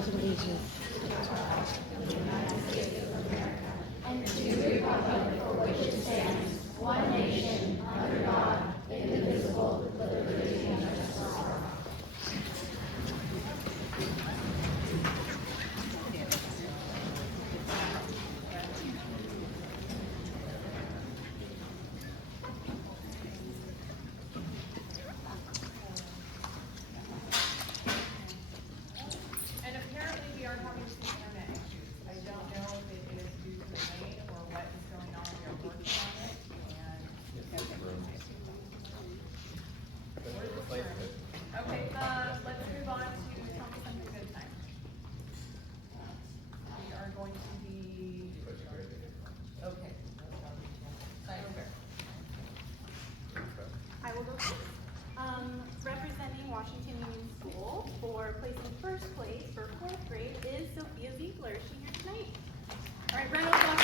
pledge allegiance And apparently we are having some internet issues. I don't know if it is due to the rain or what is going on. We are working on it and. Okay, let's move on to tell me something good time. We are going to be. Okay. Science fair. I will go first. Representing Washington Union School for placing first place for fourth grade is Sophia Ziegler. Is she here tonight? All right, round of applause.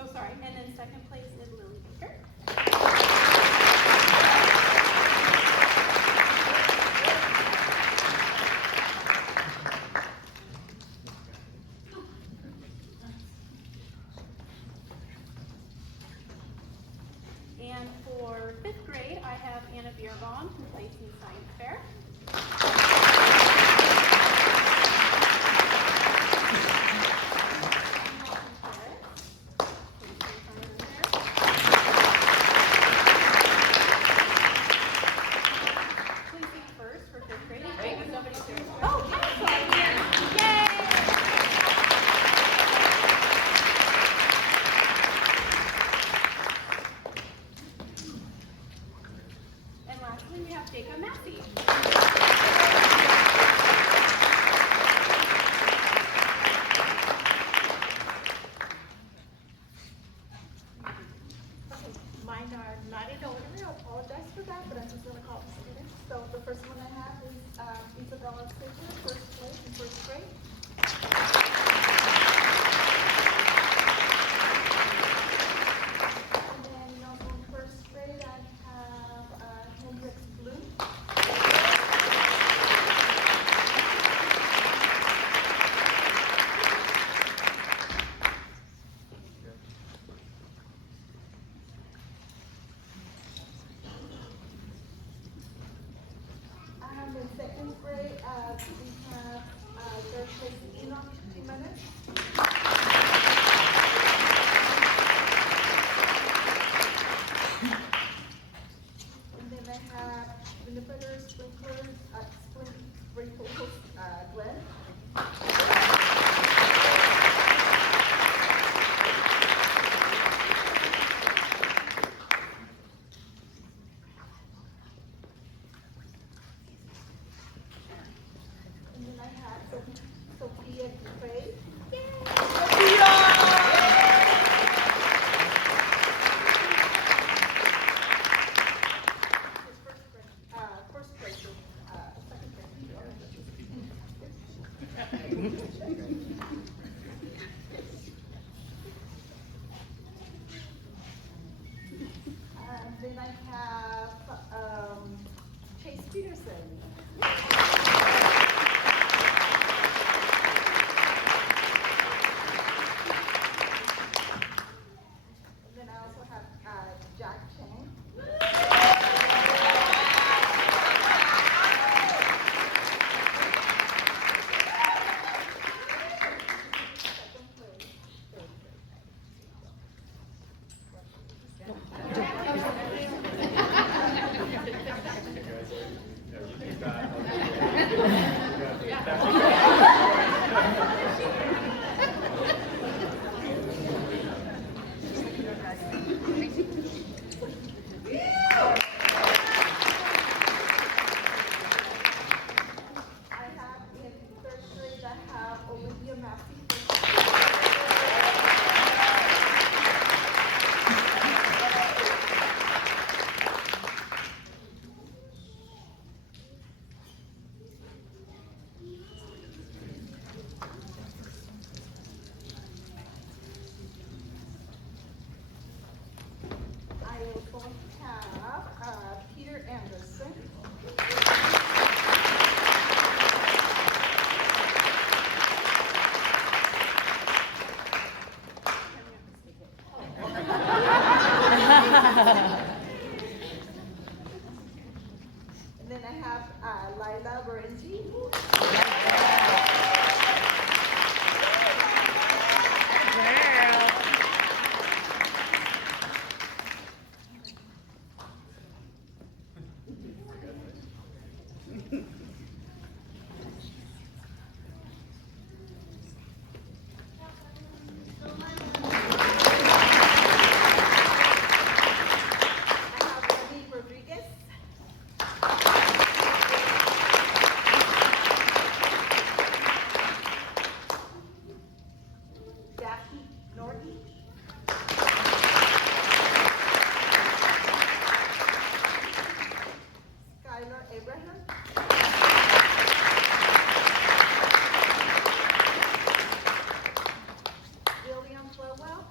Oh, sorry. And then second place is Lily Baker. And for fifth grade, I have Anna Bierbaum, who placed in science fair. Placing first for fifth grade is Jacob W. Oh, yes! Yay! And lastly, we have Jacob Massey. Okay, mine are not in order. I apologize for that, but I'm just gonna call the students. So the first one I have is Isabella Sigler, first place in first grade. And then also in first grade, I have Hendrix Blue. In second grade, we have third place Enoch Jimenez. And then I have Winifred Sprinklers, Sprinkles, Glenn. And then I have Sophia Dupre. First place, second place. Then I have Chase Peterson. And then I also have Jack Chang. Second place, third I have in third grade, I have Olivia Massey. I also have Anderson. And then I have Lila Berenji. I have Remy Rodriguez. Jackie Norton. Skylar Abraham. William Flowell.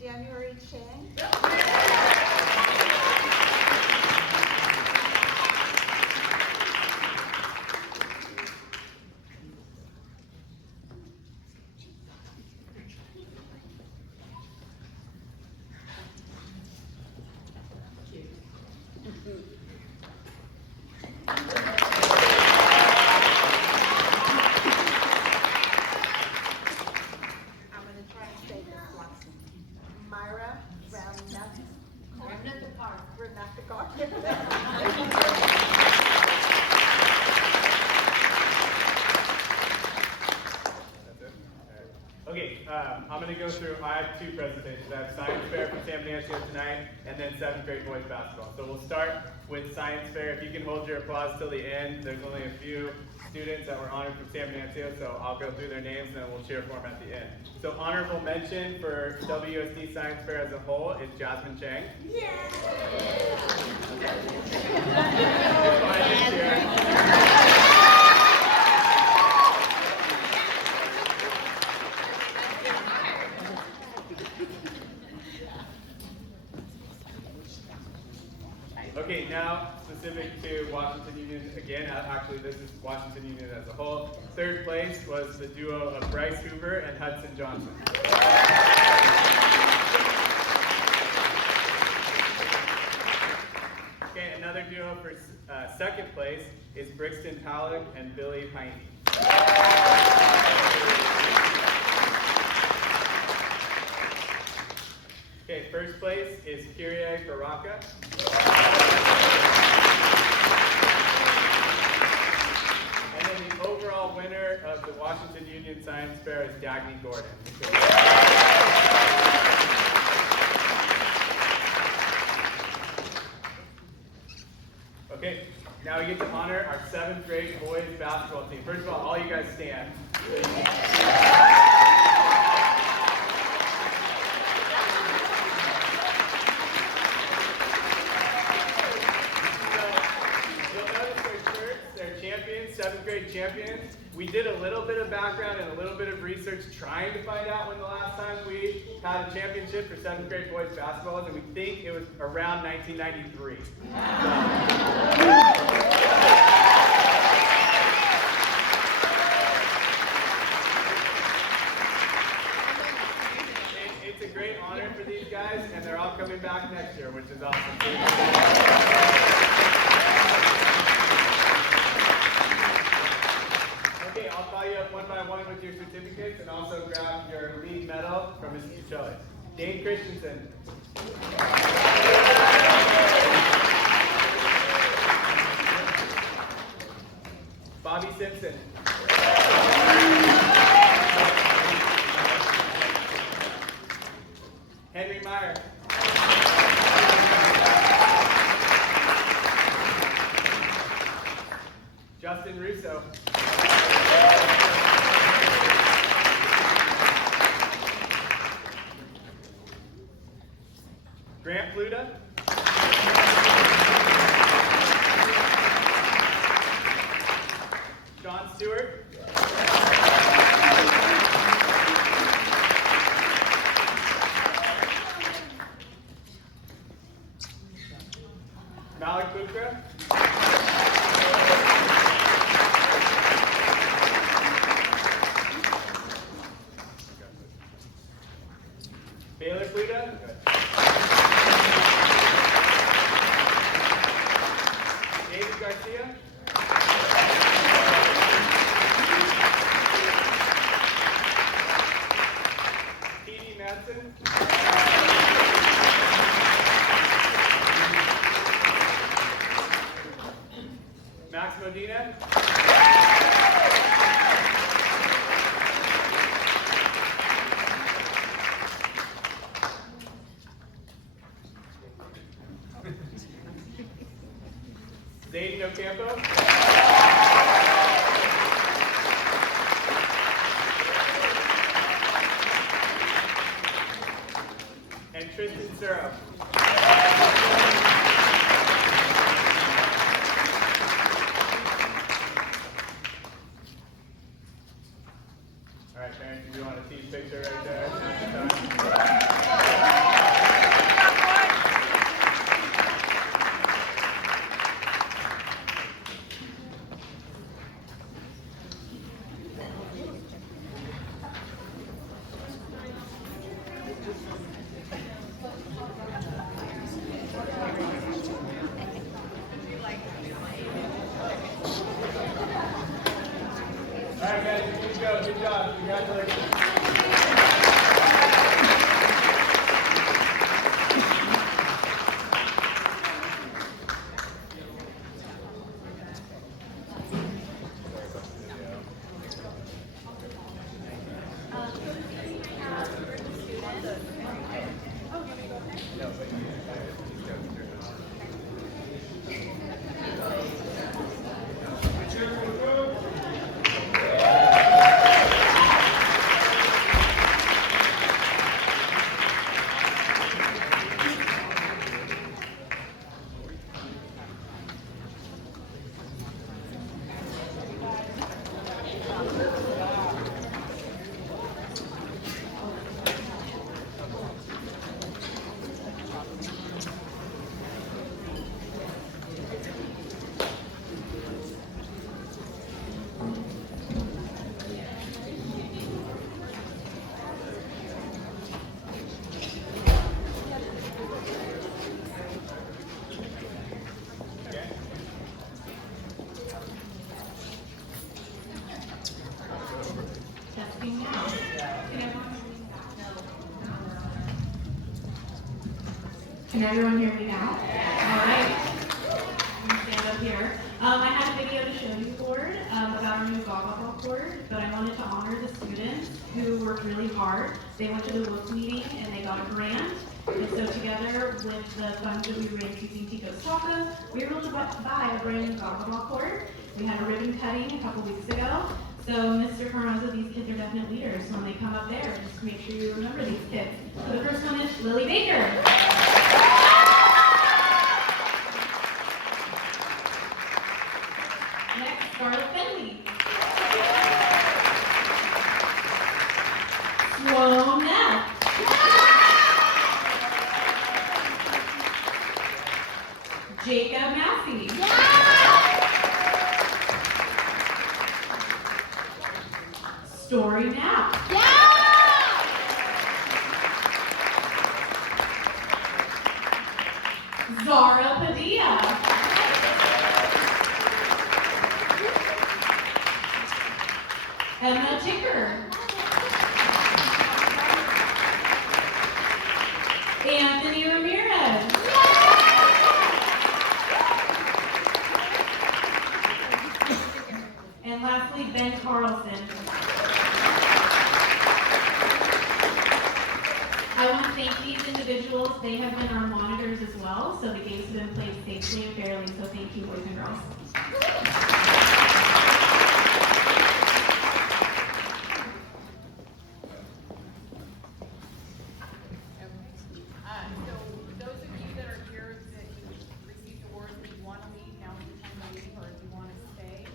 January Chang. I'm gonna try and say this one. Myra Okay, I'm going to go through, I have two presentations. I have Science Fair from San Bernardino tonight, and then 7th grade boys basketball. So we'll start with Science Fair. If you can hold your applause till the end, there's only a few students that were honored from San Bernardino, so I'll go through their names and then we'll cheer for them at the end. So honorable mention for WSD Science Fair as a whole is Jasmine Chang. Okay, now specific to Washington Union again. Actually, this is Washington Union as a whole. Third place was the duo of Bryce Hoover and Hudson Johnson. Okay, another duo for second place is Brixton Halleck and Billy Piney. Okay, first place is Kyrie Baraka. And then the overall winner of the Washington Union Science Fair is Dagny Gordon. Okay, now we get to honor our 7th grade boys basketball team. First of all you guys stand. Champions, 7th grade champions. We did a little bit of background and a little bit of research trying to find out when the last time we had a championship for 7th grade boys basketball was, and we think it was around 1993. It's a great honor for these guys, and they're all coming back next year, which is awesome. Okay, I'll call you up one by one with your certificates and also grab your lead medal from Mrs. Tuchelis. Dane Christensen. Bobby Simpson. Justin Russo. Grant Pluta. Sean Stewart. Malik Bukra. Baylor Pluta. David Garcia. T.D. Madsen. Max Modena. Zayden Ocampo. And Tristan Suro. All right, parents, if you want a team picture right there. All right, guys, here you go. Good job. Congratulations. Testing now. Can everyone hear me now? All right. I'm gonna stand up here. I had a video to show you, board, about our new Gaga board, but I wanted to honor the students who worked really hard. They went to the WOOC meeting and they got a grant. And so together with the funds that we raised using Tico's Taco, we were able to buy a brand new Gaga board. We had a ribbon cutting a couple weeks ago. So, Mr. Carranza, these kids are definite leaders. So when they come up there, just make sure you remember these kids. So the first one is Lily Baker. Next, Scarlett Bentley. Sloan Nell. Jacob Massey. Story now. Zara Padilla. Emma Ticker. Anthony Ramirez. And lastly, Ben Carlson. I want to thank these individuals. They have been our monitors as well, so the games have been played safely and fairly, so thank you, boys and girls. So those of you that are here that you received awards, if you want to leave, now is the time to leave, or if you want to stay,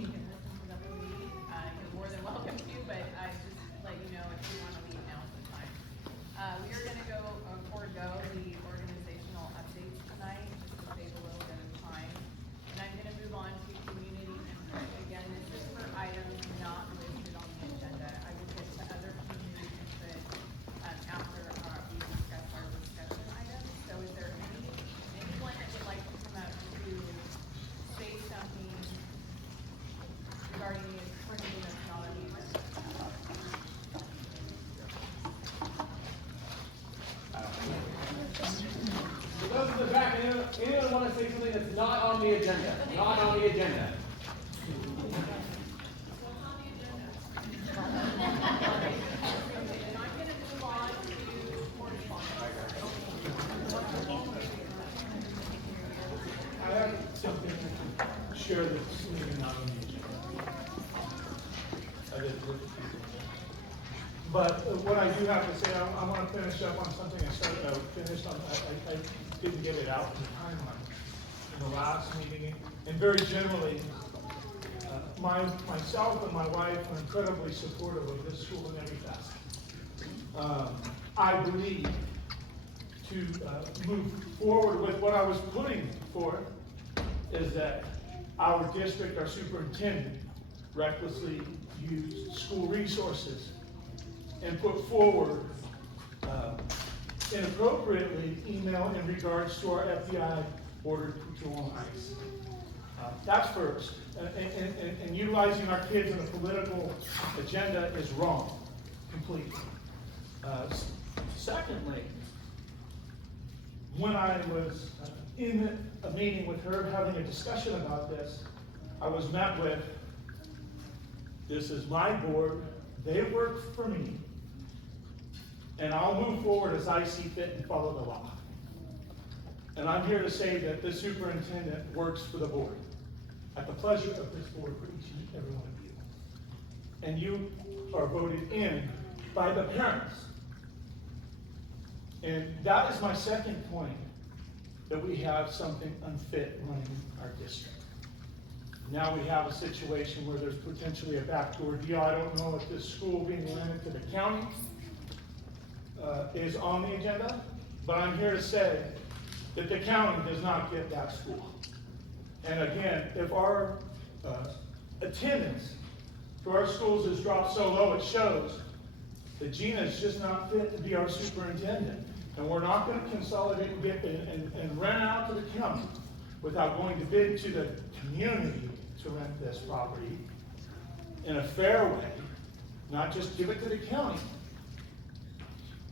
you can listen to the whole meeting. You're more than welcome to, but I just let you know if you want to leave, now is the time. We are going to forego the organizational updates tonight, just to save a little bit of time. And I'm going to move on to community input. Again, this is for items not listed on the agenda. I will get to other community input after we discuss our discussion items. So is there anyone that would like to come up to say something regarding the curriculum that's not on the agenda? For those in the back, anyone want to say something that's not on the agenda? Not on the agenda. Okay, then I'm gonna move on to correspondence. I have something to share that's maybe not on the agenda. I didn't look at it. But what I do have to say, I want to finish up on something finished on, I didn't get it out in the timeline in the last meeting. And very generally, myself and my wife are incredibly supportive of this school in every facet. I believe to move forward with what I was putting forth is that our district, our superintendent, recklessly used school resources and put forward inappropriately email in regards to our FBI ordered patrol on ICE. That's first. And utilizing our kids in a political agenda is wrong, completely. Secondly, when I was in a meeting with her having a discussion about this, I was met with, this is my board, they work for me, and I'll move forward as I see fit and follow the law. And I'm here to say that the superintendent works for the board, at the pleasure of this board for each and every one of you. And you are voted in by the parents. And that is my second point, that we have something unfit running our district. Now we have a situation where there's potentially a backdoor deal. I don't know if this school being limited to the county is on the agenda, but I'm here to say that the county does not get that school. And again, if our attendance to our schools has dropped so low, it shows that Gina is just not fit to be our superintendent. And we're not going to consolidate and get and rent out to the county without going to bid to the community to rent this property in a fair way, not just give it to the county.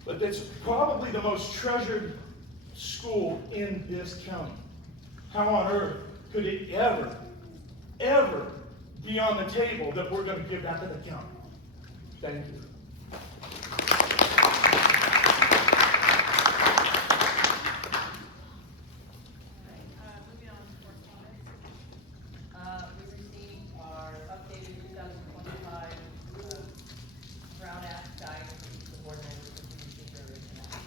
But it's probably the most treasured school in this county. How on earth could it ever be on the table that we're going to give that to the county? Thank you. Moving on to correspondence. We received our updated 2025 Brown Act guide from the board members for community tonight.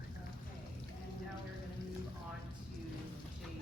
Okay, and now we're gonna move on to J3.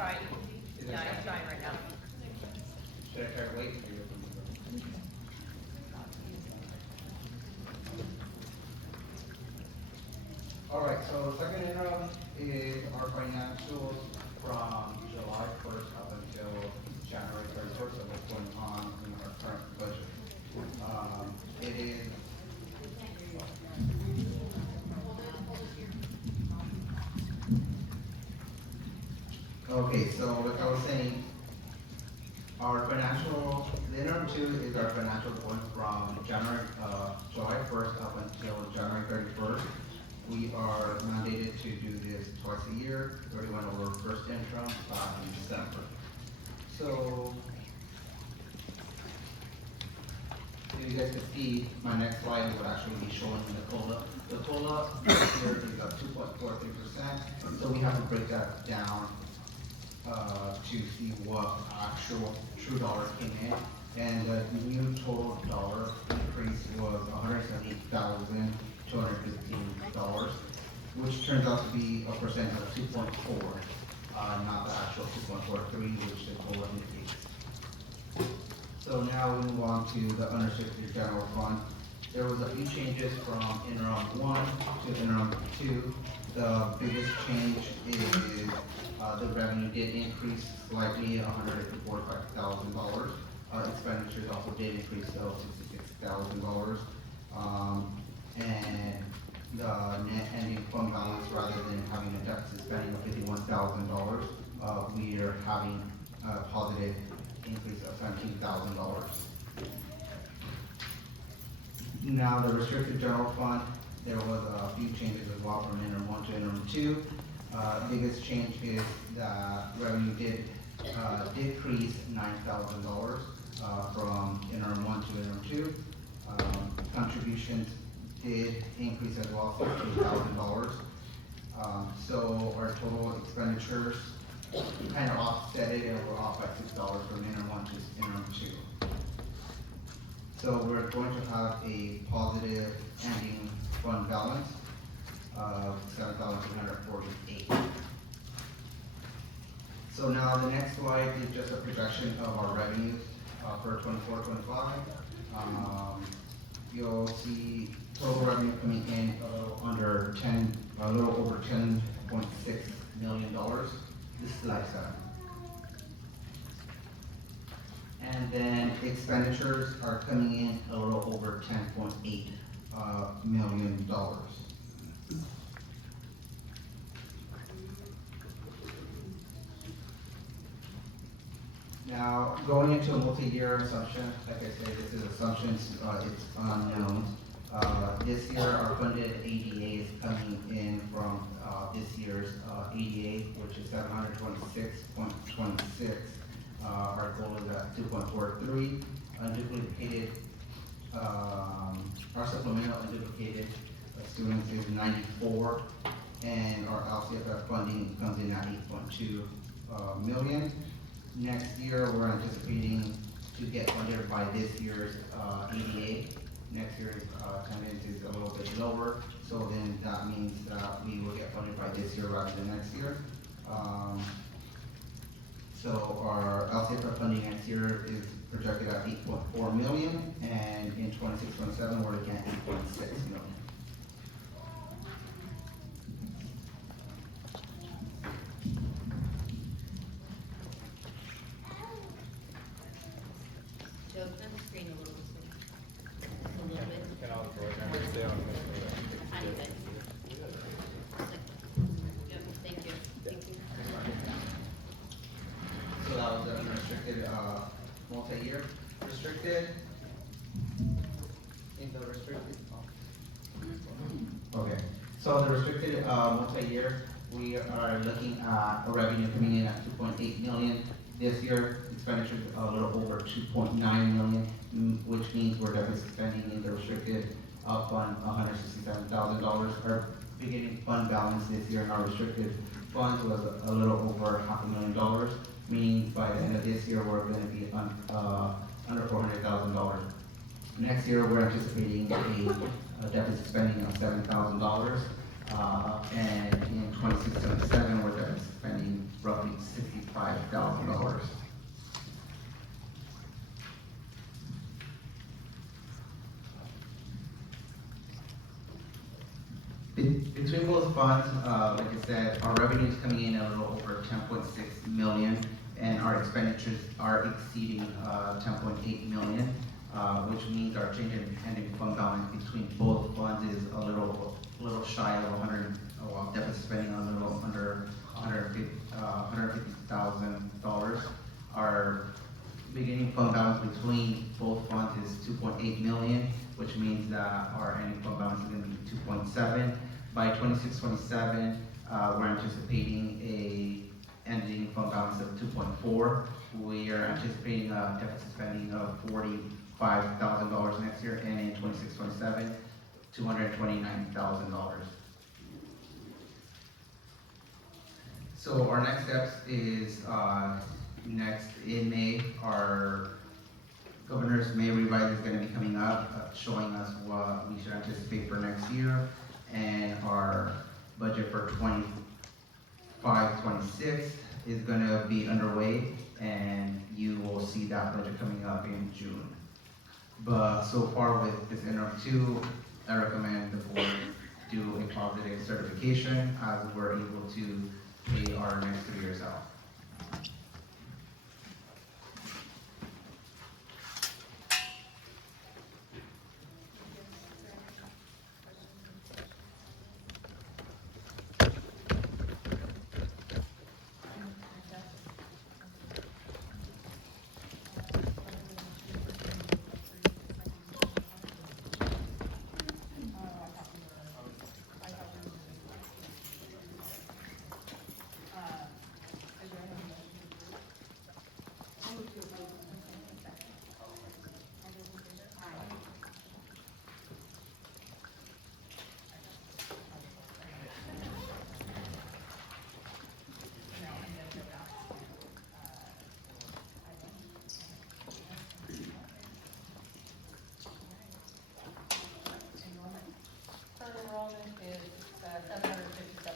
trying. Yeah, I'm trying right now. Should I try to wait? All right, so the second interim is our financials from July 1st up until January 31st of what's going on in our current budget. It is. Okay, so like I was saying, our financial, the interim two is our financial going from July 1st up until January 31st. We are mandated to do this twice a year. We already went over first interim in December. So, if you guys can see, my next slide would actually be showing the COLA. The COLA this year is up 2.43%. So we have to break that down to see what actual true dollars came in. And the new total dollar increase was $178,215, which turns out to be a percent of 2.4, not the actual 2.43, which the COLA indicates. So now we move on to the unrestricted general fund. There was a few changes from interim 1 to interim 2. The biggest change is the revenue did increase slightly, $145,000. Expenditures also did increase, so $66,000. And the net ending fund balance, rather than having a deficit spending of $51,000, we are having a positive increase of $17,000. Now, the restricted general fund, there was a few changes as well from interim 1 to interim 2. Biggest change is that revenue did decrease $9,000 from interim 1 to interim 2. Contributions did increase as well, $15,000. So our total expenditures kind of offset it, and we're off by $6 from interim 1 to interim 2. So we're going to have a positive ending fund balance of $7,248. So now the next slide is just a projection of our revenues for 24-25. You'll see total revenue coming in a little over $10.6 million. This is slide 7. And then expenditures are coming in a little over $10.8 million. Now, going into a multi-year assumption, like I said, this is assumptions, it's unknown. This year, our funded ADA is coming in from this year's ADA, which is 726.26. Our goal is at 2.43. Unduplicated, our supplemental unduplicated students is 94, and our LCFF funding comes in at 8.2 million. Next year, we're anticipating to get funded by this year's ADA. Next year's attendance is a little bit lower, so then that means that we will get funded by this year rather than next year. So our LCFF funding next year is projected at 8.4 million, and in 26-27, we're looking at 8.6 million. Joe, turn the screen a little bit. A little bit. Can all the board members stay on this? Tiny bit. Yep, thank you. Thank you. So that was the unrestricted, multi-year. Restricted. In the restricted. Okay, so the restricted, multi-year, we are looking at a revenue coming in at 2.8 million. This year, expenditures a little over 2.9 million, which means we're deficit spending in the restricted fund $167,000. Our beginning fund balance this year in our restricted funds was a little over $500,000, meaning by the end of this year, we're going to be under $400,000. Next year, we're anticipating a deficit spending of $7,000, and in 26-27, we're deficit spending roughly $65,000. Between both funds, like I said, our revenue is coming in a little over 10.6 million, and our expenditures are exceeding 10.8 million, which means our change in ending fund balance between both funds is a little shy of 100, deficit spending a little under $150,000. Our beginning fund balance between both funds is 2.8 million, which means that our ending fund balance is going to be 2.7. By 26-27, we're anticipating a ending fund balance of 2.4. We are anticipating a deficit spending of $45,000 next year, and in 26-27, $229,000. So our next steps is next in May, our governor's May revise is going to be coming up, showing us what we should anticipate for next year, and our budget for 25-26 is going to be underway, and you will see that budget coming up in June. But so far with this interim 2, I recommend the board do a positive certification as we're able to pay our next 3 years out. Current enrollment is 757.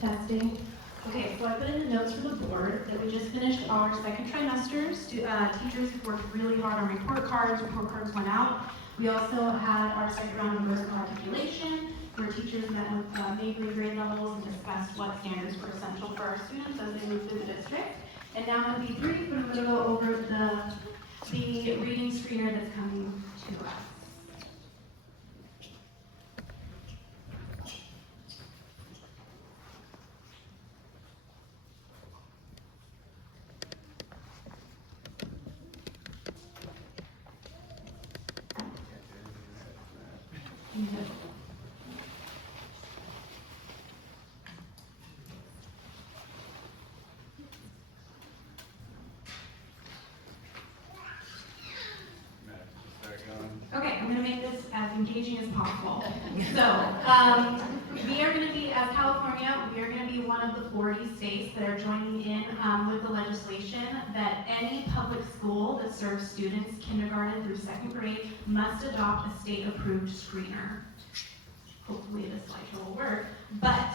Testing. Okay, so I put in the notes for the board that we just finished our second trimester. Teachers worked really hard on report cards went out. We also had our second round of growth articulation, where teachers met with neighboring grade levels and discussed what standards were essential for our students as they move through the district. And now in B3, I'm going to go over the reading screener that's coming to us. Okay, I'm going to make this as engaging as possible. So, we are going to be, as California, we are going to be one of the 40 states that are joining in with the legislation that any public school that serves students kindergarten through 2nd grade must adopt a state-approved screener. Hopefully this slideshow will work. But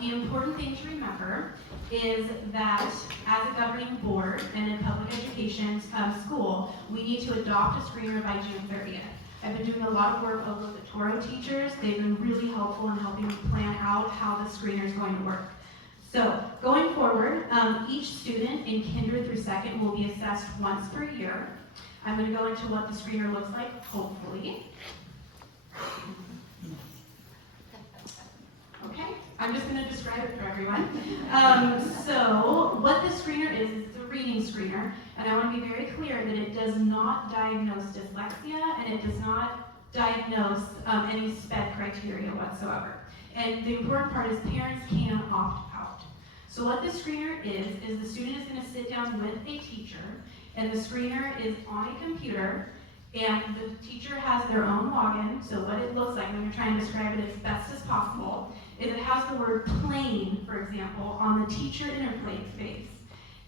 the important thing to remember is that as a governing board and in public education school, we need to adopt a screener by June 30th. I've been doing a lot of work with the Toro teachers. They've been really helpful in helping me plan out how the screener is going to work. So going forward, each student in kinder through 2nd will be assessed once per year. I'm going to go into what the screener looks like, hopefully. Okay, I'm just going to describe it for everyone. So what the screener is, it's a reading screener, and I want to be very clear that it does not diagnose dyslexia, and it does not diagnose any SPED criteria whatsoever. And the important part is parents can opt out. So what the screener is the student is going to sit down with a teacher, and the screener is on a computer, and the teacher has their own login. So what it looks like, when you're trying to describe it as best as possible, is it has the word plane, for example, on the teacher interface.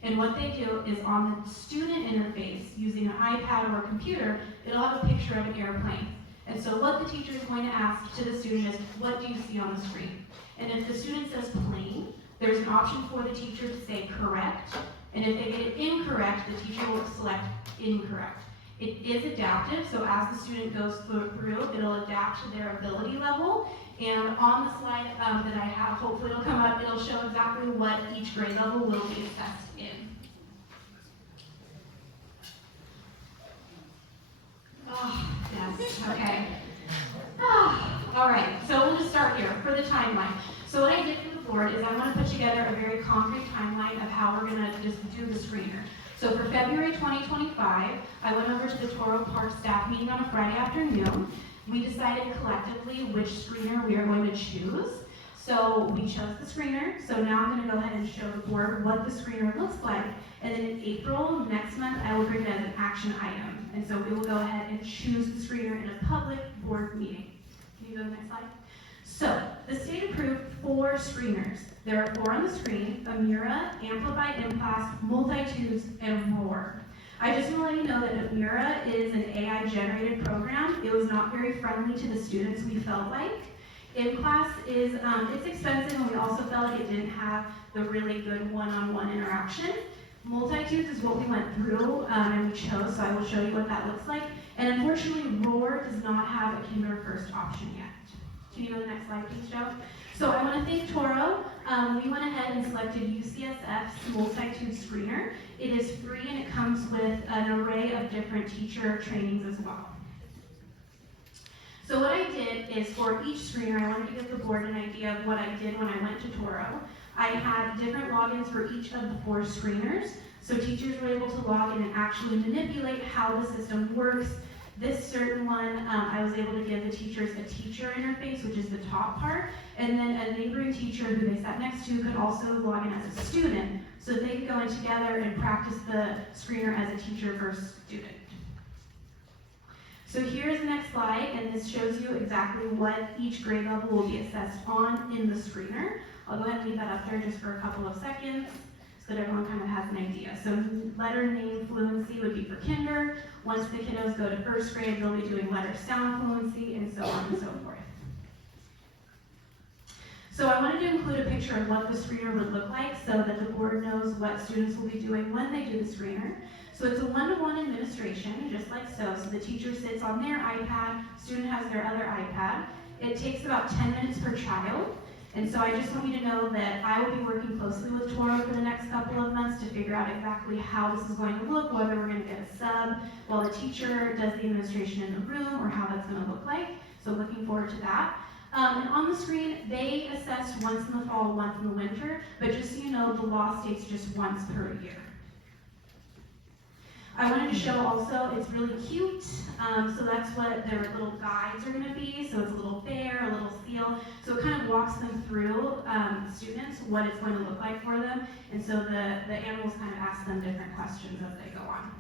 And what they do is on the student interface, using an iPad or a computer, it'll have a picture of an airplane. And so what the teacher is going to ask to the student is, what do you see on the screen? And if the student says plane, there's an option for the teacher to say correct, And if they get it incorrect, the teacher will select incorrect. It is adaptive, so as the student goes through, it'll adapt to their ability level. And on the slide that I have, hopefully it'll come up, it'll show exactly what each grade level will be assessed in. Oh, yes, okay. All right, so we'll just start here for the timeline. So what I did for the board is I want to put together a very concrete timeline of how we're going to just do the screener. So for February 2025, I went over to the Toro Park staff meeting on a Friday afternoon. We decided collectively which screener we are going to choose. So we chose the screener. So now I'm going to go ahead and show the board what the screener looks like. And then in April, next month, I will bring it as an action item. And so we will go ahead and choose the screener in a public board meeting. Can you go to the next slide? So the state approved 4 screeners. There are 4 on the screen: Amira, Amplify Impasse, Multitudes, and Roar. I just want to let you know that Amira is an AI-generated program. It was not very friendly to the students, we felt like. In-class is, it's expensive, and we also felt like it didn't have the really good one-on-one interaction. Multitudes is what we went through and we chose, so I will show you what that looks like. And unfortunately, Roar does not have a Kinder First option yet. Can you go to the next slide, please, Joe? So I want to thank Toro. We went ahead and selected UCSF's Multitude Screener. It is free and it comes with an array of different teacher trainings as well. So what I did is for each screener, I wanted to give the board an idea of what I did when I went to Toro. I had different logins for each of the 4 screeners, so teachers were able to log in and actually manipulate how the system works. This certain one, I was able to give the teachers a teacher interface, which is the top part, and then a neighboring teacher who they sat next to could also log in as a student, so they could go in together and practice the screener as a teacher versus student. So here's the next slide, and this shows you exactly what each grade level will be assessed on in the screener. I'll go ahead and leave that up there just for a couple of seconds so that everyone kind of has an idea. So letter name fluency would be for kinder. Once the kiddos go to first grade, they'll be doing letter sound fluency, and so on and so forth. So I wanted to include a picture of what the screener would look like so that the board knows what students will be doing when they do the screener. So it's a one-to-one administration, just like so. So the teacher sits on their iPad, student has their other iPad. It takes about 10 minutes per child. And so I just want you to know that I will be working closely with Toro for the next couple of months to figure out exactly how this is going to look, whether we're going to get a sub while the teacher does the administration in the room, or how that's going to look like. So looking forward to that. And on the screen, they assessed once in the fall, once in the winter, but just so you know, the law states just once per year. I wanted to show also, it's really cute, so that's what their little guides are going to be. So it's a little bear, a little seal, so it kind of walks them through, students, what it's going to look like for them, and so the animals kind of ask them different questions as they go on.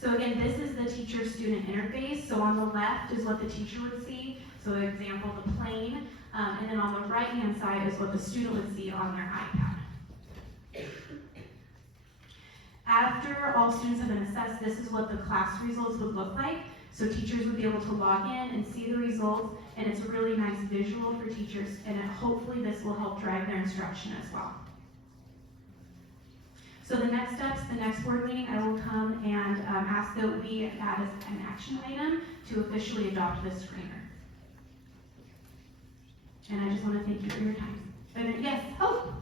So again, this is the teacher-student interface. So on the left is what the teacher would see, so example, the plane, and then on the right-hand side is what the student would see on their iPad. After all students have been assessed, this is what the class results would look like. So teachers would be able to log in and see the results, and it's a really nice visual for teachers, and hopefully this will help drive their instruction as well. So the next steps, the next board meeting, I will come and ask that we add as an action item to officially adopt this screener. And I just want to thank you for your time. And yes, oh.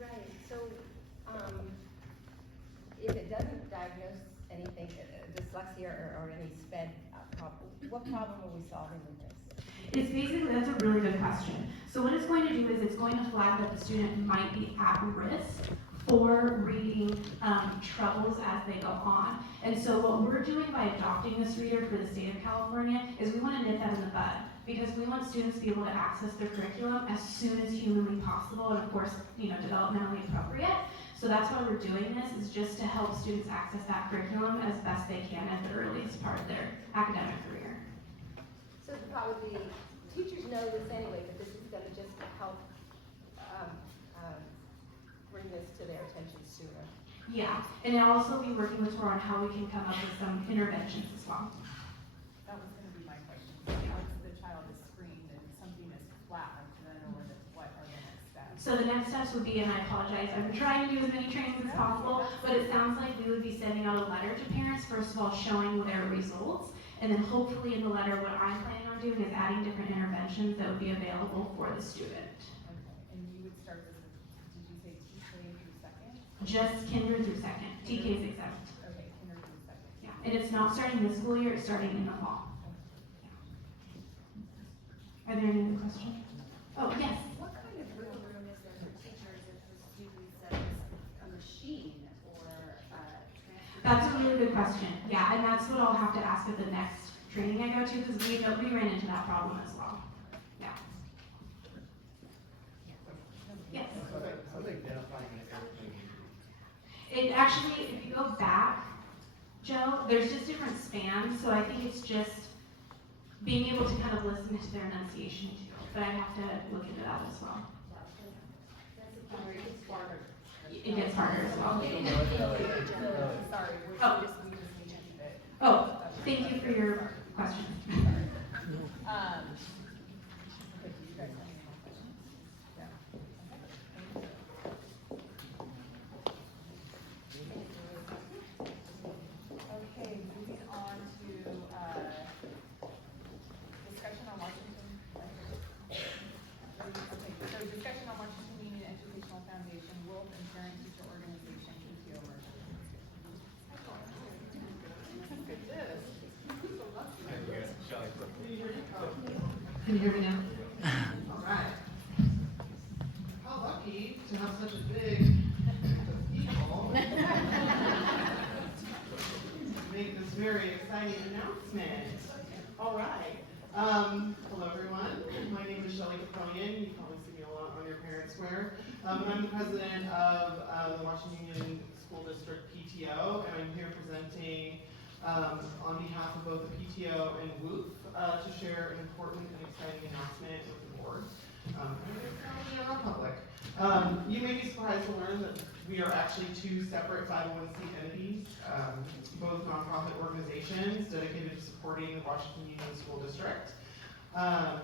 Right, so, if it doesn't diagnose anything, dyslexia or any SPED problem, what problem are we solving with this? It's basically, that's a really good question. So what it's going to do is it's going to flag that the student might be at risk for reading troubles as they go on. And so what we're doing by adopting this reader for the state of California is we want to nip that in the bud, because we want students to be able to access their curriculum as soon as humanly possible, and of course, developmentally appropriate. So that's why we're doing this, is just to help students access that curriculum as best they can at the earliest part of their academic career. So probably, teachers know this anyway, but this is gonna just help bring this to their attention sooner. Yeah, and I'll also be working with Toro on how we can come up with some interventions as well. That was gonna be my question. Once the child is screened and something is flagged, then what are the next steps? So the next steps would be, and I apologize, I've been trying to do as many trainings as possible, but it sounds like we would be sending out a letter to parents, first of all, showing their results, and then hopefully in the letter, what I'm planning on doing is adding different interventions that would be available for the student. Okay, and you would start this, did you say TK through second? Just kinder through second, TK is exempt. Okay, kinder through second. Yeah, and it's not starting this school year, it's starting in the fall. Are there any other questions? Oh, yes. What kind of wiggle room is there for teachers if the student says a machine or transportation? That's a really good question. Yeah, and that's what I'll have to ask at the next training I go to, because we ran into that problem as well. Yeah. Yes. How's identifying an airplane? It actually, if you go back, Joe, there's just different spans, so I think it's just being able to kind of listen to their enunciation too. But I'd have to look into that as well. It gets harder as well. Sorry, Oh. we just need to keep it. Oh, thank you for your question. Okay, do you guys have any more questions? Yeah. Okay, moving on to, discussion on Washington. Okay, so discussion on Washington Union Educational Foundation, Wolf and Parent Teacher Organization, PTO merger. Can you hear me now? All right. How lucky to have such a big group of people to make this very exciting announcement. All right. Hello, everyone. My name is Shelly Caponian. You probably see me a lot on your Parent Square. And I'm the president of the Washington Union School District PTO, and I'm here presenting on behalf of both the PTO and WOOF to share an important and exciting announcement with the board. And our public. You may be surprised to learn that we are actually two separate 501c entities, both nonprofit organizations dedicated to supporting the Washington Union School District. But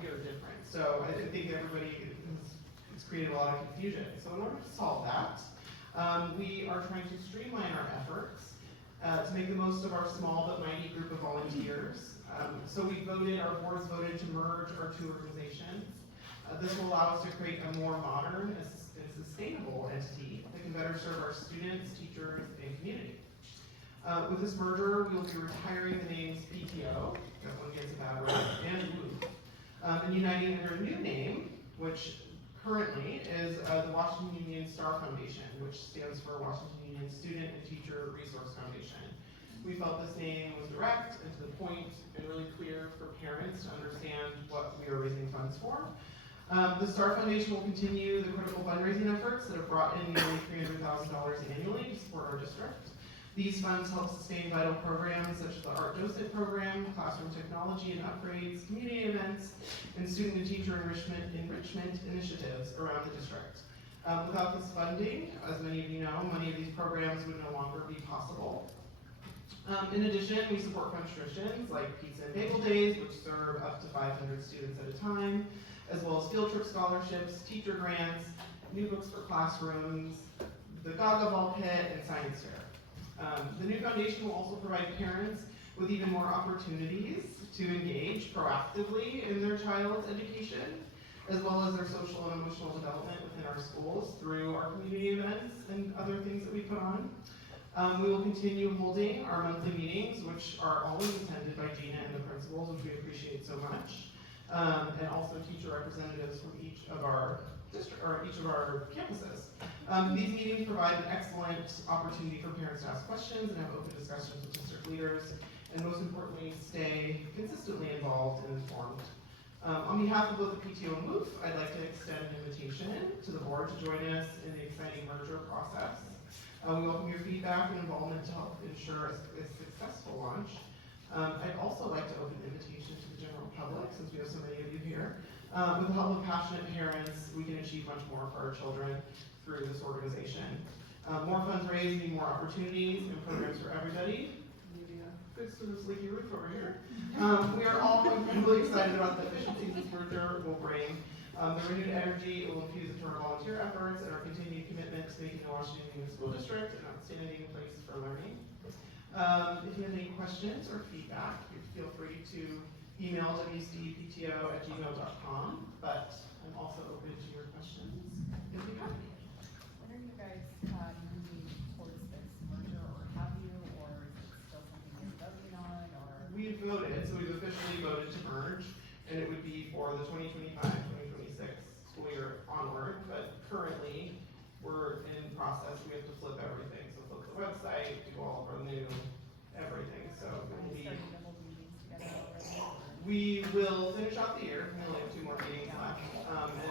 we are different. So I think everybody it's created a lot of confusion. So in order to solve that, we are trying to streamline our efforts to make the most of our small but mighty group of volunteers. So our boards voted to merge our two organizations. This will allow us to create a more modern and sustainable entity that can better serve our students, teachers, and community. With this merger, we will be retiring the names PTO, that one gets a bad word, and WOOF, and uniting under a new name, which currently is the Washington Union Star Foundation, which stands for Washington Union Student and Teacher Resource Foundation. We felt this name was direct and to the point and really clear for parents to understand what we are raising funds for. The Star Foundation will continue the critical fundraising efforts that have brought in nearly $300,000 annually to support our district. These funds help sustain vital programs such as the Art Docent Program, classroom technology and upgrades, community events, and student and teacher enrichment initiatives around the district. Without this funding, as many of you know, many of these programs would no longer be possible. In addition, we support fun traditions like Pizza and Bagel Days, which serve up to 500 students at a time, as well as field trip scholarships, teacher grants, new books for classrooms, the Gaga Ball Pit, and Science Fair. The new foundation will also provide parents with even more opportunities to engage proactively in their child's education, as well as their social and emotional development within our schools through our community events and other things that we put on. We will continue holding our monthly meetings, which are always attended by Gina and the principals, which we appreciate so much, and also teacher representatives from each of our campuses. These meetings provide an excellent opportunity for parents to ask questions and have open discussions with district leaders, and most importantly, stay consistently involved and informed. On behalf of both the PTO and WOOF, I'd like to extend an invitation to the board to join us in the exciting merger process. We welcome your feedback and involvement to help ensure a successful launch. I'd also like to open the invitation to the general public, since we have so many of you here. With the help of passionate parents, we can achieve much more for our children through this organization. More funds raised mean more opportunities and programs for everybody. Maybe a good sort of leaky roof over here. We are all really excited about the efficiencies this merger will bring The renewed energy will infuse into our volunteer efforts and our continued commitment to making the Washington Union School District an outstanding place for learning. If you have any questions or feedback, feel free to email wcpto@gmail.com, but I'm also open to your questions if you have any. When are you guys, moving towards this merger, or have you, or is it still something you're voting on, or? We've voted, so we've officially voted to merge, and it would be for the 2025-2026 school year onward, but currently, we're in process, we have to flip everything, so flip the website, do all of our new, everything, so it will be. We will finish out the year, we only have 2 more meetings left,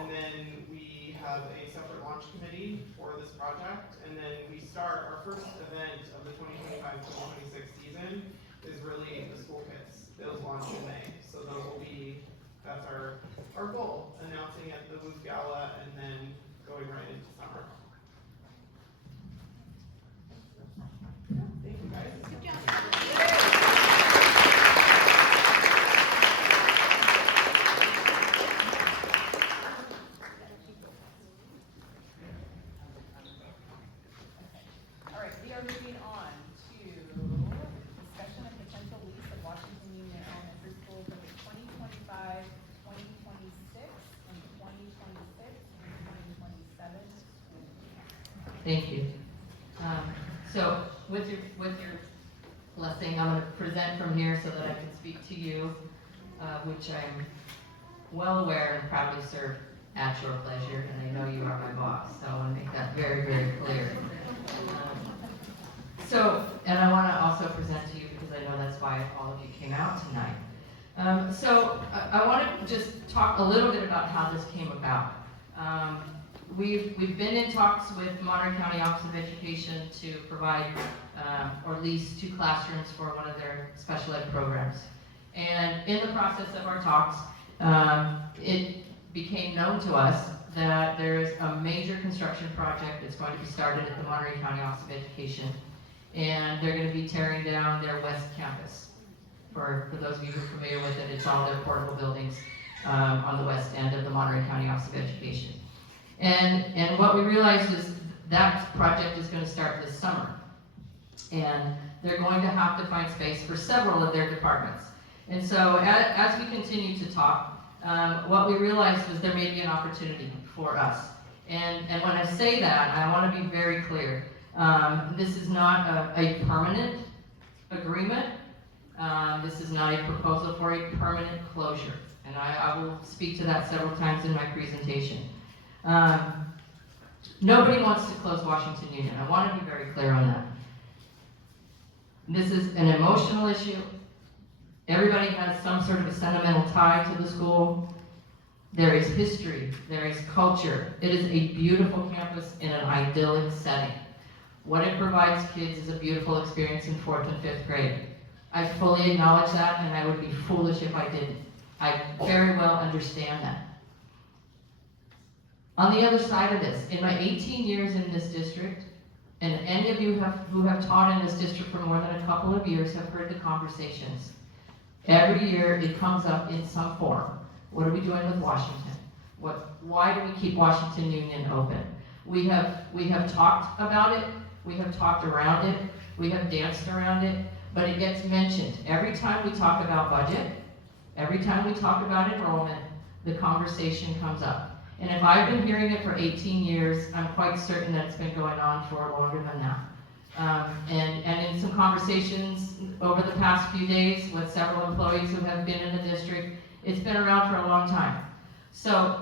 and then we have a separate launch committee for this project, and then we start, our first event of the 2025-2026 season is really the school kits. Those launch in May, so those will be, that's our goal, announcing at the Woof Gala and then going right into summer. Thank you guys. Good job. All right, we are moving on to discussion of potential lease of Washington Union Elementary School for the 2025, 2026, and 2026 and 2027 school year. Thank you. So with your blessing, I'm going to present from here so that I can speak to you, which I'm well aware and proudly serve at your pleasure, and I know you are my boss, so I want to make that very, very clear. And I want to also present to you because I know that's why all of you came out tonight. I want to just talk a little bit about how this came about. We've been in talks with Monterey County Office of Education to provide or lease 2 classrooms for one of their special ed programs. And in the process of our talks, it became known to us that there is a major construction project that's going to be started at the Monterey County Office of Education. And they're going to be tearing down their west campus. For those of you who are familiar with it, it's all their portable buildings on the west end of the Monterey County Office of Education. And what we realized is that project is going to start this summer. And they're going to have to find space for several of their departments. And so as we continue to talk, what we realized was there may be an opportunity for us. And when I say that, I want to be very clear. This is not a permanent agreement. This is not a proposal for a permanent closure. And I will speak to that several times in my presentation. Nobody wants to close Washington Union. I want to be very clear on that. This is an emotional issue. Everybody has some sort of a sentimental tie to the school. There is history. There is culture. It is a beautiful campus in an idyllic setting. What it provides kids is a beautiful experience in 4th and 5th grade. I fully acknowledge that, and I would be foolish if I didn't. I very well understand that. On the other side of this, in my 18 years in this district, and any of you who have taught in this district for more than a couple of years have heard the conversations. Every year it comes up in some form. What are we doing with Washington? Why do we keep Washington Union open? We have talked about it, we have talked around it, we have danced around it, but it gets mentioned. Every time we talk about budget, every time we talk about enrollment, the conversation comes up. And if I've been hearing it for 18 years, I'm quite certain that it's been going on for longer than that. And in some conversations over the past few days with several employees who have been in the district, it's been around for a long time. So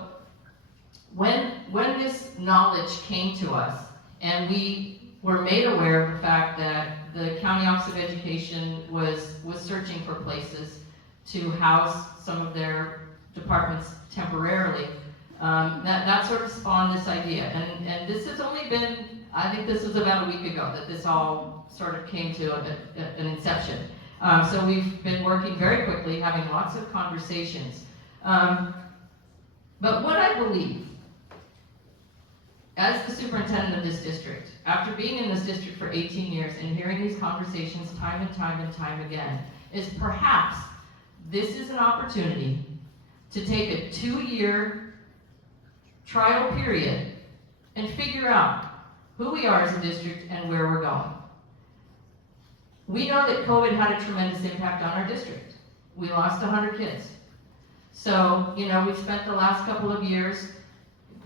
when this knowledge came to us, and we were made aware of the fact that the County Office of Education was searching for places to house some of their departments temporarily, that sort of spawned this idea. And this has only been, I think this was about a week ago that this all sort of came to an inception. So we've been working very quickly, having lots of conversations. But what I believe, as the superintendent of this district, after being in this district for 18 years and hearing these conversations time and time and time again, is perhaps this is an opportunity to take a 2-year trial period and figure out who we are as a district and where we're going. We know that COVID had a tremendous impact on our district. We lost 100 kids. So, we've spent the last couple of years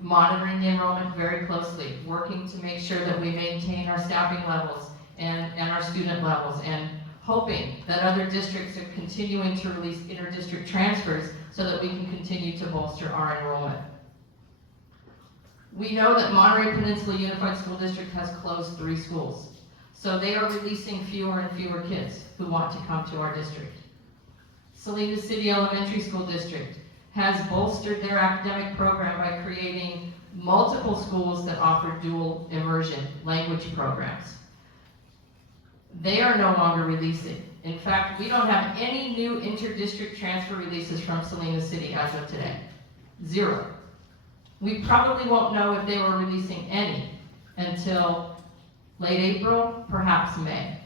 monitoring the enrollment very closely, working to make sure that we maintain our staffing levels and our student levels, and hoping that other districts are continuing to release inter-district transfers so that we can continue to bolster our enrollment. We know that Monterey Peninsula Unified School District has closed 3 schools. So they are releasing fewer and fewer kids who want to come to our district. Salinas City Elementary School District has bolstered their academic program by creating multiple schools that offer dual immersion language programs. They are no longer releasing. In fact, we don't have any new inter-district transfer releases from Salinas City as of today. 0. We probably won't know if they were releasing any until late April, perhaps May.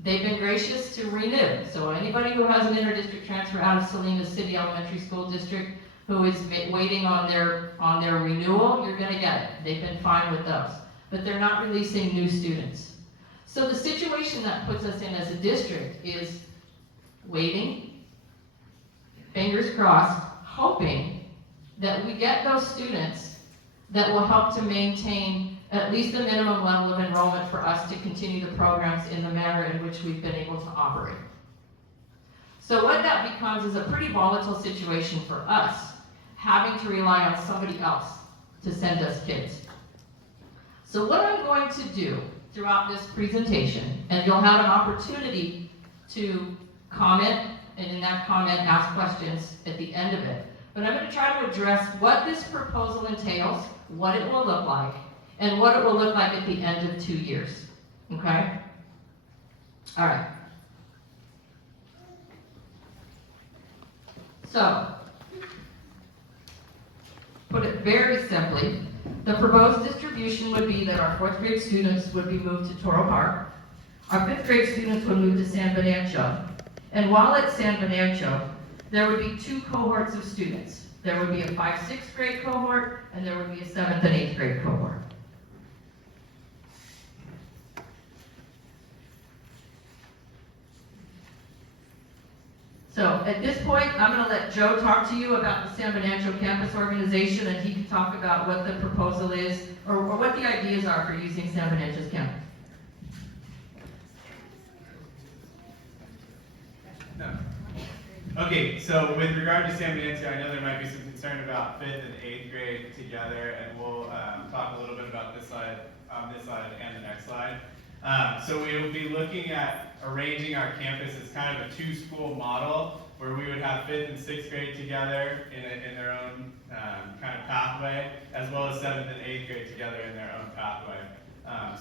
They've been gracious to renew. So anybody who has an inter-district transfer out of Salinas City Elementary School District who is waiting on their renewal, you're going to get it. They've been fine with those. But they're not releasing new students. So the situation that puts us in as a district is waiting, fingers crossed, hoping that we get those students that will help to maintain at least a minimum level of enrollment for us to continue the programs in the manner in which we've been able to operate. So what that becomes is a pretty volatile situation for us, having to rely on somebody else to send us kids. So what I'm going to do throughout this presentation, and you'll have an opportunity to comment, and in that comment ask questions at the end of it. But I'm going to try to address what this proposal entails, what it will look like, and what it will look like at the end of 2 years. Okay? All right. So, put it very simply, the proposed distribution would be that our 4th grade students would be moved to Toro Park, our 5th grade students would move to San Benancho, and while at San Benancho, there would be 2 cohorts of students. There would be a 5th-6th grade cohort, and there would be a 7th and 8th grade cohort. So at this point, I'm going to let Joe talk to you about the San Benancho campus organization, and he can talk about what the proposal is, or what the ideas are for using San Benancho's campus. No. Okay, so with regard to San Benancho, I know there might be some concern about 5th and 8th grade together, and we'll talk a little bit about this slide, and the next slide. So we will be looking at arranging our campus as kind of a 2-school model where we would have 5th and 6th grade together in their own kind of pathway, as well as 7th and 8th grade together in their own pathway.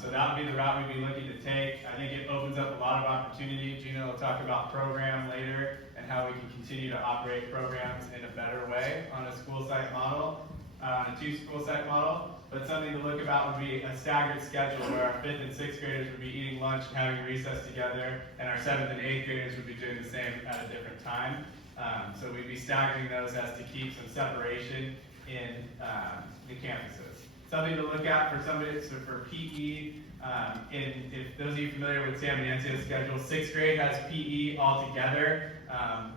So that would be the route we'd be looking to take. I think it opens up a lot of opportunity. Gina will talk about program later and how we can continue to operate programs in a better way on a school site model, a 2-school site model. But something to look about would be a staggered schedule where our 5th and 6th graders would be eating lunch and having recess together, and our 7th and 8th graders would be doing the same at a different time. So we'd be staggering those as to keep some separation in the campuses. Something to look at for somebody, so for PE, if those of you familiar with San Benancho's schedule, 6th grade has PE all together.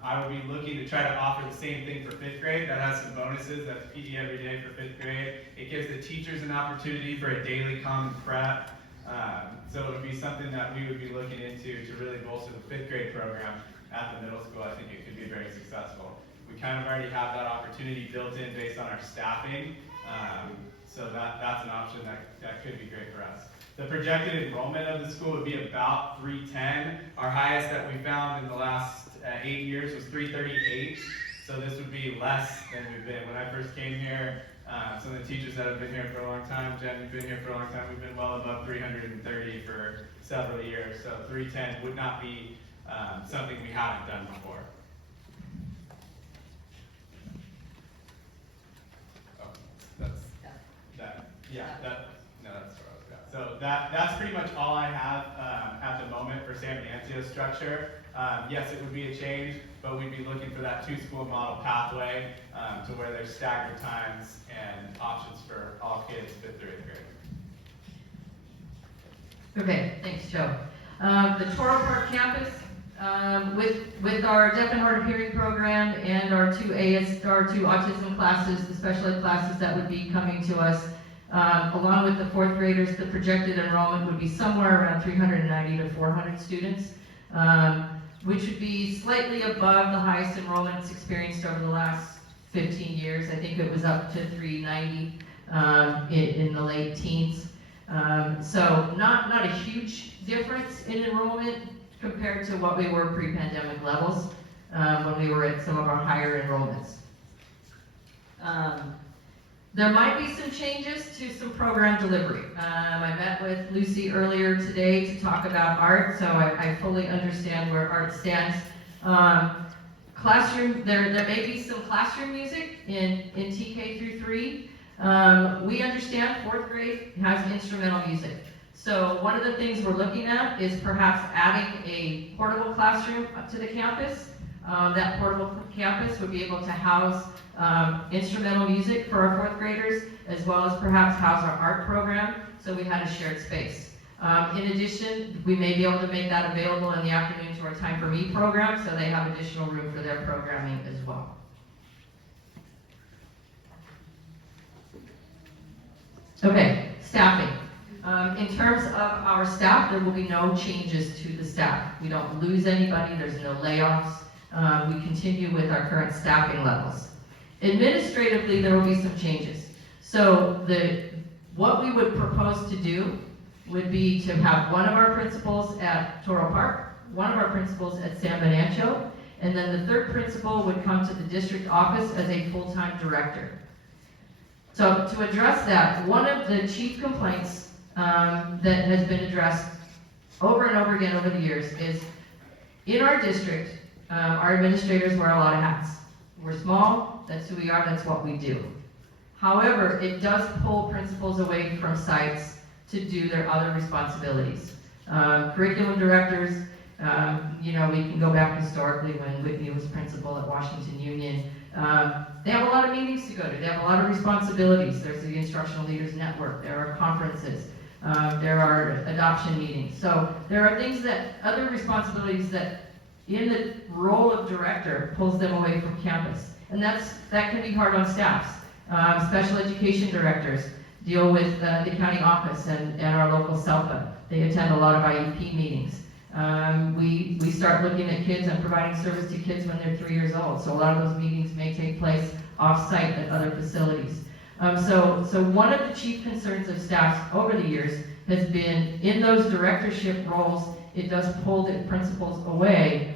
I would be looking to try to offer the same thing for 5th grade. That has some bonuses. That's PE every day for 5th grade. It gives the teachers an opportunity for a daily common prep. So it would be something that we would be looking into to really bolster the 5th grade program at the middle school. I think it could be very successful. We kind of already have that opportunity built in based on our staffing. So that's an option that could be great for us. The projected enrollment of the school would be about 310. Our highest that we found in the last 8 years was 338. So this would be less than we've been. When I first came here, some of the teachers that have been here for a long time, Jen, you've been here for a long time, we've been well above 330 for several years. So 310 would not be something we haven't done before. Oh, that's where I was at. So that's pretty much all I have at the moment for San Venanzio's structure. Yes, it would be a change, but we'd be looking for that two-school model pathway to where there's staggered times and options for all kids 5th through 8th grade. Okay, thanks, Joe. The Toro Park campus, with our deaf and hard of hearing program and our two autism classes, the special ed classes that would be coming to us, along with the 4th graders, the projected enrollment would be somewhere around 390 to 400 students, which would be slightly above the highest enrollments experienced over the last 15 years. I think it was up to 390 in the late teens. So not a huge difference in enrollment compared to what we were pre-pandemic levels when we were at some of our higher enrollments. There might be some changes to some program delivery. I met with Lucy earlier today to talk about art, so I fully understand where art stands. Classroom, there may be some classroom music in TK through 3. We understand 4th grade has instrumental music. So one of the things we're looking at is perhaps adding a portable classroom up to the campus. That portable campus would be able to house instrumental music for our 4th graders, as well as perhaps house our art program, so we had a shared space. In addition, we may be able to make that available in the afternoon to our Time for Me program, so they have additional room for their programming as well. Okay, staffing. In terms of our staff, there will be no changes to the staff. We don't lose anybody, there's no layoffs. We continue with our current staffing levels. Administratively, there will be some changes. So what we would propose to do would be to have one of our principals at Toro Park, one of our principals at San Venancio, and then the 3rd principal would come to the district office as a full-time director. So to address that, one of the chief complaints that has been addressed over and over again over the years is, in our district, our administrators wear a lot of hats. We're small, that's who we are, that's what we do. However, it does pull principals away from sites to do their other responsibilities. Curriculum directors, we can go back historically when Whitney was principal at Washington Union. They have a lot of meetings to go to. They have a lot of responsibilities. There's the Instructional Leaders Network. There are conferences. There are adoption meetings. So there are things other responsibilities that in the role of director pulls them away from campus. And that can be hard on staffs. Special education directors deal with the county office and our local SELPA. They attend a lot of IEP meetings. We start looking at kids and providing service to kids when they're 3 years old. So a lot of those meetings may take place off-site at other facilities. So one of the chief concerns of staff over the years has been in those directorship roles, it does pull the principals away,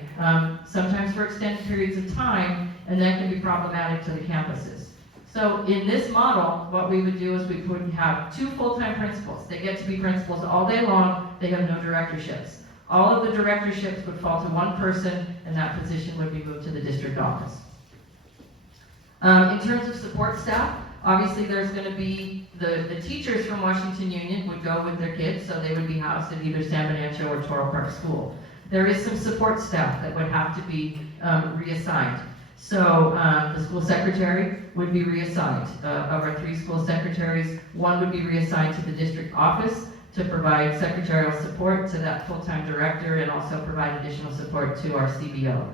sometimes for extended periods of time, and that can be problematic to the campuses. So in this model, what we would do is we would have 2 full-time principals. They get to be principals all day long, they have no directorships. All of the directorships would fall to one person, and that position would be moved to the district office. In terms of support staff, obviously there's going to be the teachers from Washington Union would go with their kids, so they would be housed at either San Venancio or Toro Park School. There is some support staff that would have to be reassigned. So the school secretary would be reassigned. Of our 3 school secretaries, 1 would be reassigned to the district office to provide secretarial support to that full-time director and also provide additional support to our CBO.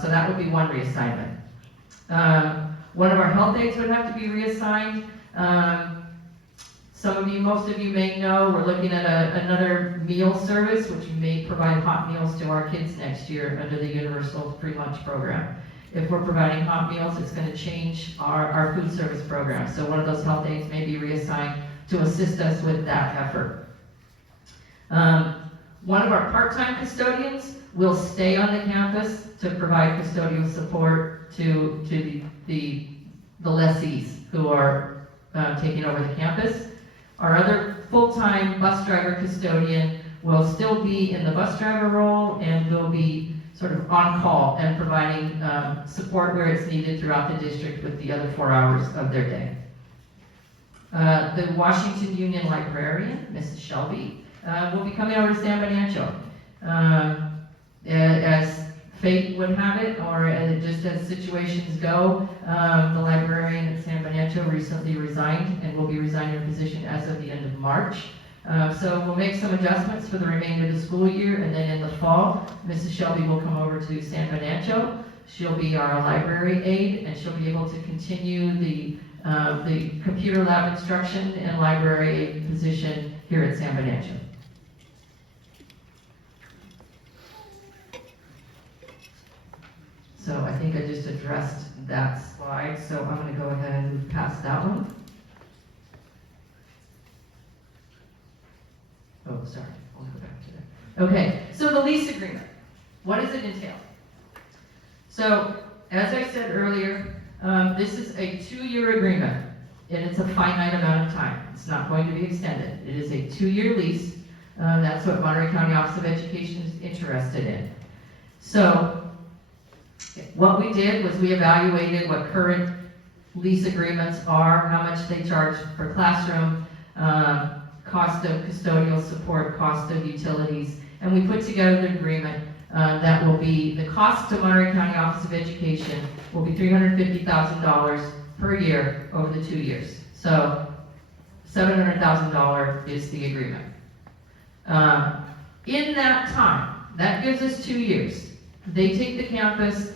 So that would be one reassignment. One of our health aides would have to be reassigned. Most of you may know, we're looking at another meal service, which may provide hot meals to our kids next year under the Universal Free Lunch Program. If we're providing hot meals, it's going to change our food service program. So one of those health aides may be reassigned to assist us with that effort. One of our part-time custodians will stay on the campus to provide custodial support to the lessees who are taking over the campus. Our other full-time bus driver custodian will still be in the bus driver role and will be sort of on call and providing support where it's needed throughout the district with the other 4 hours of their day. The Washington Union librarian, Mrs. Shelby, will be coming over to San Benancho. As fate would have it, or just as situations go, the librarian at San Benancho recently resigned and will be resigning her position as of the end of March. So we'll make some adjustments for the remainder of the school year, and then in the fall, Mrs. Shelby will come over to San Benancho. She'll be our library aide, and she'll be able to continue the computer lab instruction and library aide position here at San Benancho. So I think I just addressed that slide, so I'm going to go ahead and move past that one. Oh, sorry, I'll go back to that. Okay, so the lease agreement, what does it entail? So, as I said earlier, this is a 2-year agreement, and it's a finite amount of time. It's not going to be extended. It is a 2-year lease. That's what Monterey County Office of Education is interested in. So, what we did was we evaluated what current lease agreements are, how much they charge per classroom, cost of custodial support, cost of utilities, and we put together an agreement that will be, the cost to Monterey County Office of Education will be $350,000 per year over the 2 years. So $700,000 is the agreement. In that time, that gives us 2 years. They take the campus,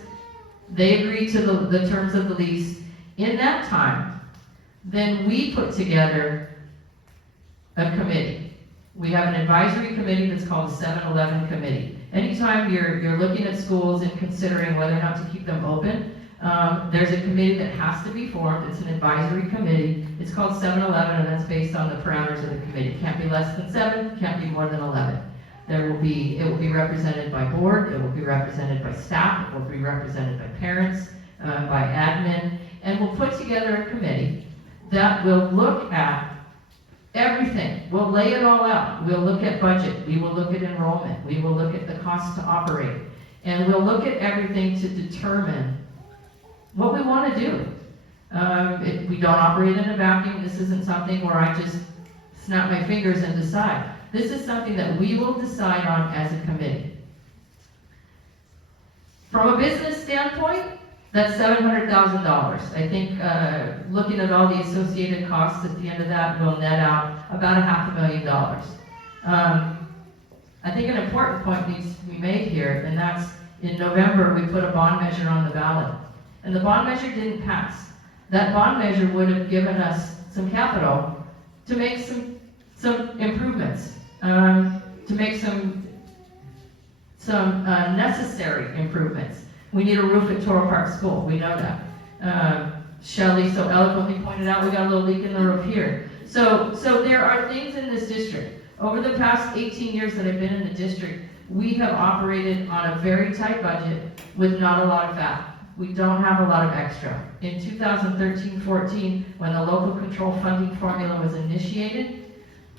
they agree to the terms of the lease. In that time, then we put together a committee. We have an advisory committee that's called the 7-11 committee. Anytime you're looking at schools and considering whether or not to keep them open, there's a committee that has to be formed. It's an advisory committee. It's called 7-11, and that's based on the parameters of the committee. It can't be less than 7, can't be more than 11. It will be represented by board, it will be represented by staff, it will be represented by parents, by admin, and we'll put together a committee that will look at everything. We'll lay it all out. We'll look at budget, we will look at enrollment, we will look at the cost to operate, and we'll look at everything to determine what we want to do. We don't operate in a vacuum. This isn't something where I just snap my fingers and decide. This is something that we will decide on as a committee. From a business standpoint, that's $700,000. I think looking at all the associated costs at the end of that will net out about $500,000. I think an important point needs to be made here, and that's in November we put a bond measure on the ballot. And the bond measure didn't pass. That bond measure would have given us some capital to make some improvements, to make some necessary improvements. We need a roof at Toro Park School, we know that. Shelley so eloquently pointed out we got a little leak in the roof here. So there are things in this district. Over the past 18 years that I've been in the district, we have operated on a very tight budget with not a lot of fat. We don't have a lot of extra. In 2013-14, when the local control funding formula was initiated,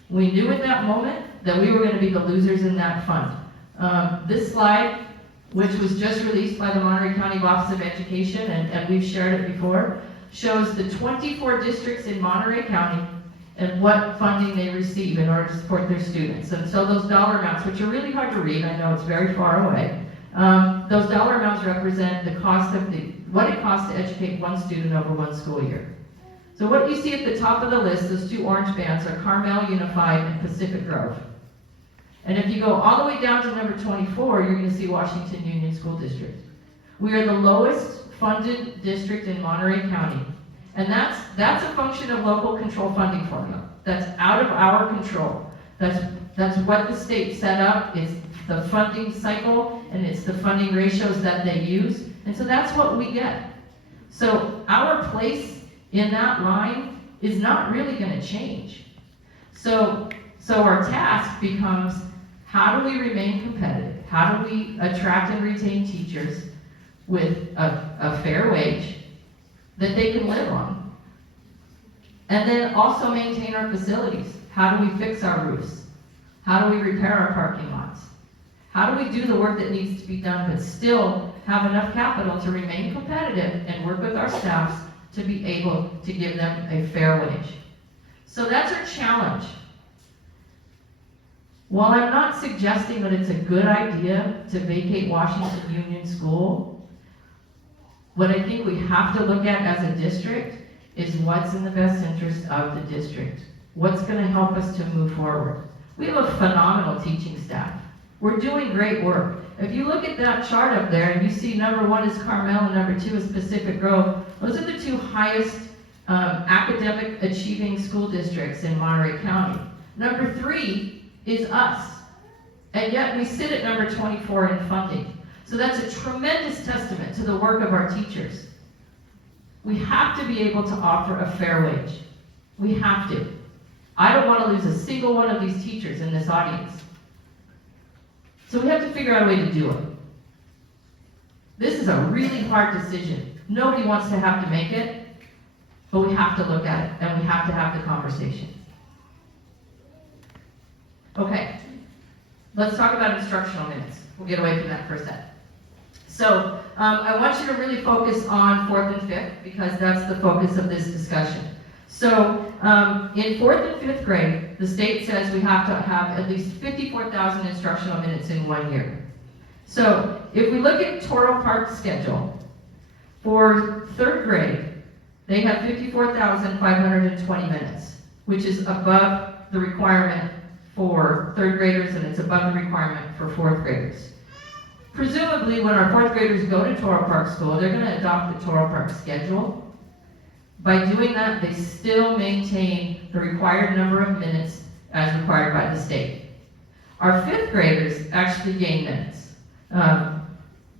we knew at that moment that we were going to be the losers in that fund. This slide, which was just released by the Monterey County Office of Education, and we've shared it before, shows the 24 districts in Monterey County and what funding they receive in order to support their students. And so those dollar amounts, which are really hard to read, I know it's very far away, those dollar amounts represent the cost of what it costs to educate one student over one school year. So what you see at the top of the list, those two orange bands, are Carmel Unified and Pacific Grove. And if you go all the way down to number 24, you're going to see Washington Union School District. We are the lowest funded district in Monterey County. And that's a function of local control funding formula. That's out of our control. That's what the state set up. It's the funding cycle, and it's the funding ratios that they use. And so that's what we get. So our place in that line is not really going to change. So our task becomes, how do we remain competitive? How do we attract and retain teachers with a fair wage that they can live on? And then also maintain our facilities. How do we fix our roofs? How do we repair our parking lots? How do we do the work that needs to be done but still have enough capital to remain competitive and work with our staffs to be able to give them a fair wage? So that's our challenge. While I'm not suggesting that it's a good idea to vacate Washington Union School, what I think we have to look at as a district is what's in the best interest of the district. What's going to help us to move forward. We have a phenomenal teaching staff. We're doing great work. If you look at that chart up there and you see number 1 is Carmel and number 2 is Pacific Grove, those are the 2 highest academic achieving school districts in Monterey County. Number 3 is us, and yet we sit at number 24 in funding. So that's a tremendous testament to the work of our teachers. We have to be able to offer a fair wage. We have to. I don't want to lose a single one of these teachers in this audience. So we have to figure out a way to do it. This is a really hard decision. Nobody wants to have to make it, but we have to look at it, and we have to have the conversation. Okay, let's talk about instructional minutes. We'll get away from that for a sec. So I want you to really focus on 4th and 5th because that's the focus of this discussion. So in 4th and 5th grade, the state says we have to have at least 54,000 instructional minutes in 1 year. So if we look at Toro Park's schedule, for 3rd grade, they have 54,520 minutes, which is above the requirement for 3rd graders, and it's above the requirement for 4th graders. Presumably, when our 4th graders go to Toro Park School, they're going to adopt the Toro Park schedule. By doing that, they still maintain the required number of minutes as required by the state. Our 5th graders actually gain minutes.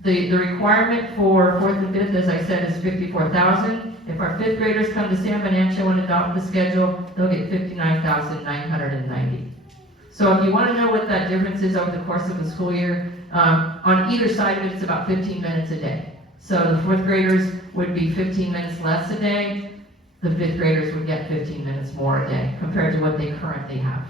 The requirement for 4th and 5th, as I said, is 54,000. If our 5th graders come to San Bernardino and adopt the schedule, they'll get 59,990. So if you want to know what that difference is over the course of the school year, on either side of it, it's about 15 minutes a day. So the 4th graders would be 15 minutes less a day. The 5th graders would get 15 minutes more a day compared to what they currently have.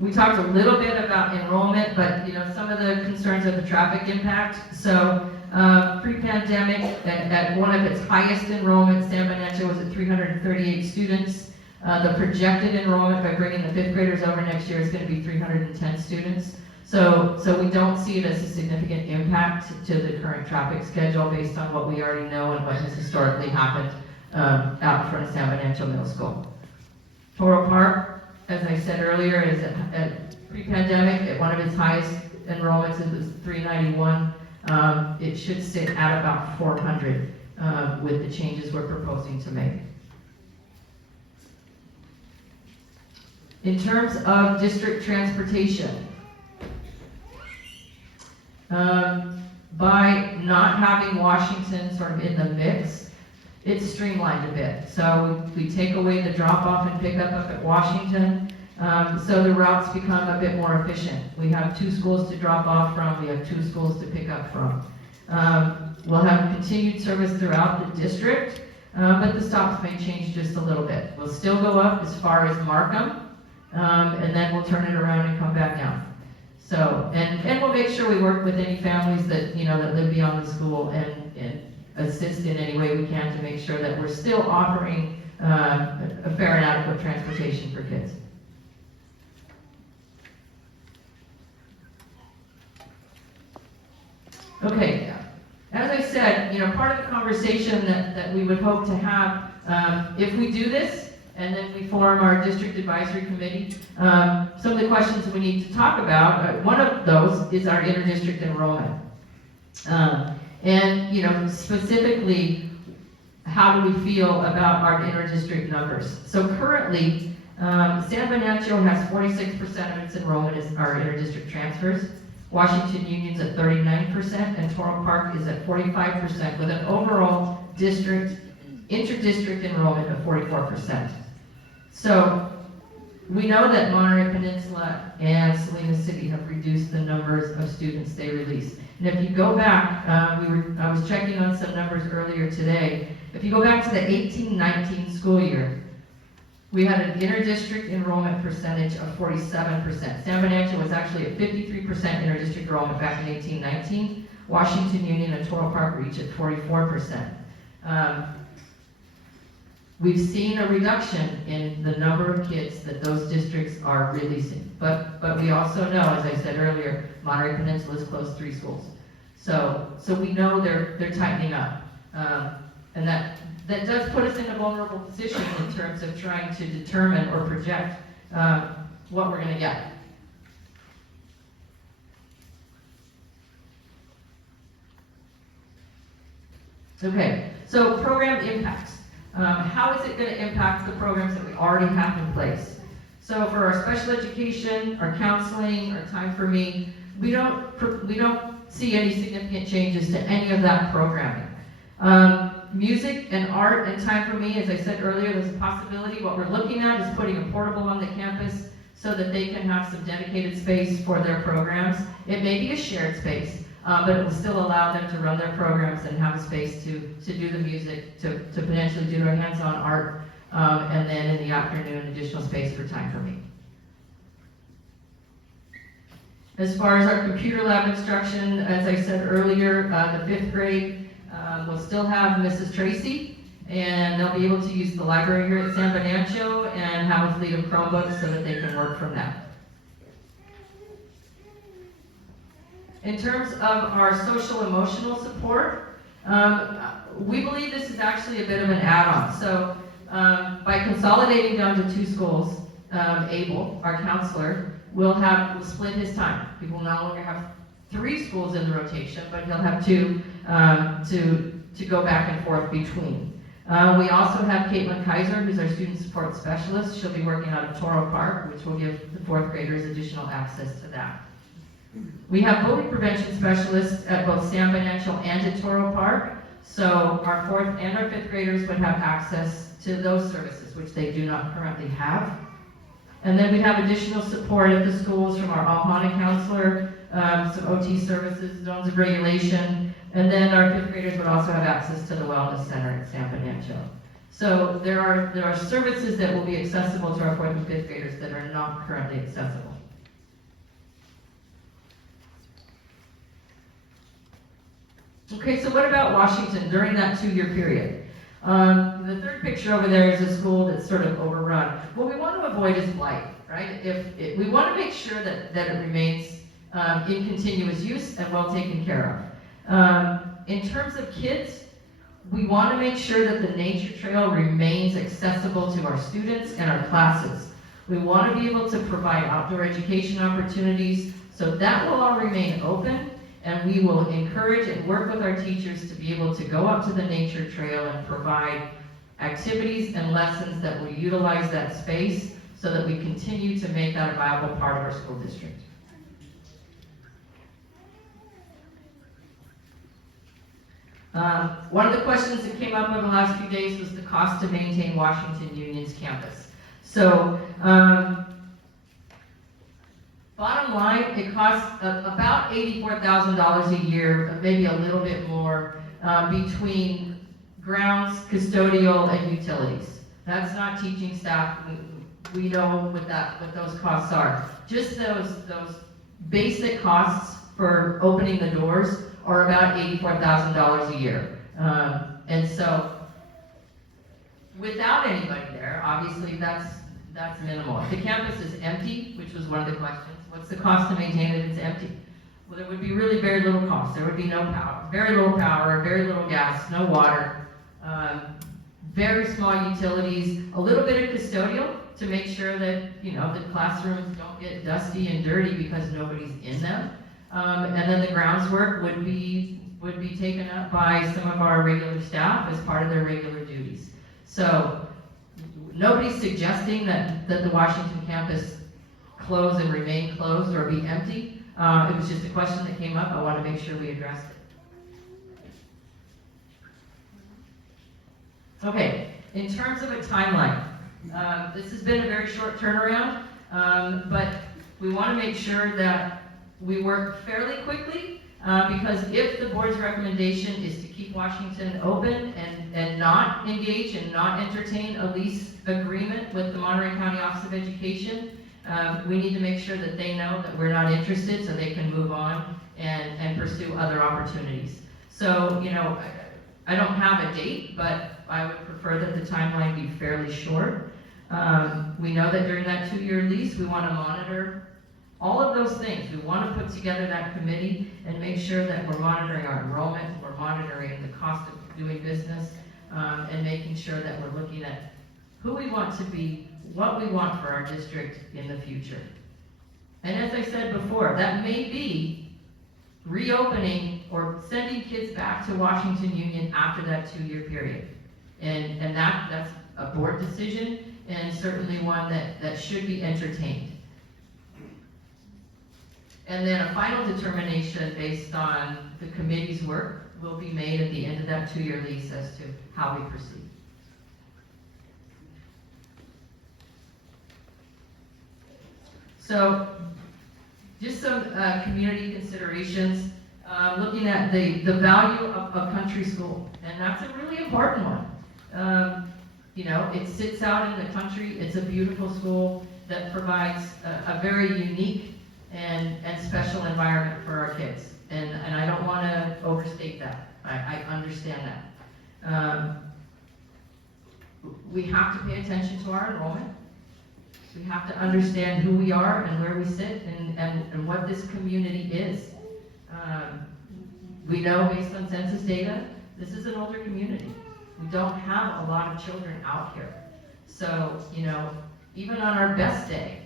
We talked a little bit about enrollment, but some of the concerns of the traffic impact. So pre-pandemic, at one of its highest enrollments, San Bernardino was at 338 students. The projected enrollment by bringing the 5th graders over next year is going to be 310 students. So we don't see it as a significant impact to the current traffic schedule based on what we already know and what has historically happened out in front of San Bernardino Middle School. Toro Park, as I said earlier, is at pre-pandemic at one of its highest enrollments. It was 391. It should sit at about 400 with the changes we're proposing to make. In terms of district transportation, by not having Washington sort of in the mix, it's streamlined a bit. So we take away the drop-off and pick-up up at Washington, so the routes become a bit more efficient. We have 2 schools to drop off from, we have 2 schools to pick up from. We'll have continued service throughout the district, but the stops may change just a little bit. We'll still go up as far as Markham, and then we'll turn it around and come back down. So, and we'll make sure we work with any families that, that live beyond the school and assist in any way we can to make sure that we're still offering a fair and adequate transportation for kids. Okay, as I said, part of the conversation that we would hope to have, if we do this, and then we form our district advisory committee, some of the questions we need to talk about, one of those is our inter-district enrollment. And specifically, how do we feel about our inter-district numbers? So currently, San Bernardino has 46% of its enrollment is our inter-district transfers. Washington Union's at 39%, and Toro Park is at 45%, with an overall inter-district enrollment of 44%. So we know that Monterey Peninsula and Salinas City have reduced the numbers of students they release. And if you go back, I was checking on some numbers earlier today. If you go back to the 18-19 school year, we had an inter-district enrollment percentage of 47%. San Bernardino was actually at 53% inter-district enrollment back in 18-19. Washington Union and Toro Park each at 44%. We've seen a reduction in the number of kids that those districts are releasing. But we also know, as I said earlier, Monterey Peninsula has closed 3 schools. So we know they're tightening up. And that does put us in a vulnerable position in terms of trying to determine or project what we're gonna get. Okay, so program impacts. How is it going to impact the programs that we already have in place? So for our special education, our counseling, our Time for Me, we don't see any significant changes to any of that programming. Music and art and Time for Me, as I said earlier, there's a possibility. What we're looking at is putting a portable on the campus so that they can have some dedicated space for their programs. It may be a shared space, but it will still allow them to run their programs and have a space to do the music, to potentially do their hands-on art, and then in the afternoon, additional space for Time for Me. As far as our computer lab instruction, as I said earlier, the 5th grade will still have Mrs. Tracy, and they'll be able to use the library here at San Bernardino and have a fleet of Chromebooks so that they can work from that. In terms of our social emotional support, we believe this is actually a bit of an add-on. So by consolidating down to 2 schools, Abel, our counselor, will split his time. He will no longer have 3 schools in the rotation, but he'll have 2 to go back and forth between. We also have Caitlin Kaiser, who's our student support specialist. She'll be working out of Toro Park, which will give the 4th graders additional access to that. We have bully prevention specialists at both San Bernardino and at Toro Park, so our 4th and our 5th graders would have access to those services, which they do not currently have. And then we have additional support at the schools from our Ohana counselor, some OT services, zones of regulation, and then our 5th graders would also have access to the wellness center at San Bernardino. So there are services that will be accessible to our 4th and 5th graders that are not currently accessible. Okay, so what about Washington during that 2-year period? The 3rd picture over there is a school that's sort of overrun. What we want to avoid is blight, right? If we want to make sure that it remains in continuous use and well taken care of. In terms of kids, we want to make sure that the nature trail remains accessible to our students and our classes. We want to be able to provide outdoor education opportunities, so that will all remain open. And we will encourage and work with our teachers to be able to go up to the nature trail and provide activities and lessons that will utilize that space so that we continue to make that a viable part of our school district. One of the questions that came up over the last few days was the cost to maintain Washington Union's campus. So, bottom line, it costs about $84,000 a year, maybe a little bit more, between grounds, custodial, and utilities. That's not teaching staff. We know what those costs are. Just those basic costs for opening the doors are about $84,000 a year. And so, without anybody there, obviously that's minimal. If the campus is empty, which was one of the questions, what's the cost to maintain it if it's empty? Well, there would be really very little cost. There would be no power, very little gas, no water, very small utilities, a little bit of custodial to make sure that, the classrooms don't get dusty and dirty because nobody's in them. And then the grounds work would be taken up by some of our regular staff as part of their regular duties. So nobody's suggesting that the Washington campus close and remain closed or be empty. It was just a question that came up. I want to make sure we addressed it. Okay, in terms of a timeline, this has been a very short turnaround, but we want to make sure that we work fairly quickly, because if the board's recommendation is to keep Washington open and not engage and not entertain a lease agreement with the Monterey County Office of Education, we need to make sure that they know that we're not interested so they can move on and pursue other opportunities. So, you know, I don't have a date, but I would prefer that the timeline be fairly short. We know that during that 2-year lease, we want to monitor all of those things. We want to put together that committee and make sure that we're monitoring our enrollment, we're monitoring the cost of doing business, and making sure that we're looking at who we want to be, what we want for our district in the future. And as I said before, that may be reopening or sending kids back to Washington Union after that 2-year period. And that's a board decision, and certainly one that should be entertained. And then a final determination based on the committee's work will be made at the end of that 2-year lease as to how we proceed. So, just some community considerations, looking at the value of country school, and that's a really important one. You know, it sits out in the country, it's a beautiful school that provides a very unique and special environment for our kids. And I don't want to overstate that. I understand that. We have to pay attention to our enrollment. We have to understand who we are and where we sit and what this community is. We know based on census data, this is an older community. We don't have a lot of children out here. So, you know, even on our best day,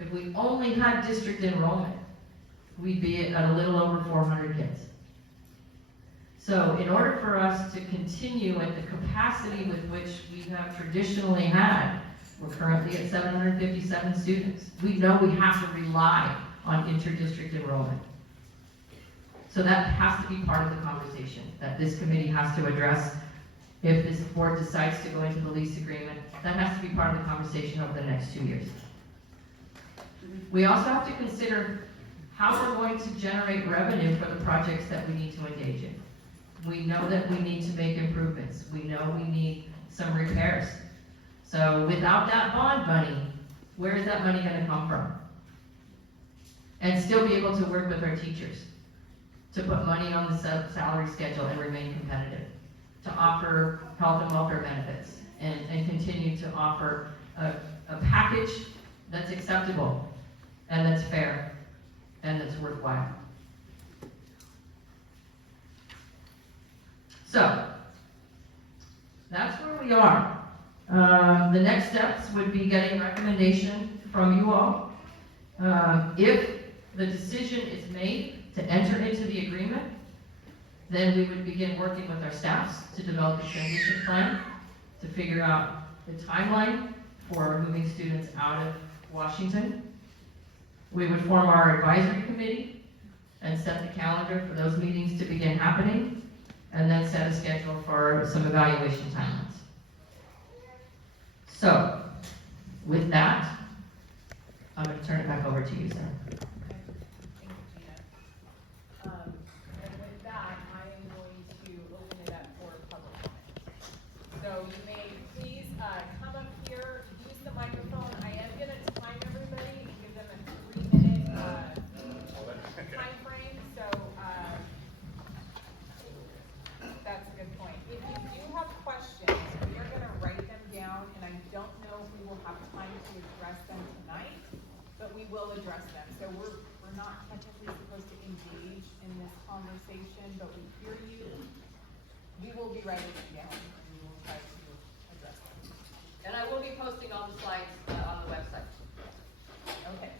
if we only had district enrollment, we'd be at a little over 400 kids. So in order for us to continue at the capacity with which we have traditionally had, we're currently at 757 students. We know we have to rely on interdistrict enrollment. So that has to be part of the conversation that this committee has to address. If this board decides to go into the lease agreement, that has to be part of the conversation over the next 2 years. We also have to consider how we're going to generate revenue for the projects that we need to engage in. We know that we need to make improvements. We know we need some repairs. So without that bond money, where is that money going to come from? And still be able to work with our teachers to put money on the salary schedule and remain competitive, to offer health and welfare benefits, and continue to offer a package that's acceptable and that's fair and that's worthwhile. So, that's where we are. The next steps would be getting a recommendation from you all. If the decision is made to enter into the agreement, then we would begin working with our staffs to develop a transition plan, to figure out the timeline for moving students out of Washington. We would form our advisory committee and set the calendar for those meetings to begin happening, and then set a schedule for some evaluation timelines. So, with that, I'm going to turn it back over to you, Sarah. Thank you, Gina. And with that, I am going to open it up for public comment. So you may please come up here, use the microphone. I am going to time everybody and give them a 3-minute time frame. So that's a good point. If you do have questions, we are going to write them down, and I don't know if we will have time to address them tonight, but we will address them. So we're not technically supposed to engage in this conversation, but we hear you. We will be writing them down, and we will try to address them. And I will be posting all the slides on the website. Okay.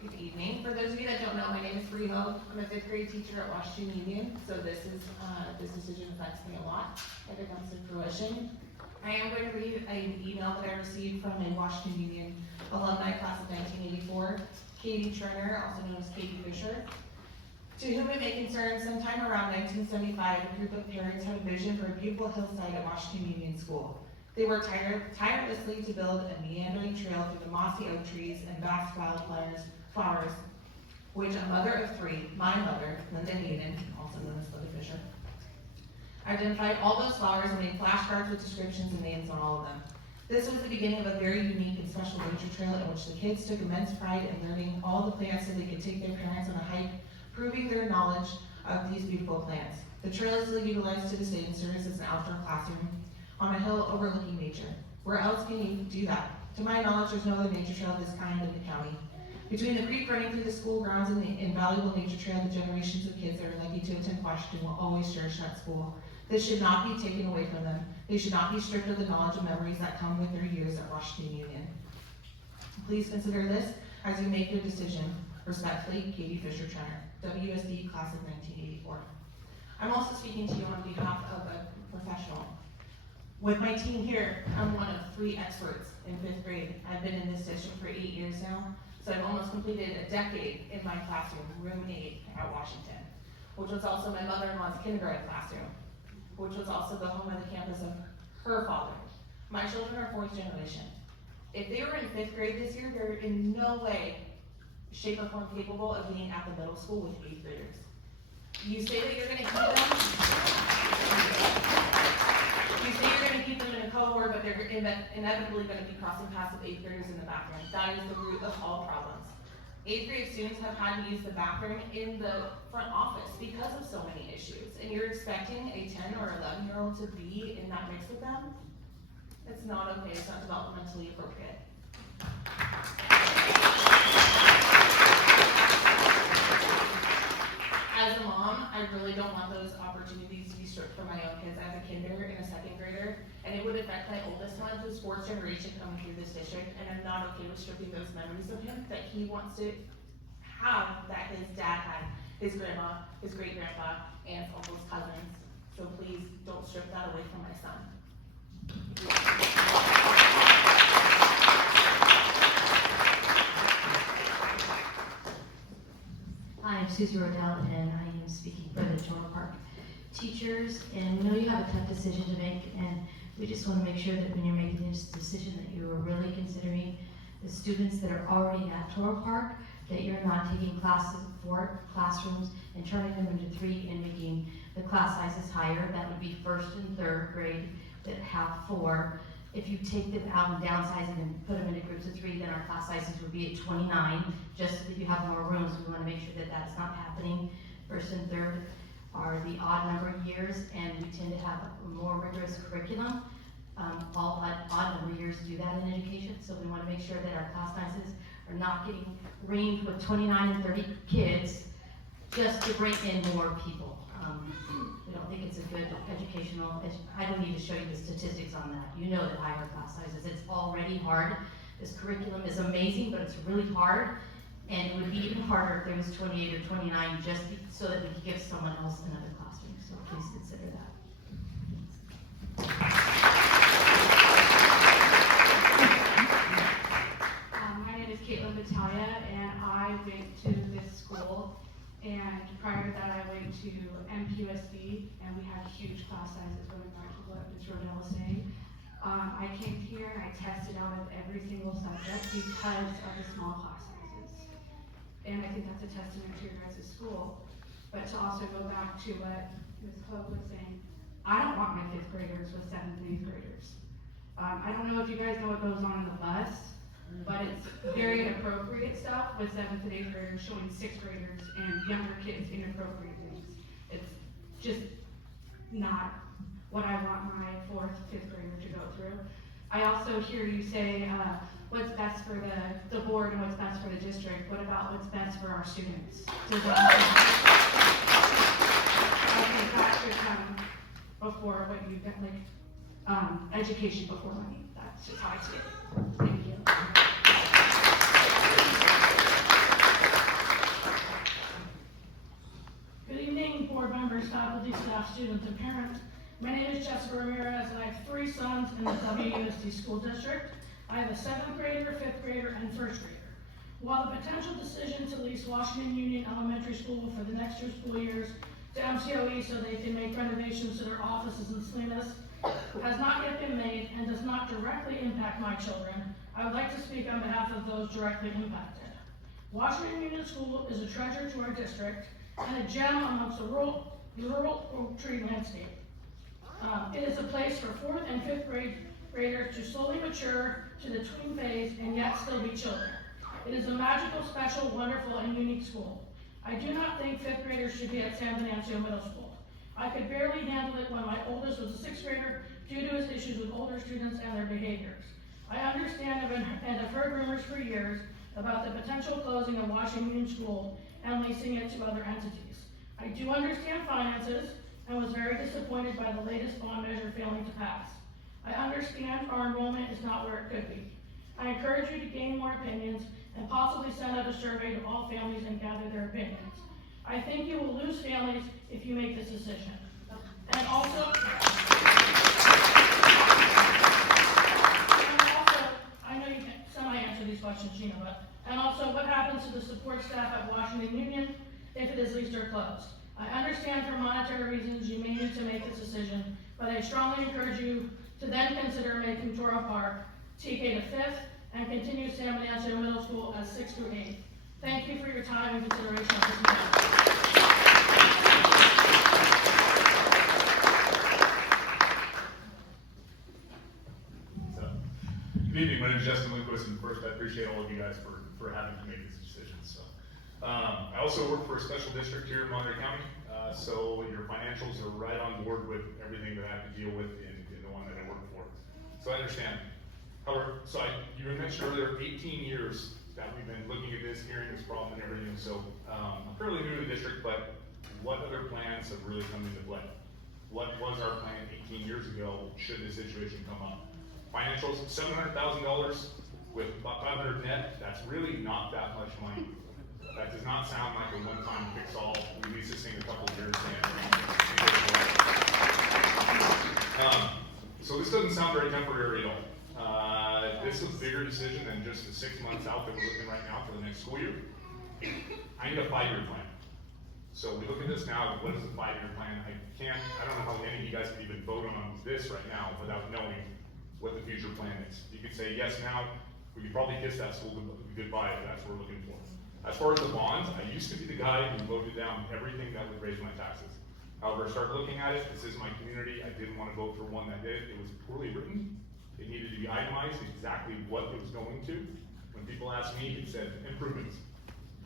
Good evening. For those of you that don't know, my name is Bree Ho. I'm a 5th grade teacher at Washington Union, so this decision affects me a lot if it comes to fruition. I am going to read an email that I received from a Washington Union alumni class of 1984, Katie Turner, also known as Katie Fisher. To whom it may concern, sometime around 1975, a group of parents had a vision for a beautiful hillside at Washington Union School. They worked tirelessly to build a meandering trail through the mossy oak trees and vast wildflowers, which a mother of 3, my mother, Linda Hayden, also known as Linda Fisher, identified all those flowers and made flashcards with descriptions and names on all of them. This was the beginning of a very unique and special nature trail in which the kids took immense pride in learning all the plants so they could take their parents on a hike, proving their knowledge of these beautiful plants. The trail is still utilized to this day and serves as an outdoor classroom on a hill overlooking nature. Where else can you do that? To my knowledge, there's no other nature trail of this kind in the county. Between the creek running through the school grounds and the invaluable nature trail, the generations of kids that are lucky to attend Washington will always cherish that school. This should not be taken away from them. They should not be stripped of the knowledge and memories that come with their years at Washington Union. Please consider this as you make your decision. Respectfully, Katie Fisher-Trenner, WSD Class of 1984. I'm also speaking to you on behalf of a professional. With my team here, I'm one of 3 experts in 5th grade. I've been in this district for 8 years now, so I've almost completed a decade in my classroom, room 8 at Washington, which was also my mother-in-law's kindergarten classroom, which was also the home of the campus of her father. My children are 4th generation. If they were in 5th grade this year, they're in no way, shape, or form capable of being at the middle school with 8th graders. You say that you're gonna keep them, in a cohort, but they're inevitably gonna be crossing paths with 8th graders in the bathroom. That is the root of all problems. 8th grade students have had to use the bathroom in the front office because of so many issues. And you're expecting a 10 or 11-year-old to be in that mix with them? It's not okay, it's not developmentally appropriate. As a mom, I really don't want those opportunities to be stripped from my own kids. I have a kinder and a 2nd grader, and it would affect my oldest one, who's 4th generation coming through this district, and I'm not okay with stripping those memories of him that he wants to have that his dad had, his grandma, his great-grandpa, aunts, uncles, cousins. So please don't strip that away from my son. Hi, I'm Susie Rodell, and I am speaking for the Jordan Park teachers. And we know you have a tough decision to make, and we just want to make sure that when you're making this decision that you are really considering the students that are already at Toro Park, that you're not taking classes, 4 classrooms and turning them into 3 and making the class sizes higher. That would be 1st and 3rd grade that have 4. If you take them out and downsize them and put them into groups of 3, then our class sizes would be at 29, just so that you have more rooms. We want to make sure that that's not happening. 1st and 3rd are the odd number of years, and we tend to have a more rigorous curriculum. All odd number of years do that in education, so we want to make sure that our class sizes are not getting ringed with 29 and 30 kids just to bring in more people. We don't think it's a good educational, I don't need to show you the statistics on that. You know that higher class sizes, it's already hard. This curriculum is amazing, but it's really hard. And it would be even harder if there was 28 or 29 just so that we could give someone else another classroom. So please consider that. My name is Caitlin Battaglia, and I went to this school. And prior to that, I went to MPUSD, and we had huge class sizes, going back to what Ms. Rodell was saying. I came here and I tested out of every single subject because of the small class sizes. And I think that's a testament to your guys' school. But to also go back to what Ms. Hope was saying, I don't want my 5th graders with 7th and 8th graders. I don't know if you guys know what goes on in the bus, but it's very inappropriate stuff with 7th and 8th graders showing 6th graders and younger kids inappropriate things. It's just not what I want my 4th, 5th grader to go through. I also hear you say what's best for the board and what's best for the district. What about what's best for our students? I think that should come before what you get, like education before money. That's just how I see it. Thank you. Good evening, board members, faculty, staff, students, and parents. My name is Jessica Ramirez, and I have 3 sons in the WUSD school district. I have a 7th grader, 5th grader, and 1st grader. While the potential decision to lease Washington Union Elementary School for the next 2 school years to MCOE so they can make renovations to their offices in Salinas has not yet been made and does not directly impact my children, I would like to speak on behalf of those directly impacted. Washington Union School is a treasure to our district and a gem amongst the rural oak tree landscape. It is a place for 4th and 5th graders to slowly mature to the tween phase and yet still be children. It is a magical, special, wonderful, and unique school. I do not think 5th graders should be at San Venancio Middle School. I could barely handle it when my oldest was a 6th grader due to his issues with older students and their behaviors. I understand and have heard rumors for years about the potential closing of Washington Union School and leasing it to other entities. I do understand finances and was very disappointed by the latest bond measure failing to pass. I understand our enrollment is not where it could be. I encourage you to gain more opinions and possibly send out a survey to all families and gather their opinions. I think you will lose families if you make this decision. And also, I know you can semi-answer these questions, Gina, but, and also what happens to the support staff at Washington Union if it is leased or closed? I understand for monetary reasons you may need to make this decision, but I strongly encourage you to then consider making Toro Park TK to 5th and continue San Venancio Middle School as 6th through 8th. Thank you for your time and consideration of this matter. Good evening, my name is Justin Lindquist, and first I appreciate all of you guys for having to make this decision. So, I also work for a special district here in Monterey County, so your financials are right on board with everything that I have to deal with in the one that I work for. So I understand. However, you mentioned earlier 18 years that we've been looking at this, hearing this problem and everything, so I'm fairly new to the district, but what other plans have really come into play? What was our plan 18 years ago should this situation come up? Financials, $700,000 with about 500 net, that's really not that much money. That does not sound like a one-time fix-all. We lease this thing a couple of years so this doesn't sound very temporary at all. This is a bigger decision than just the 6 months out that we're looking right now for the next school year. I need a 5-year plan. So we look at this now, what is a 5-year plan? I don't know how any of you guys can even vote on this right now without knowing what the future plan is. You could say yes now, we could probably kiss that school goodbye if that's what we're looking for. As far as the bonds, I used to be the guy who voted down everything that would raise my taxes. However, I started looking at it, this is my community, I didn't want to vote for one that did. It was poorly written. It needed to be itemized exactly what it was going to. When people asked me, it said improvements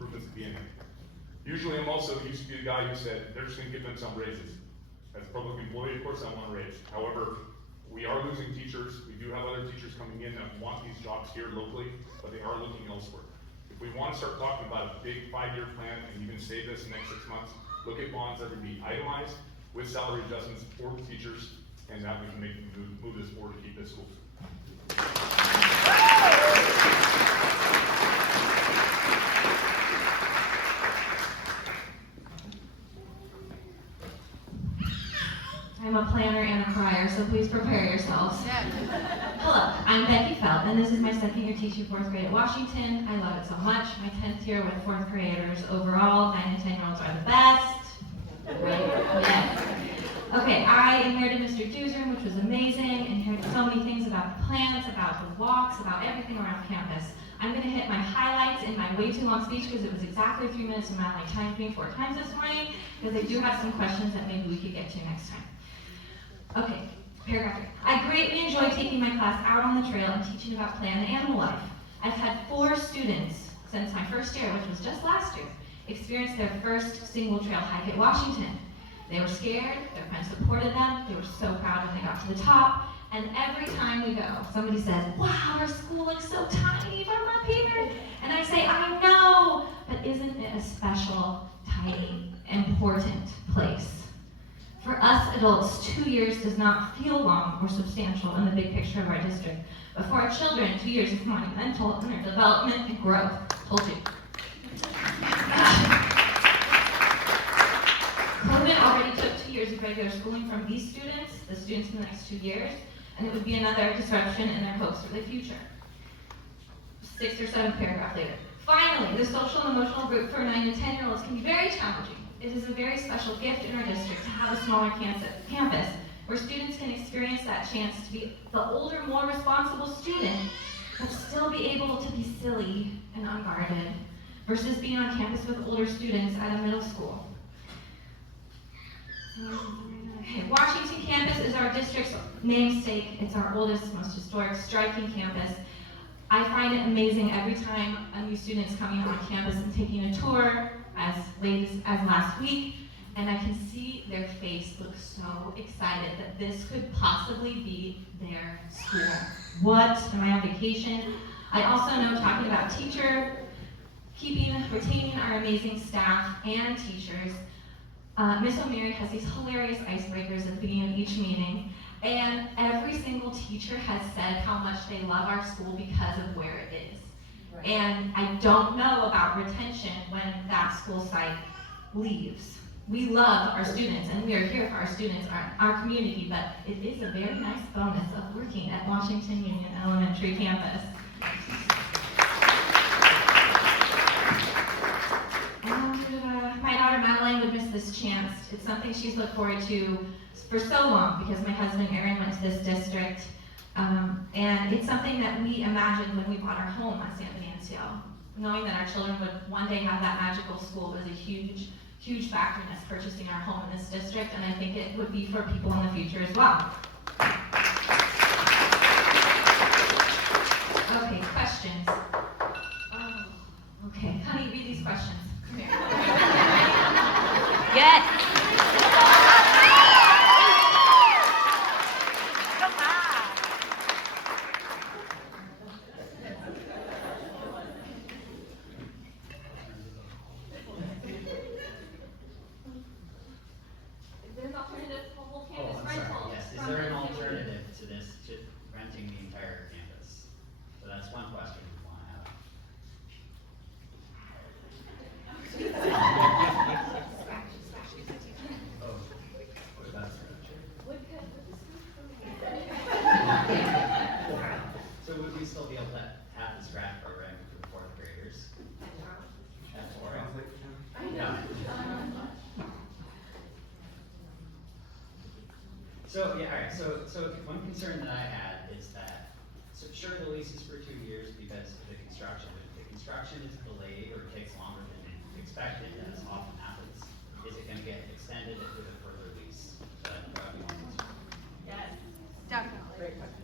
at the end. Usually I'm also used to be the guy who said, they're just gonna give them some raises. As a public employee, of course I want a raise. However, we are losing teachers. We do have other teachers coming in that want these jobs here locally, but they are looking elsewhere. If we want to start talking about a big 5-year plan and even save this in the next 6 months, look at bonds that would be itemized with salary adjustments for the teachers, and that we can move this forward to keep this school. I'm a planner and a crier, so please prepare yourselves. Hello, I'm Becky Felt, and this is my second year teaching 4th grade at Washington. I love it so much. My 10th year with 4th graders overall. 9 and 10-year-olds are the best. Right? Yes. Okay, I inherited Mr. Dude's room, which was amazing. Inherited so many things about the plants, about the walks, about everything around campus. I'm going to hit my highlights in my way too long speech because it was exactly 3 minutes and not like timed me 4 times this morning, because I do have some questions that maybe we could get to next time. Okay, paragraph 3. I greatly enjoy taking my class out on the trail and teaching about plant and animal life. I've had 4 students since my first year, which was just last year, experience their first single trail hike at Washington. They were scared, their friends supported them, they were so proud when they got to the top, and every time we go, somebody says, wow, our school looks so tiny from up here. And I say, I know, but isn't it a special, tiny, important place? For us adults, 2 years does not feel long or substantial in the big picture of our district. But for our children, 2 years is monumental in their development and growth. Told you. COVID already took 2 years of regular schooling from these students, the students in the next 2 years, and it would be another disruption in their hopes for the future. 6th or 7th paragraph later. Finally, the social and emotional group for 9 and 10-year-olds can be very challenging. It is a very special gift in our district to have a smaller campus where students can experience that chance to be the older, more responsible student, but still be able to be silly and unguarded, versus being on campus with older students at a middle school. Okay, Washington campus is our district's namesake. It's our oldest, most historic, striking campus. I find it amazing every time a new student's coming on campus and taking a tour, as late as last week, and I can see their face look so excited that this could possibly be their school. What? Am I on vacation? I also know, talking about retaining our amazing staff and teachers, Miss O'Meary has these hilarious icebreakers at the beginning of each meeting, and every single teacher has said how much they love our school because of where it is. Right. And I don't know about retention when that school site leaves. We love our students, and we are here for our students, our community, but it is a very nice bonus of working at Washington Union Elementary campus. My daughter Madeline would miss this chance. It's something she's looked forward to for so long because my husband Aaron went to this district. And it's something that we imagined when we bought our home at San Venancio. Knowing that our children would one day have that magical school was a huge, huge factor in us purchasing our home in this district, and I think it would be for people in the future as well. Okay, questions. Oh, okay, honey, read these questions. Come here. Yes. So, yeah, all right, so one concern that I had is that, so sure, the lease is for 2 years because of the construction, but if the construction is delayed or takes longer than expected, as often happens, is it gonna get extended with a further lease? Yes, definitely. Great question.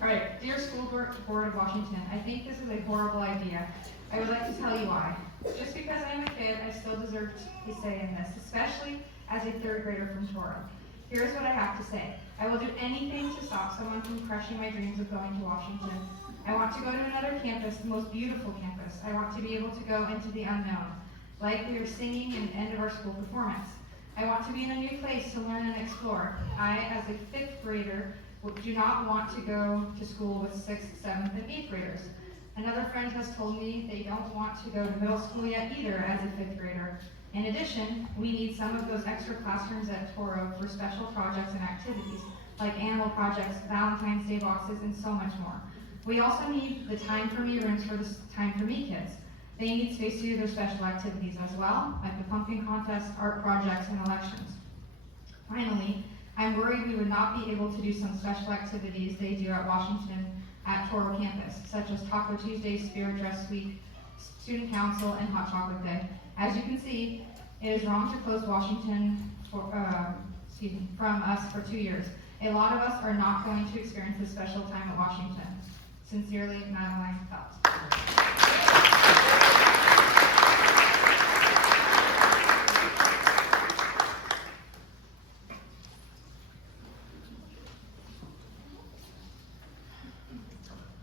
Alright, dear School Board of Washington, I think this is a horrible idea. I would like to tell you why. Just because I am a kid, I still deserve a say in this, especially as a third grader from Toro. Here's what I have to say. I will do anything to stop someone from crushing my dreams of going to Washington. I want to go to another campus, the most beautiful campus. I want to be able to go into the unknown, like we are singing in the end of our school performance. I want to be in a new place to learn and explore. I, as a 5th grader, do not want to go to school with 6th, 7th, and 8th graders. Another friend has told me they don't want to go to middle school yet either as a 5th grader. In addition, we need some of those extra classrooms at Toro for special projects and activities, like animal projects, Valentine's Day boxes, and so much more. We also need the Time for Me rooms for the Time for Me kids. They need space to do their special activities as well, like the pumpkin contest, art projects, and elections. Finally, I'm worried we would not be able to do some special activities they do at Washington at Toro campus, such as Taco Tuesday, Spirit Dress Week, Student Council, and Hot Chocolate Day. As you can see, it is wrong to close Washington from us for 2 years. A lot of us are not going to experience this special time at Washington. Sincerely, Madeline Phelps.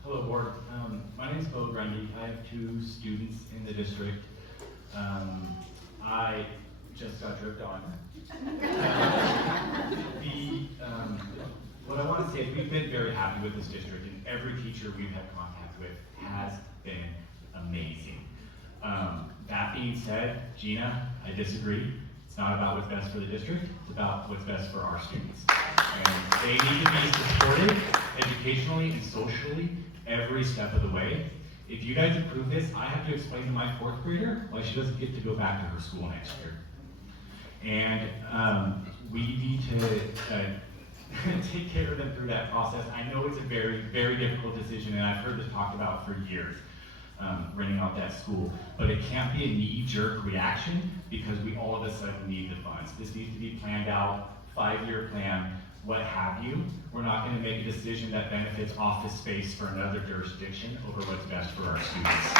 Hello, board. My name is Bo Grundy. I have 2 students in the district. I just got dripped on. What I want to say is we've been very happy with this district, and every teacher we've had contact with has been amazing. That being said, Gina, I disagree. It's not about what's best for the district, it's about what's best for our students. And they need to be supported educationally and socially every step of the way. If you guys approve this, I have to explain to my fourth grader why she doesn't get to go back to her school next year. And we need to take care of them through that process. I know it's a very, very difficult decision, and I've heard this talked about for years, renting out that school. But it can't be a knee-jerk reaction because we all of a sudden need the funds. This needs to be planned out, 5-year plan, what have you. We're not going to make a decision that benefits office space for another jurisdiction over what's best for our students.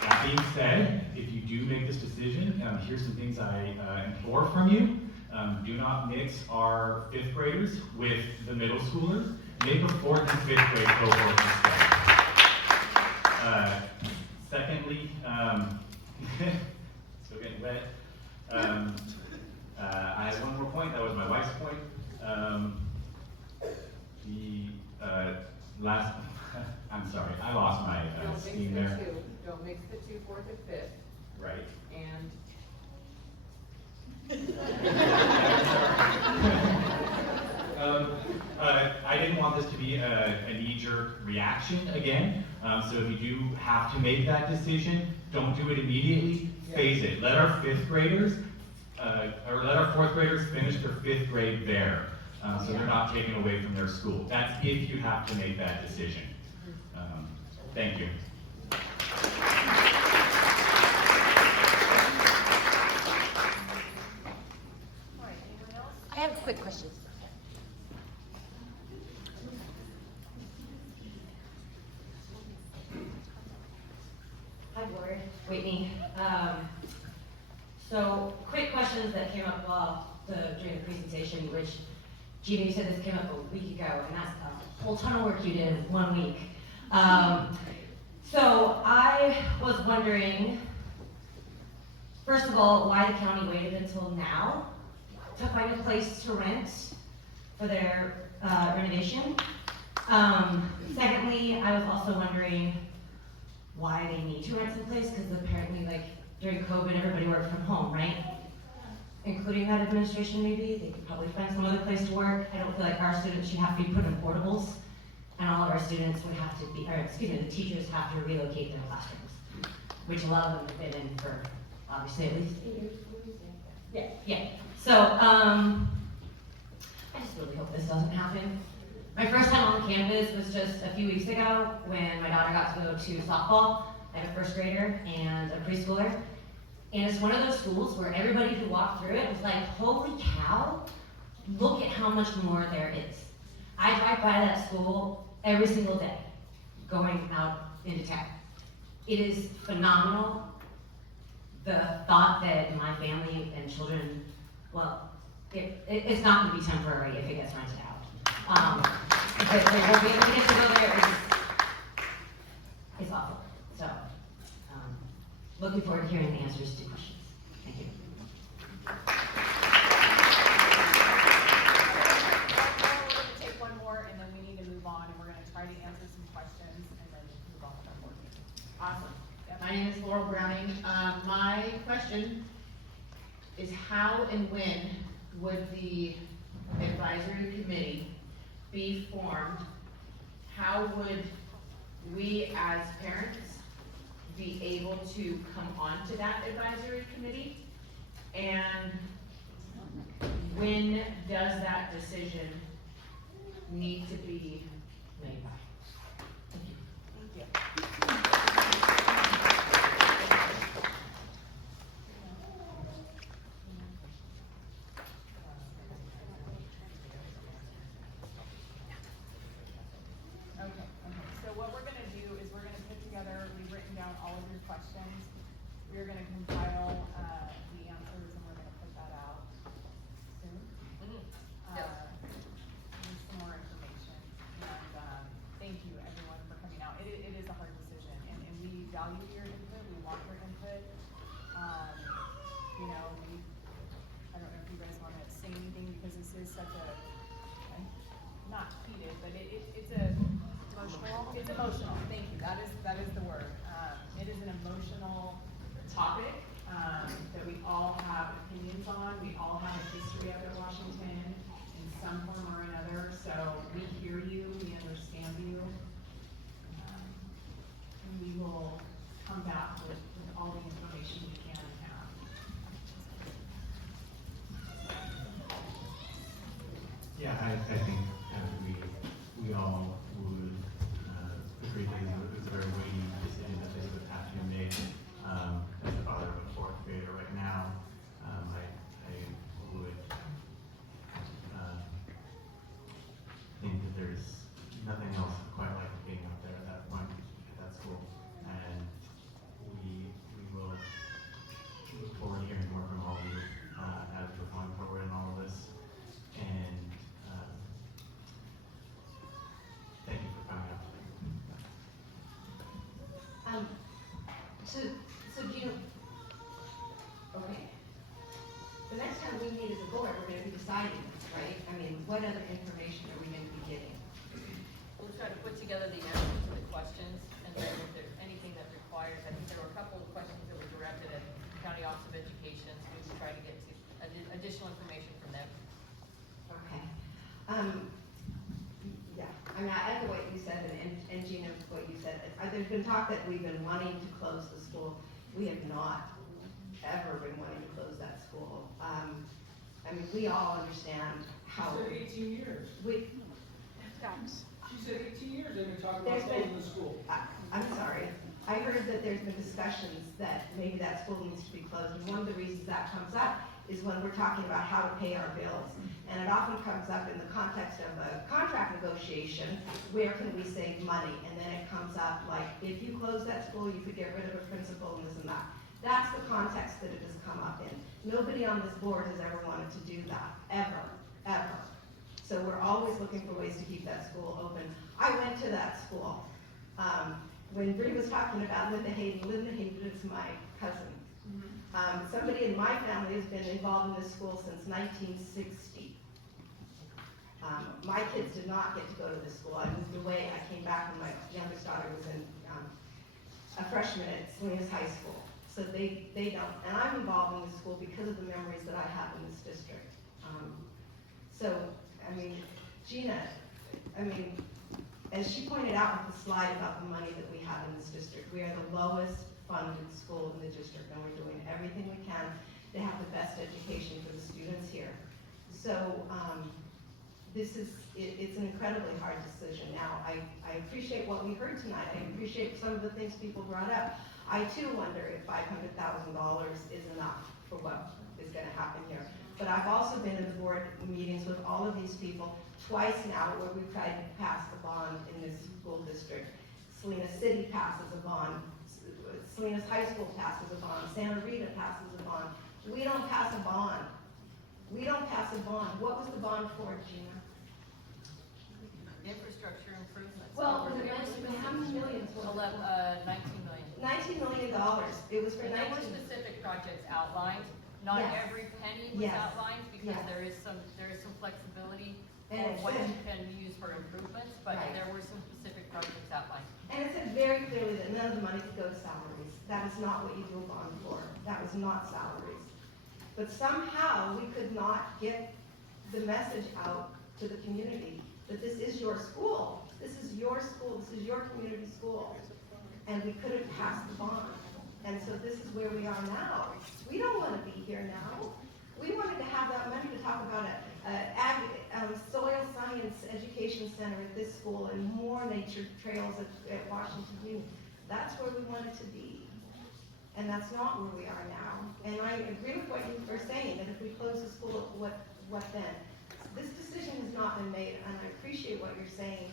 That being said, if you do make this decision, here's some things I implore from you. Do not mix our 5th graders with the middle schoolers. Make a 4th and 5th grade cohort instead. Secondly, still getting wet. I had one more point, that was my wife's point. Last, I'm sorry, I lost my steam there. Don't mix the 2, 4th, and 5th. Right. And I didn't want this to be a knee-jerk reaction again. So if you do have to make that decision, don't do it immediately. Phase it. Let our 5th graders, or let our 4th graders finish their 5th grade there, so they're not taken away from their school. That's if you have to make that decision. Thank you. I have a quick question. Hi, Board. Whitney. So, quick questions that came up during the presentation, which, Gina, you said this came up a week ago, and that's a whole ton of work you did in 1 week. So, I was wondering, first of all, why the county waited until now to find a place to rent for their renovation. Secondly, I was also wondering why they need to rent some place, because apparently, like, during COVID, everybody worked from home, right? Including that administration, maybe. They could probably find some other place to work. I don't feel like our students should have to be put in portables, and all of our students would have to be, or excuse me, the teachers have to relocate their classrooms, which a lot of them have been in for, obviously, at least 8 years. Yeah. So, I just really hope this doesn't happen. My first time on campus was just a few weeks ago when my daughter got to go to softball. I have a 1st grader and a preschooler. And it's one of those schools where everybody who walked through it was like, holy cow, look at how much more there is. I drive by that school every single day going out into town. It is phenomenal. The thought that my family and children, well, it's not going to be temporary if it gets rented out. But they won't be able to get to go there. It's awful. So, looking forward to hearing the answers to questions. Thank you. We're gonna take one more, and then we need to move on, and we're gonna try to answer some questions, and then move on with our board meeting. awesome. My name is Laurel Browning. My question is how and when would the advisory committee be formed? How would we as parents be able to come onto that advisory committee? And when does that decision need to be made by? Thank you. Okay, so what we're gonna do is we're gonna put together, we've written down all of your questions. We're gonna compile, the answers, and we're gonna put that out soon. Need some more information, and, thank you everyone for coming out. It is a hard decision, and we value your input, we want your input. You know, I don't know if you guys wanna say anything, because this is such a, not heated, but it's emotional. It's emotional, thank you, that is the word. It is an emotional topic, that we all have opinions on, we all have a history of it, Washington, in some form or another, so we hear you, we understand I think we all would agree that it was a very weighty decision that this would have to be made. As the father of a fourth grader right now, I would think that there's nothing else quite like being up there at that point at that school, and we will look forward to hearing more from all of you as we're going forward in all of this. And thank you for coming out today. So Gina, okay. The next time we meet as a board, we're gonna be deciding this, right? I mean, what other information are we gonna be getting? We'll try to put together the answers to the questions, and then if there's anything that requires, I think there were a couple of questions that were directed at County Office of Education, so we will try to get to additional information from them. Okay. Yeah, I mean, I echo what you said, and Gina, what you said. There's been talk that we've been wanting to close the school. We have not ever been wanting to close that school. I mean, we all understand how. She said 18 years. She said 18 years they've been talking about closing the school. I'm sorry. I heard that there's been discussions that maybe that school needs to be closed, and one of the reasons that comes up is when we're talking about how to pay our bills. And it often comes up in the context of a contract negotiation, where can we save money? And then it comes up like, if you close that school, you could get rid of a principal and this and that. That's the context that it has come up in. Nobody on this board has ever wanted to do that, ever, ever. So we're always looking for ways to keep that school open. I went to that school. When Bree was talking about Linda Hayden is my cousin. Somebody in my family has been involved in this school since 1960. My kids did not get to go to this school. I moved away. I came back when my youngest daughter was in a freshman at Salinas High School. So they don't. And I'm involved in this school because of the memories that I have in this district. So, I mean, Gina, I mean, as she pointed out with the slide about the money that we have in this district, we are the lowest funded school in the district, and we're doing everything we can to have the best education for the students here. So it's an incredibly hard decision. Now, I appreciate what we heard tonight. I appreciate some of the things people brought up. I too wonder if $500,000 is enough for what is going to happen here. But I've also been in the board meetings with all of these people twice now, where we've tried to pass the bond in this school district. Salinas City passes a bond. Salinas High School passes a bond. Santa Rita passes a bond. We don't pass a bond. We don't pass a bond. What was the bond for, Gina? Infrastructure improvements. Well, how many millions was it? $19 million. $19 million. It was for And there were 19. specific projects outlined. Not Yes. every penny was Yes. outlined, because Yes. there is some flexibility And for it what said- you can use for improvements, but Right. there were some specific projects outlined. And it said very clearly that none of the money could go to salaries. That is not what you do a bond for. That was not salaries. But somehow, we could not get the message out to the community that this is your school. This is your school. This is your community school. And we couldn't pass the bond. And so this is where we are now. We don't want to be here now. We wanted to have that money to talk about a soil science education center at this school and more nature trails at Washington Union. That's where we wanted to be. And that's not where we are now. And I agree with what you were saying, that if we close the school, what then? This decision has not been made, and I appreciate what you're saying,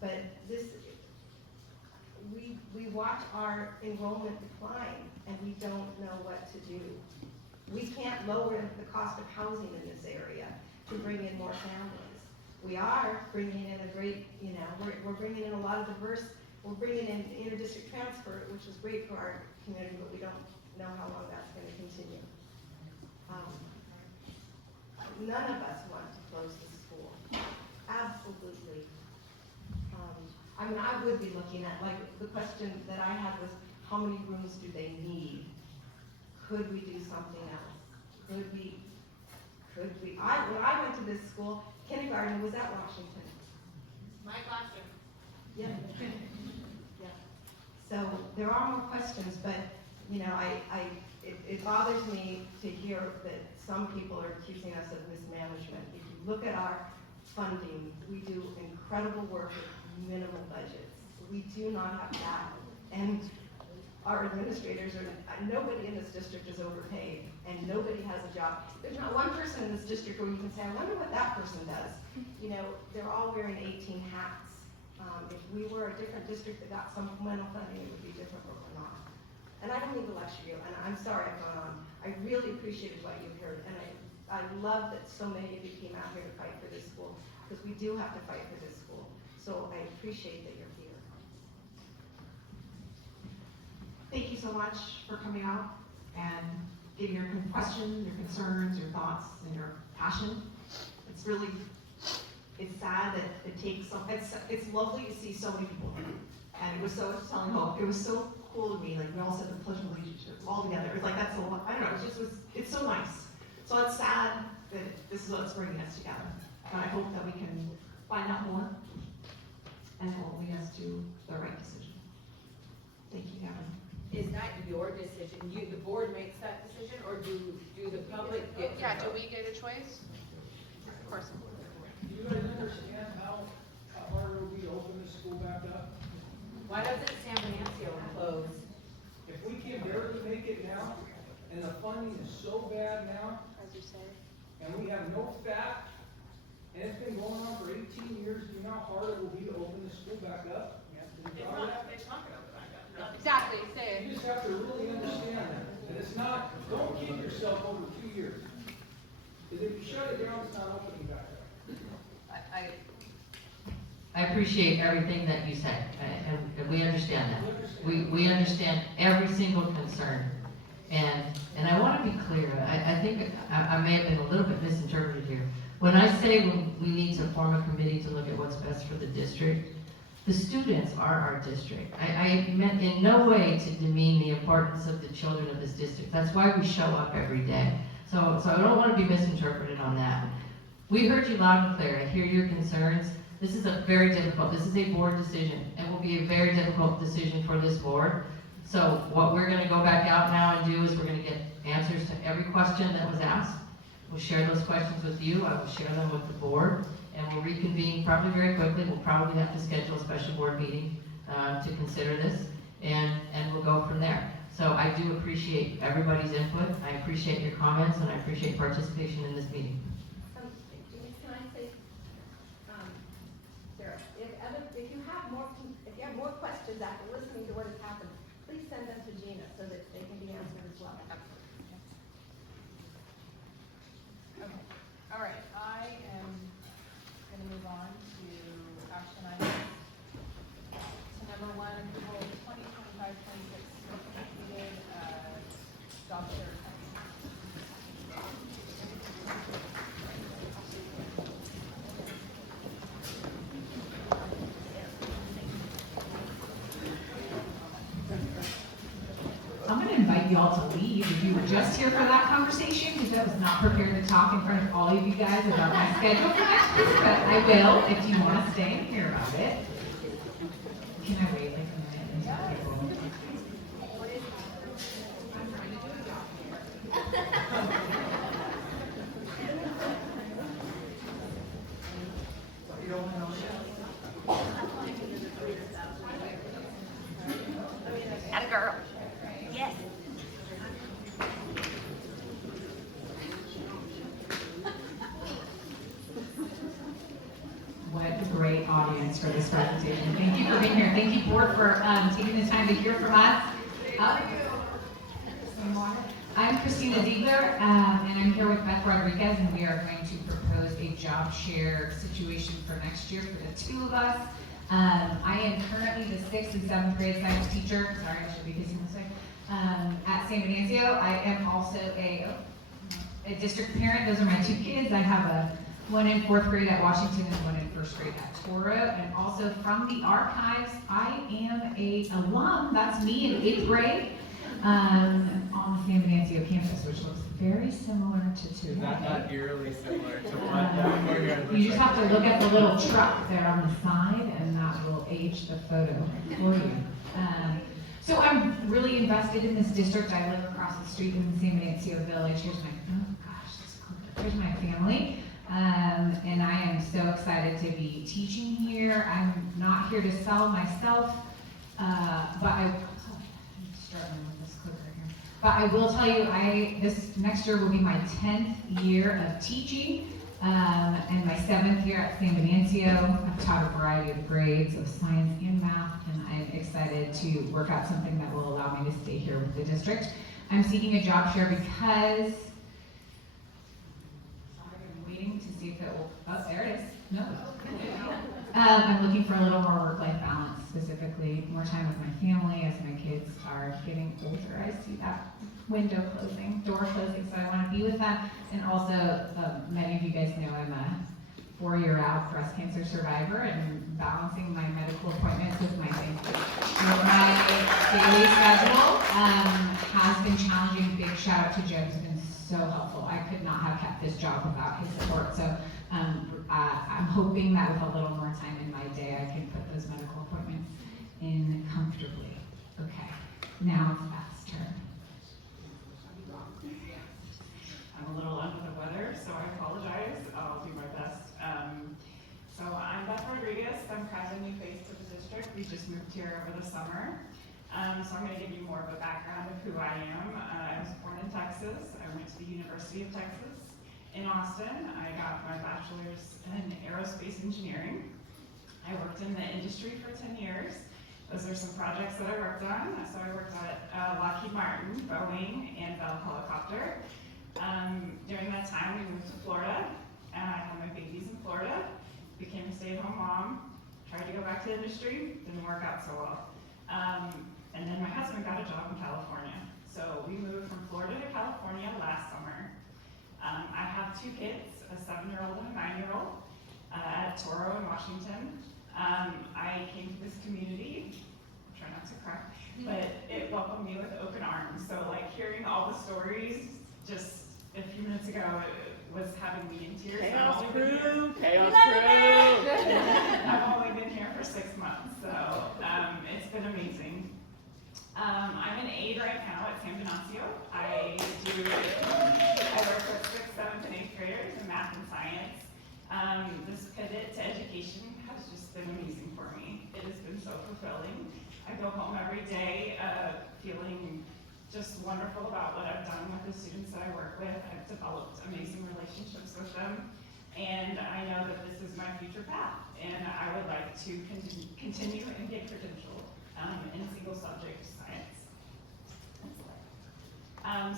but we watch our enrollment decline, and we don't know what to do. We can't lower the cost of housing in this area to bring in more families. We are bringing in a great, we're bringing in a lot of diverse, we're bringing in inter-district transfer, which is great for our community, but we don't know how long that's going to continue. None of us want to close the school. Absolutely. I mean, I would be looking at, like, the question that I had was, how many rooms do they need? Could we do something else? When I went to this school, kindergarten was at Washington. My classroom. Yeah. Yeah. So there are more questions, but, it bothers me to hear that some people are accusing us of mismanagement. If you look at our funding. We do incredible work with minimal budgets. We do not have that. And our administrators are, nobody in this district is overpaid, and nobody has a job. There's not one person in this district where you can say, I wonder what that person does. You know, they're all wearing 18 hats. If we were a different district that got supplemental funding, it would be different, but we're not. And I don't mean to lecture you, and I'm sorry I've gone on. I really appreciated what you heard, and I love that so many of you came out here to fight for this school, because we do have to fight for this school. So I appreciate that you're here. Thank you so much for coming out and giving your questions, your concerns, your thoughts, and your passion. It's really, it's sad that it takes so, it's lovely to see so many people. And it was so, I was telling Hope, it was so cool to me, like we all said the Pledge of Allegiance all together. It was like, that's so, I don't know, it just was, it's so nice. So it's sad that this is what's bringing us together. But I hope that we can find out more and it will lead us to the right decision. Thank you, Gavin. Is that your decision? The board makes that decision, or do the public get? Yeah, do we get a choice? Of course. Do you guys understand how hard it will be to open this school back up? Why doesn't San Venancio close? If we can barely make it now, and the funding is so bad now, As you say. and we have no staff, and it's been going on for 18 years, do you know how hard it will be to open the school back up? It's not gonna open back up. Exactly, say You it. just have to really understand that. And it's not, don't kid yourself over 2 years. Because if you shut it down, it's not opening back up. I appreciate everything that you said, and we understand that. We understand every single concern. And I want to be clear, I think I may have been a little bit misinterpreted here. When I say we need to form a committee to look at what's best for the district, the students are our district. I meant in no way to demean the importance of the children of this district. That's why we show up every day. So I don't want to be misinterpreted on that. We heard you loud and clear. I hear your concerns. This is a very difficult, this is a board decision. It will be a very difficult decision for this board. So what we're gonna go back out now and do is we're gonna get answers to every question that was asked. We'll share those questions with you. I will share them with the board. And we'll reconvene probably very quickly. We'll probably have to schedule a special board meeting to consider this, and we'll go from there. So I do appreciate everybody's input. I appreciate your comments, and I appreciate participation in this meeting. Denise, can I say, Sarah, if you have more questions after listening to what has happened, please send them to Gina so that they can be answered as well. Okay, all right, I am gonna move on to action items. So number one, approval of 2025-26 completed, job share. I'm gonna invite you all to leave if you were just here for that conversation, because I was not prepared to talk in front of all of you guys about my schedule for next week, but I will if you wanna stay and hear about it. Can I wait like a minute until people? Atta girl. Yes. What a great audience for this presentation. Thank you for being here. Thank you, board, for taking the time to hear from us. I'm Christina Ziegler, and I'm here with Beth Rodriguez, and we are going to propose a job share situation for next year for the two of us. I am currently the 6th and 7th grade science teacher. Sorry, I should be facing this way. At San Venancio. I am also a district parent. Those are my two kids. I have one in 4th grade at Washington and one in 1st grade at Toro. And also from the archives, I am a alum. That's me in 8th grade on the San Venancio campus, which looks very similar to two. Not eerily similar to what You just have to look at the little truck there on the side, and that will age the photo for you. So I'm really invested in this district. I live across the street in the San Venancio Village. Here's my, oh gosh, here's my family. And I am so excited to be teaching here. I'm not here to sell myself, but I'm struggling with this clicker here. But I will tell you, this next year will be my 10th year of teaching, and my 7th year at San Venancio. I've taught a variety of grades of science and math, and I'm excited to work out something that will allow me to stay here with the district. I'm seeking a job share because I'm waiting to see if it will, oh, there it is. No. I'm looking for a little more work-life balance, specifically more time with my family as my kids are getting older. I see that window closing, door closing, so I want to be with them. And also, many of you guys know I'm a 4-year-out breast cancer survivor, and balancing my medical appointments with my daily schedule has been challenging. Big shout out to Joe, who's been so helpful. I could not have kept this job without his support. So I'm hoping that with a little more time in my day, I can put those medical appointments in comfortably. Okay, now it's Beth's turn. I'm a little under the weather, so I apologize. I'll do my best. So I'm Beth Rodriguez. I'm kind of a new face to the district. We just moved here over the summer. So I'm going to give you more of a background of who I am. I was born in Texas. I went to the University of Texas in Austin. I got my bachelor's in aerospace engineering. I worked in the industry for 10 years. Those are some projects that I worked on. So I worked at Lockheed Martin, Boeing, and Bell Helicopter. During that time, we moved to Florida. I had my babies in Florida, became a stay-at-home mom, tried to go back to industry, didn't work out so well. And then my husband got a job in California. So we moved from Florida to California last summer. I have 2 kids, a 7-year-old and a 9-year-old, at Toro in Washington. I came to this community, try not to cry, but it welcomed me with open arms. So like hearing all the stories just a few minutes ago, it was having me in tears. Chaos crew! I've only been here for 6 months, so it's been amazing. I'm an aide right now at San Venancio. I work with 6th, 7th, and 8th graders in math and science. This pivot to education has just been amazing for me. It has been so fulfilling. I go home every day feeling just wonderful about what I've done with the students that I work with. I've developed amazing relationships with them, and I know that this is my future path, and I would like to continue and get credentialed in single subject science.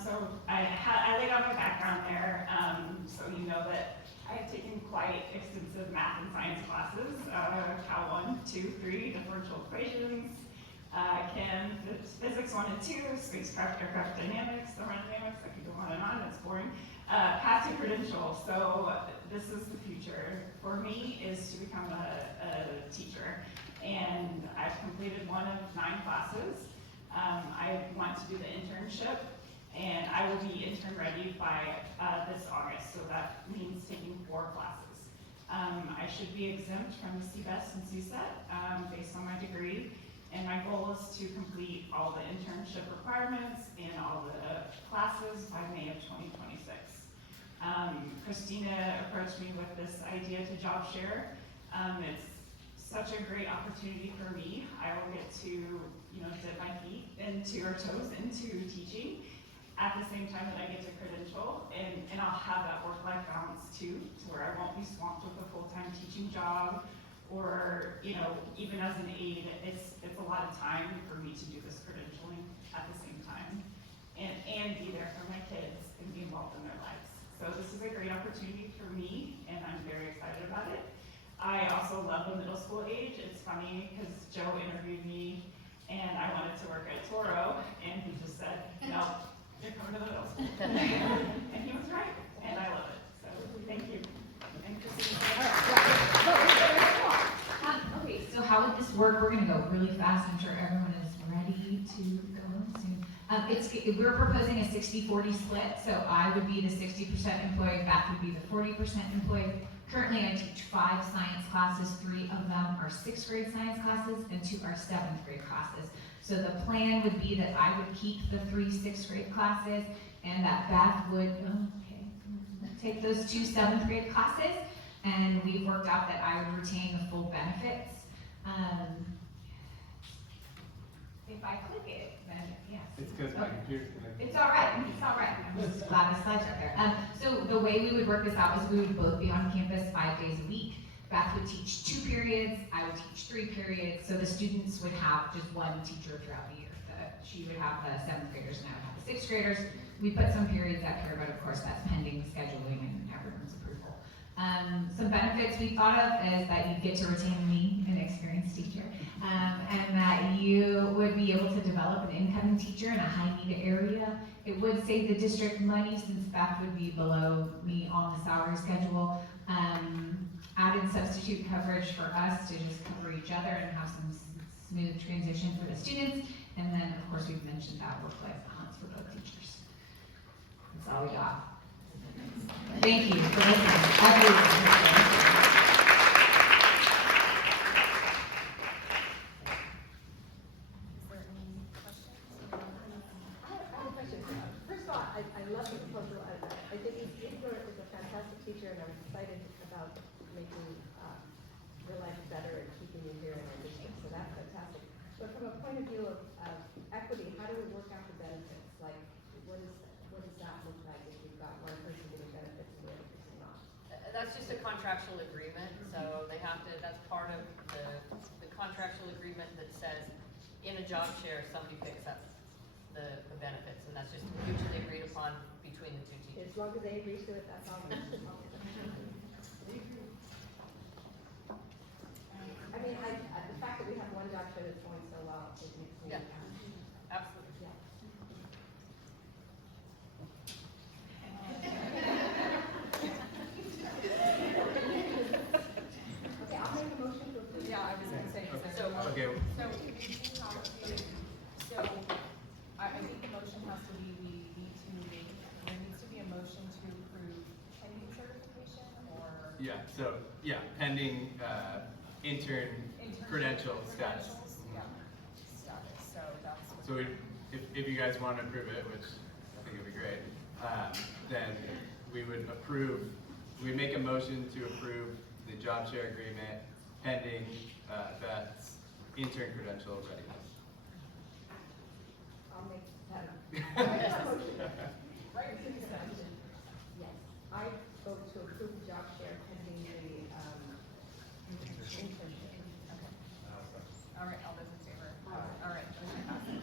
So I laid out my background there, so you know that I have taken quite extensive math and science classes, Cal 1, 2, 3, differential equations, Chem, Physics 1 and 2, spacecraft, aircraft dynamics, thermodynamics, I could go on, it's boring. Path to credential, so this is the future for me, is to become a teacher. And I've completed 1 of 9 classes. I want to do the internship, and I will be intern ready by this August, so that means taking 4 classes. I should be exempt from the CBEST and CSET based on my degree, and my goal is to complete all the internship requirements and all the classes by May of 2026. Christina approached me with this idea to job share. It's such a great opportunity for me. I will get to, dip my feet into, or toes into teaching at the same time that I get to credential, and I'll have that work-life balance too, to where I won't be swamped with a full-time teaching job, or, even as an aide, it's a lot of time for me to do this credentialing at the same time, and be there for my kids and be involved in their lives. So this is a great opportunity for me, and I'm very excited about it. I also love the middle school age. It's funny because Joe interviewed me and I wanted to work at Toro, and he just said, no, you're coming to the middle school. And he was right, and I love it. So thank you. And Christine. Okay, so how would this work? We're gonna go really fast. I'm sure everyone is ready to go soon. We're proposing a 60-40 split, so I would be the 60% employee, Beth would be the 40% employee. Currently, I teach 5 science classes, 3 of them are 6th grade science classes, and 2 are 7th grade classes. So the plan would be that I would keep the 3 6th grade classes, and that Beth would, take those 2 7th grade classes, and we've worked out that I would retain the full benefits. If I click it, then yes. It's because my computer's connected. It's all right, I'm just glad the slides are there. So the way we would work this out is we would both be on campus 5 days a week. Beth would teach 2 periods, I would teach 3 periods, so the students would have just one teacher throughout the year. She would have the 7th graders and I would have the 6th graders. We put some periods up here, but of course that's pending scheduling and everyone's approval. Some benefits we thought of is that you get to retain me, an experienced teacher, and that you would be able to develop an incoming teacher in a high need area. It would save the district money since Beth would be below me on the salary schedule. Added substitute coverage for us to just cover each other and have some smooth transition for the students. And then, of course, we've mentioned that work-life balance for both teachers. That's all we got. Thank you for listening. I have a question. First of all, I love the proposal. I think Igor is a fantastic teacher, and I'm excited about making your life better and keeping you here in our district. So that's fantastic. But from a point of view of equity, how do we work out the benefits? Like, what does that look like if you've got one person getting benefits and the other person not? That's just a contractual agreement, so they have to, that's part of the contractual agreement that says, in a job share, somebody picks up the benefits, and that's just mutually agreed upon between the 2 teachers. As long as they agree to it, that's all. I mean, the fact that we have one job share that's going so well, it makes me. Yeah, absolutely. Yeah. Okay, I'll make a motion to approve. Yeah, I was gonna say, Okay. I think the motion has to be, there needs to be a motion to approve pending certification or? Pending intern credential status. Credentials, yeah, status, so that's. So if you guys want to approve it, which I think would be great, then we would make a motion to approve the job share agreement pending Beth's intern credential readiness. I'll make that motion. Right, Yes, I vote to approve the job share pending the internship. all right, all those in favor? All right, motion passes.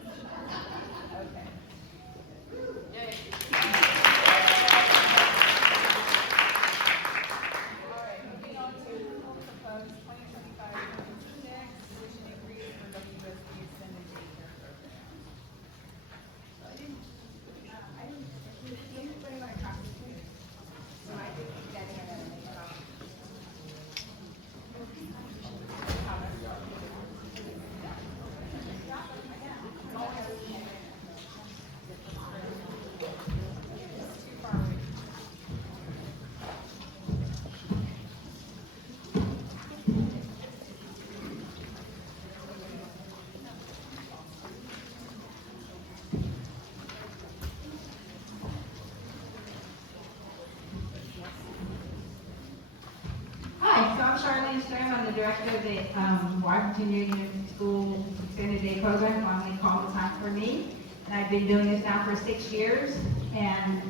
Okay. Yay. All right, moving on to proposed 2025-26 tuition increase for WSB extended daycare program. Hi, so I'm Charlene Stern. I'm the director of the Washington Union School Extended Day Program, commonly called Time for Me. And I've been doing this now for 6 years, and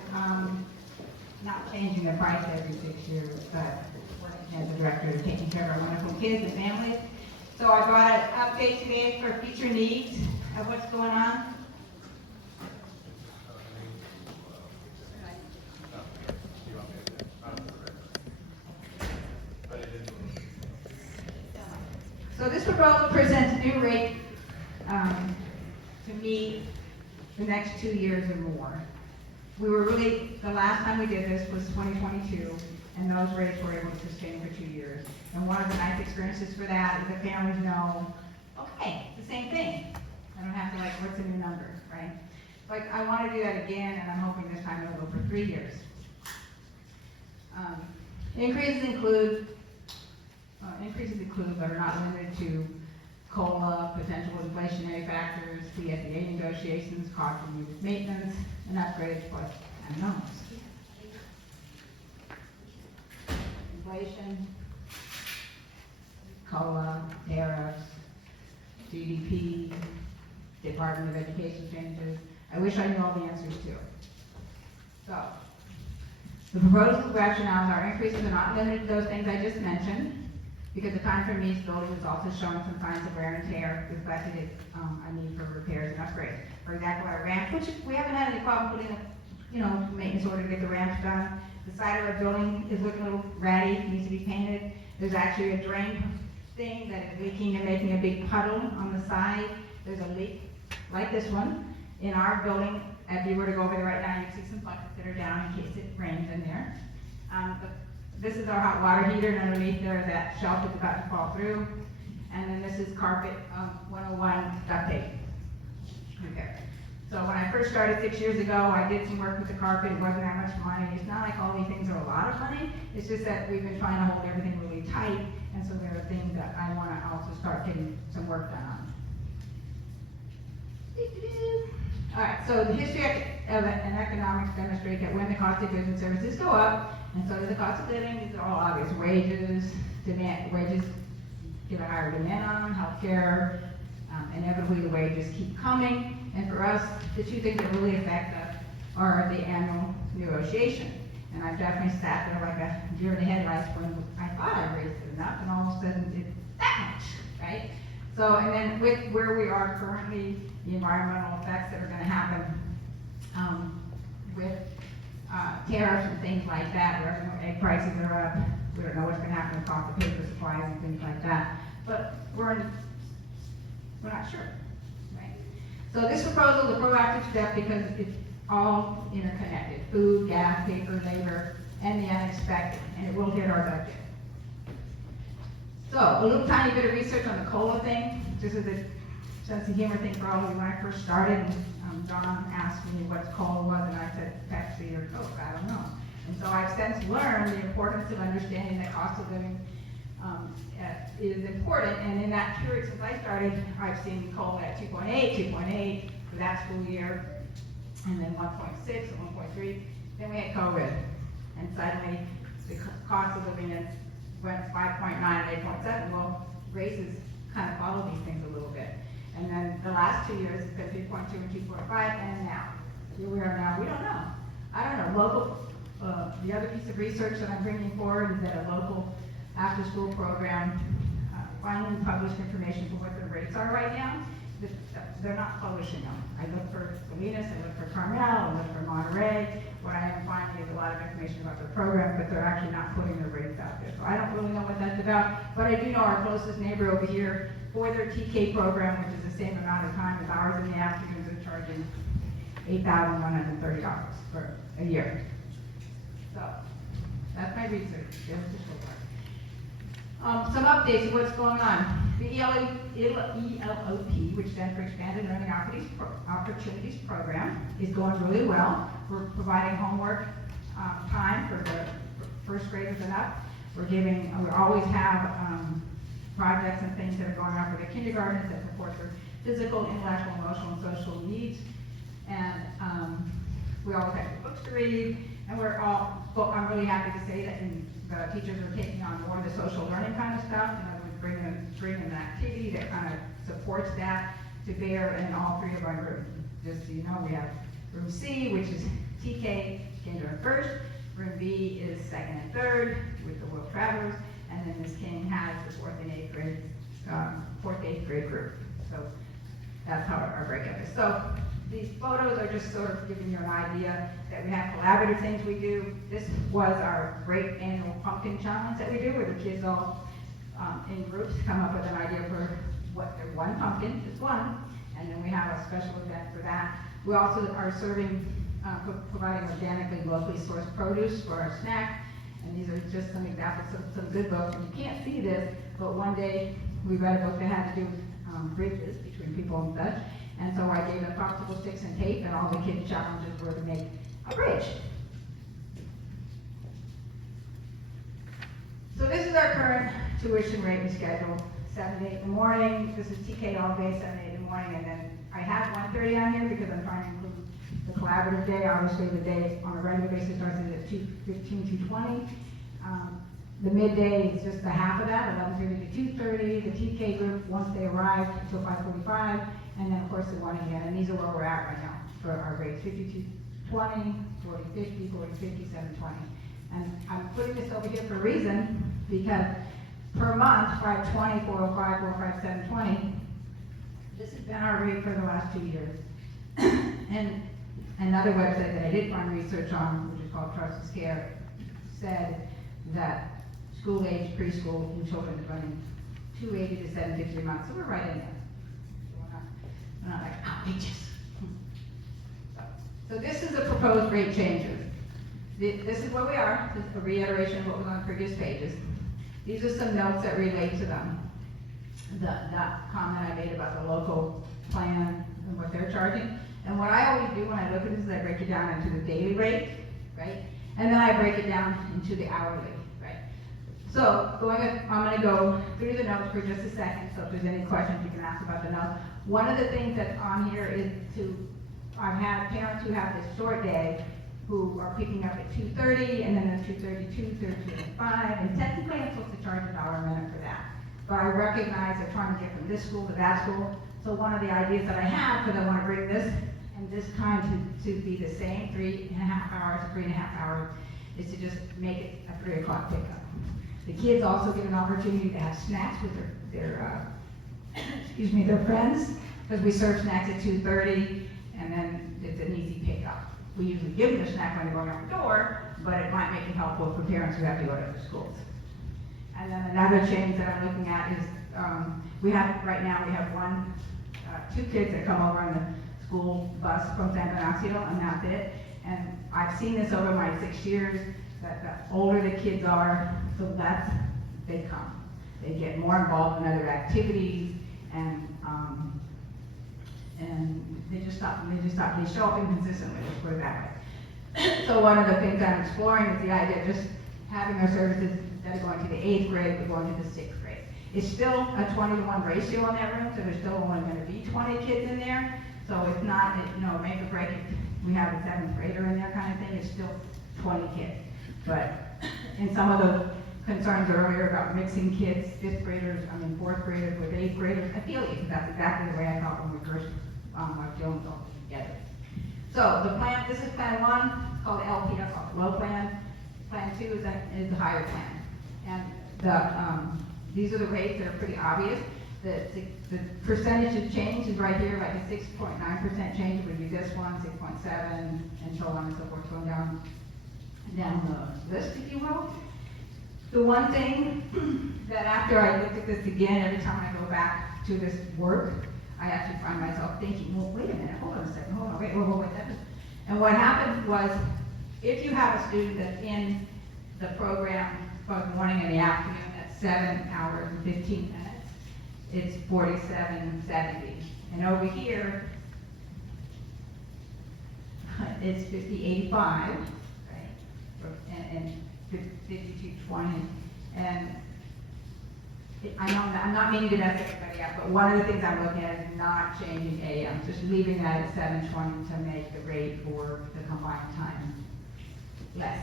not changing the price every 6 years, but working as a director of taking care of our wonderful kids and families. So I brought an update today for future needs of what's going on. So this proposal presents a new rate to meet the next 2 years or more. We were really, the last time we did this was 2022, and those rates were able to sustain for 2 years. And one of the nice experiences for that is that families know, okay, it's the same thing. I don't have to like, what's the new number, right? Like, I want to do that again, and I'm hoping this time it'll go for 3 years. Increases include, but are not limited to COLA, potential inflationary factors, PSEA negotiations, cost of unit maintenance, and upgrades plus unknowns. inflation, COLA, tariffs, GDP, Department of Education changes. I wish I knew all the answers too. So, the proposed rationales are increases are not limited to those things I just mentioned, because the time from East building is also showing some signs of wear and tear, reflected a need for repairs and upgrades. For example, our ramp, which we haven't had any problem putting a, maintenance order to get the ramps done. The side of our building is looking a little ratty, needs to be painted. There's actually a drain thing that is leaking and making a big puddle on the side. There's a leak like this one in our building. If you were to go over there right now, you'd see some buckets that are down in case it rains in there. This is our hot water heater, and underneath there, that shelf is about to fall through. And then this is carpet 101 duct tape. Okay. So when I first started 6 years ago, I did some work with the carpet. It wasn't that much money. It's not like all these things are a lot of money. It's just that we've been trying to hold everything really tight, and so there are things that I want to also start getting some work done on. All right, so the history of and economics demonstrate that when the cost of goods and services go up, and so does the cost of living, these are all obvious. Wages give a higher demand on them, healthcare, inevitably the wages keep coming. And for us, the two things that really affect us are the annual negotiation. And I've definitely sat there like a deer in the headlights when I thought I raised it enough, and all of a sudden it's that much, right? So, and then with where we are currently, the environmental effects that are going to happen with tariffs and things like that, where egg prices are up, we don't know what's going to happen with cost of paper supplies and things like that. But we're not sure, right? So this proposal is a proactive step because it's all interconnected: food, gas, paper, labor, and the unexpected, and it will hit our budget. So a little tiny bit of research on the COLA thing, just as a sense of humor thing for all of you. When I first started, John asked me what COLA was, and I said Pepsi or Coke, I don't know. And so I've since learned the importance of understanding that cost of living is important, and in that period since I started, I've seen COLA at 2.8 for that school year, and then 1.6 and 1.3. Then we had COVID, and suddenly the cost of living went 5.9 and 8.7. Well, races kind of follow these things a little bit. And then the last 2 years, it's been 3.2 and 2.5, and now, here we are now, we don't know. I don't know, the other piece of research that I'm bringing forward is that a local after-school program finally published information for what the rates are right now. They're not publishing them. I look for Salinas, I look for Carmel, I look for Monterey. What I am finding is a lot of information about their program, but they're actually not putting their rates out there. So I don't really know what that's about, but I do know our closest neighbor over here, for their TK program, which is the same amount of time as ours in the afternoons, are charging $8,130 for a year. So that's my research. Some updates of what's going on. The ELOP, which stands for Expanded Learning Opportunities Program, is going really well. We're providing homework time for the first graders and up. We always have projects and things that are going on for the kindergartners that support their physical, intellectual, emotional, and social needs. And we always have books to read. And I'm really happy to say that the teachers are taking on more of the social learning kind of stuff. In other words, bringing an activity that kind of supports that to bear in all three of our groups. Just so you know, we have room C, which is TK, kinder and first. Room B is second and third with the World Travelers. And then Ms. King has the fourth and eighth grade group. So that's how our breakup is. So these photos are just sort of giving you an idea that we have collaborative things we do. This was our great annual pumpkin challenge that we do, where the kids all in groups come up with an idea for what their one pumpkin, just one, and then we have a special event for that. We also are providing organically, locally sourced produce for our snack. And these are just some examples of some good books. And you can't see this, but one day we read a book that had to do with bridges between people and such. And so I gave them popsicle sticks and tape, and all the kids' challenges were to make a bridge. So this is our current tuition rate and schedule. 7 to 8 in the morning. This is TK all day, 7 to 8 in the morning. And then I have 1:30 on here because I'm trying to include the collaborative day. Obviously, the day on a regular basis starts at 2:15, 2:20. The midday is just the half of that, 11:30 to 2:30. The TK group, once they arrive, until 5:45, and then of course the one again. And these are where we're at right now for our rates: 52.20, 40.50, 40.50, 7.20. And I'm putting this over here for a reason, because per month, 5.20, 4.05, 4.05, 7.20. This has been our rate for the last 2 years. And another website that I did find research on, which is called Trust is Care, said that school age preschool in children is running 280 to 750 a month, so we're right in there. We're not like outrageous. So this is the proposed rate changes. This is where we are. This is a reiteration of what was on previous pages. These are some notes that relate to them. That comment I made about the local plan and what they're charging. And what I always do when I look at this is I break it down into the daily rate, right? And then I break it down into the hourly, right? So I'm gonna go through the notes for just a second, so if there's any questions you can ask about the notes. One of the things that's on here is I've had parents who have this short day who are picking up at 2:30 and then at 2:32, 2:35, and technically I'm supposed to charge $1 a minute for that. But I recognize they're trying to get from this school to that school. So one of the ideas that I have, because I want to bring this and this time to be the same, 3.5 hours, 3.5 hours, is to just make it a 3 o'clock pickup. The kids also get an opportunity to have snacks with their friends, because we serve snacks at 2:30, and then it's an easy pickup. We usually give them a snack when they're going out the door, but it might make it helpful for parents who have to go to other schools. And then another change that I'm looking at is, right now we have two kids that come over on the school bus from San Bernardino, and that's it. And I've seen this over my 6 years, that the older the kids are, the less they come. They get more involved in other activities, and they just stop, they show up inconsistently, let's put it that way. So one of the things I'm exploring is the idea of just having our services, instead of going to the 8th grade, we're going to the 6th grade. It's still a 20-to-1 ratio in that room, so there's still only gonna be 20 kids in there. So it's not, make or break it, we have a 7th grader in there kind of thing, it's still 20 kids. But in some of the concerns earlier about mixing kids, 4th graders with 8th graders, I feel you, because that's exactly the way I felt when we first like Jones all together. So the plan, this is plan 1, it's called LPS, called low plan. Plan 2 is the higher plan. And these are the rates that are pretty obvious. The percentage of change is right here, like a 6.9% change would be this one, 6.7, and so on and so forth, going down the list, if you will. The one thing that after I looked at this again, every time I go back to this work, I actually find myself thinking, well, wait a minute, hold on a second, hold on, wait. And what happened was, if you have a student that's in the program both morning and the afternoon at 7 hours and 15 minutes, it's $47.70. And over here, it's $50.85, right? And $52.20. And I'm not meaning to mess everybody up, but one of the things I'm looking at is not changing AM, just leaving that at 7.20 to make the rate for the combined time less.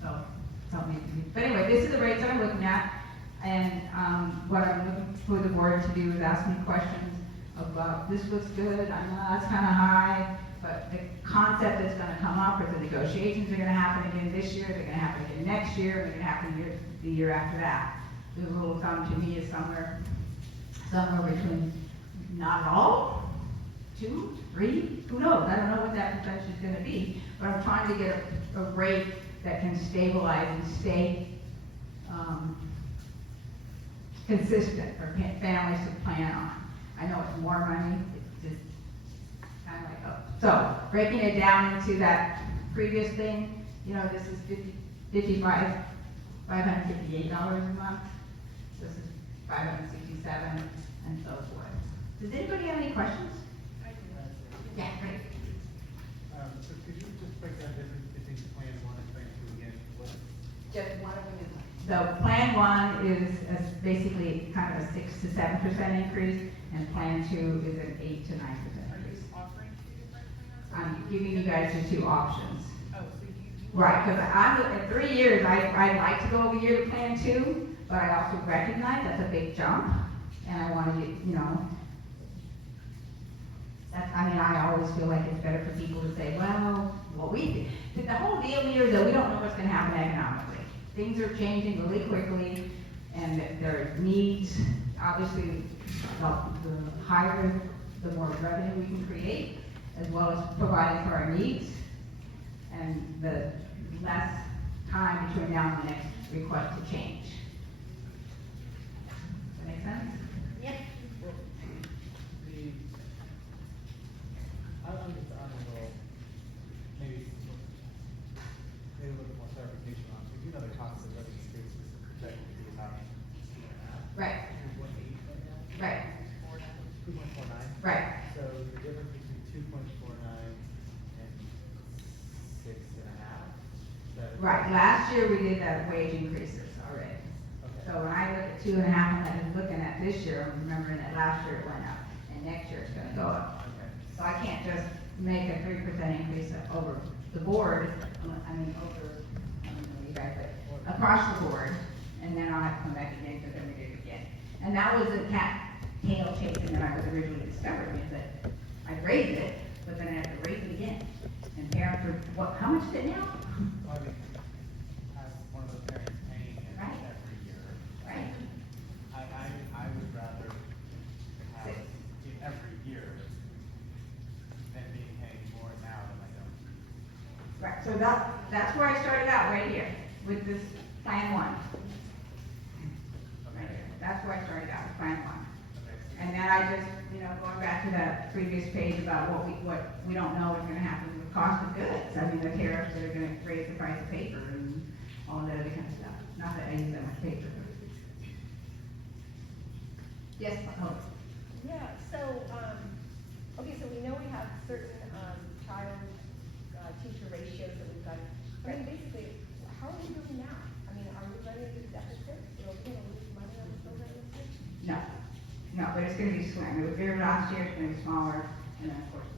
So, but anyway, this is the rates that I'm looking at, and what I'm looking for the board to do is ask me questions about, this looks good, I know that's kind of high, but the concept that's going to come up, or the negotiations are going to happen again this year, they're going to happen again next year, they're going to happen the year after that. The rule of thumb to me is somewhere between not at all, 2, 3, who knows? I don't know what that percentage is going to be, but I'm trying to get a rate that can stabilize and stay consistent for families to plan on. I know it's more money, it's just kind of like, oh. So breaking it down into that previous thing, this is $558 a month. This is $567, and so forth. Does anybody have any questions? Yeah, great. So could you just break down the difference between plan 1 and plan 2 again? Just one of them is. So plan 1 is basically kind of a 6 to 7% increase, and plan 2 is an 8 to 9% increase. Offering 2 different plans? I'm giving you guys the 2 options. Oh, so you Right, because at 3 years, I'd like to go over year to plan 2, but I also recognize that's a big jump, and I want to, I always feel like it's better for people to say, well, the whole deal here is that we don't know what's gonna happen economically. Things are changing really quickly, and there are needs, obviously, the higher, the more revenue we can create, as well as providing for our needs, and the less time between now and the next request to change. Does that make sense? Yeah. I'm just on a little, maybe a little bit more clarification on, we do know the cost of living increases projected to be about 2.5. Right. 2.8 right now? Right. 2.49? Right. So the difference between 2.49 and 6.5? Right, last year we did the wage increases already. Okay. So when I look at 2.5, I'm looking at this year, I'm remembering that last year it went up, and next year it's gonna go up. Okay. So I can't just make a 3% increase over the board, over, I don't know you guys, but across the board, and then I'll have to come back again, because then we did it again. And that was the tail chasing that I was originally discovering, is that I raised it, but then I have to raise it again. And parents are, how much is it now? Well, I mean, as one of those parents paying it Right. every year. Right. I would rather have it every year than being paying more now than I don't. Right, so that's where I started out, right here, with this Plan 1. Right here. That's where I started out, with Plan 1. And then I just, going back to that previous page about what we don't know is gonna happen with cost of goods. I mean, the tariffs that are gonna raise the price of paper and all that other kind of stuff. Not that I use that much paper. Yes, oh, Yeah, so, okay, so we know we have certain, child, teacher ratios that we've got. I mean, basically, how are we doing now? I mean, are we running into deficit? Are we gonna lose money on the program this year? no, but it's gonna be swing. It was bigger last year, it's gonna be smaller, and then of course,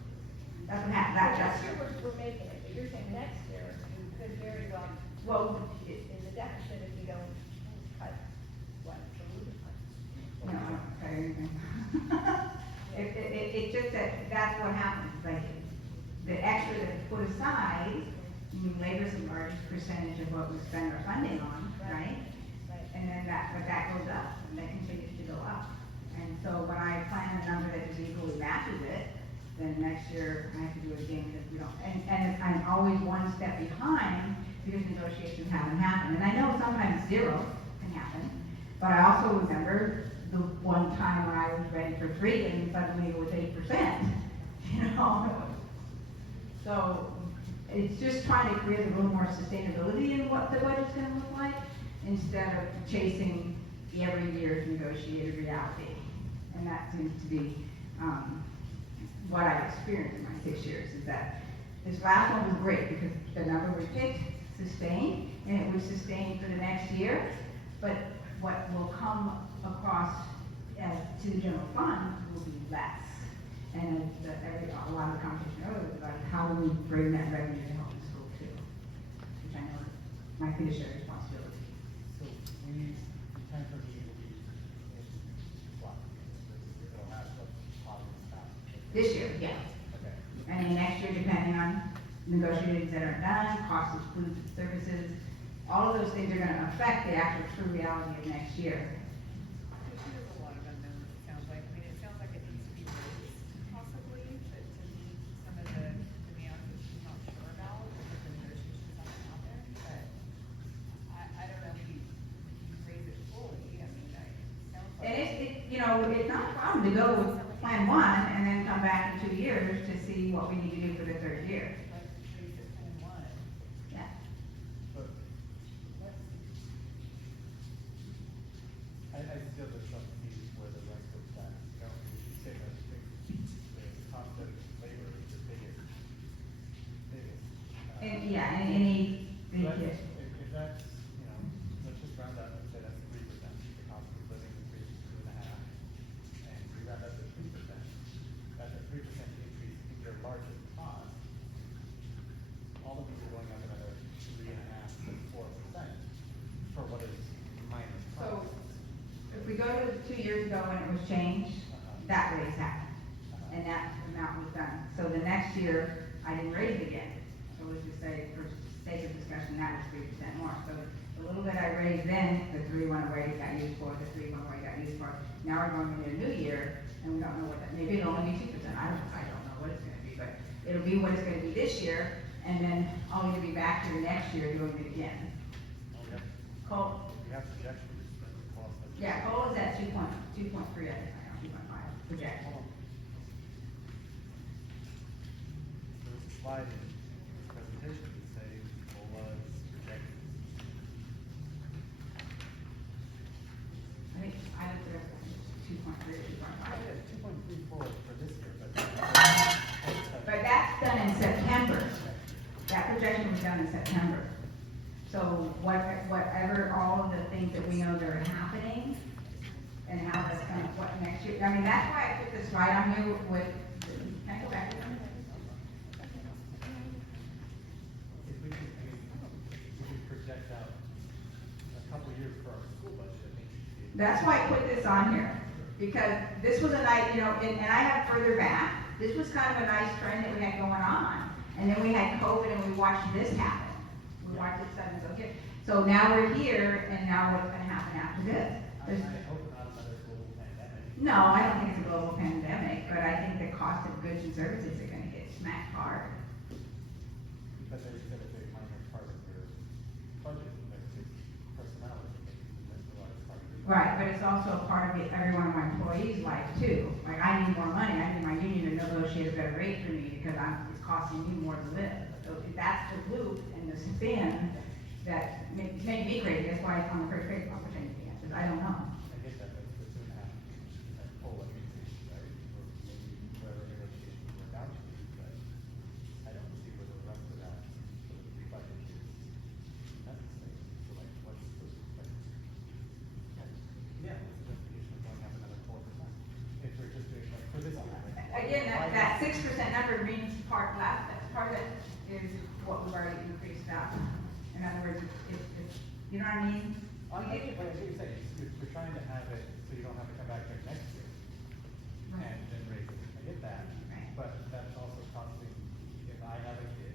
that's what happened, This year, we're making it, but you're saying next year, we could very well, in the deficit if we don't cut, what, the movie cut? no, I don't say anything. It's just that, that's what happens, like, the extra that's put aside, I mean, labor's the largest percentage of what we spend our funding on, right? Right. And then but that goes up, and that continues to go up. And so when I plan a number that just equally matches it, then next year I have to do it again, because we don't, and I'm always one step behind, because negotiations haven't happened. And I know sometimes 0 can happen, but I also remember the one time when I was ready for 3 and suddenly it was 8%, So it's just trying to create a little more sustainability in what the budget's gonna look like, instead of chasing every year's negotiated reality. And that seems to be, what I've experienced in my 6 years, is that this last one was great, because the number we picked sustained, and it was sustained for the next year, but what will come across to the general fund will be less. And a lot of the conversation earlier was about how do we bring that revenue to help the school too, which I know is my fiduciary responsibility. So we intend for me to be in what? It'll have a positive impact. This year, yeah. Okay. And then next year, depending on negotiations that are done, cost of food and services, all of those things are gonna affect the actual true reality of next year. There's a lot of unknowns, it sounds like. I mean, it sounds like it needs to be raised possibly to meet some of the demands that she's not sure about, because the negotiations haven't happened, but I don't know if you raise it fully. I mean, it sounds like. And it's not a problem to go with Plan 1 and then come back in 2 years to see what we need to do for the 3rd year. Like, raise it Plan 1. Yeah. But I still just don't see where the rest of that is going. You say that the cost of labor is the biggest. And, yeah, and any, If that's, let's just round up and say that's 3%, the cost of living increase is 2.5, and we round up to 3%, that's a 3% increase in your largest cost. go to 2 years ago when it was changed, that raise happened. And that amount was done. So the next year, I didn't raise again. So let's just say, for sake of discussion, that was 3% more. So the little bit I raised then, the 3 went away, got used for, the 3 went away, got used for. Now we're going into a new year, and we don't know what that, maybe it'll only be 2%. I don't know what it's gonna be, but it'll be what it's gonna be this year, and then only to be back here next year doing it again. Cole, We have projections for the cost of. yeah, Cole is at 2.3, I think, 2.5, project. There was a slide in this presentation that says COLA's projected. I think, I looked it up, 2.3 or 2.5. Yeah, 2.34 for this year, but. But that's done in September. That projection was done in September. So whatever, all of the things that we know that are happening and how that's gonna, what next year, I mean, that's why I put this slide on here with, can I go back to them? If we could project out a couple of years for our school budget, I think. That's why I put this on here, because this was a nice, you know, and I have further back, this was kind of a nice trend that we had going on. And then we had COVID and we watched this happen. We watched it suddenly go here. So now we're here, and now what's gonna happen after this? I hope not another global pandemic. No, I don't think it's a global pandemic, but I think the cost of goods and services are gonna get smacked hard. But there's still a big minor part of your budget, that's just personnel, that's a large part of your. Right, but it's also a part of every one of my employees' life too. Like, I need more money, I need my union to negotiate a better rate for me because it's costing me more to live. So that's the loop and the spin that makes me crazy. That's why it's on the first grade opportunity, because I don't know. I get that, but it's 2.5% COLA increase, right? Or maybe whatever negotiations work out to be, but I don't see where the rest of that sort of budget is necessary. So like, what's the, like, yeah, what's the justification of going up another 4%? If we're just doing like for this year, like. Again, that 6% number means part of it is what we've already increased out. In other words, it's, you know what I mean? I get what you're saying, you're trying to have it so you don't have to come back here next year and then raise it. I get that, but that's also costing, if I have a kid,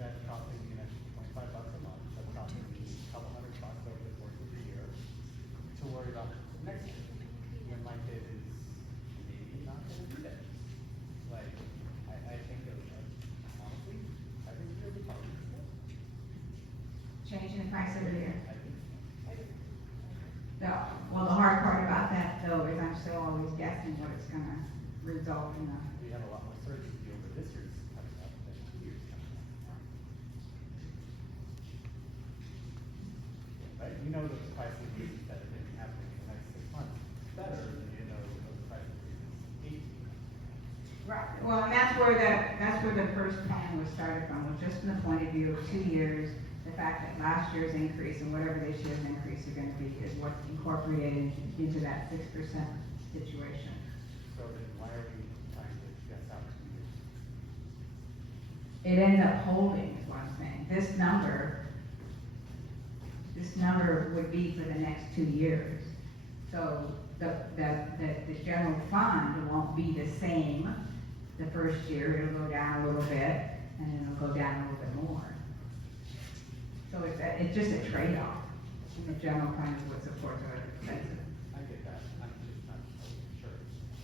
that's costing me an extra $25 a month, that's costing me a couple $100 over the course of the year to worry about next year, when my kid is maybe not gonna do that. Like, I think of, honestly, I think it's really hard. Changing the price every year. Well, the hard part about that though is I'm still always guessing what it's gonna result in. We have a lot more certainty over this year's coming up than 2 years coming up. Right, you know the price increases that are going to be happening in the next 6 months better than you know the price increases 18. Right, well, and that's where the first plan was started from, was just from the point of view of 2 years. The fact that last year's increase and whatever this year's increase are gonna be is what's incorporated into that 6% situation. So then why are we trying to guess out 2 years? It ends up holding, is what I'm saying. This number would be for the next 2 years. So the general fund won't be the same the first year. It'll go down a little bit, and then it'll go down a little bit more. So it's just a trade-off. The general fund is what supports our expenses. I get that, I'm just not sure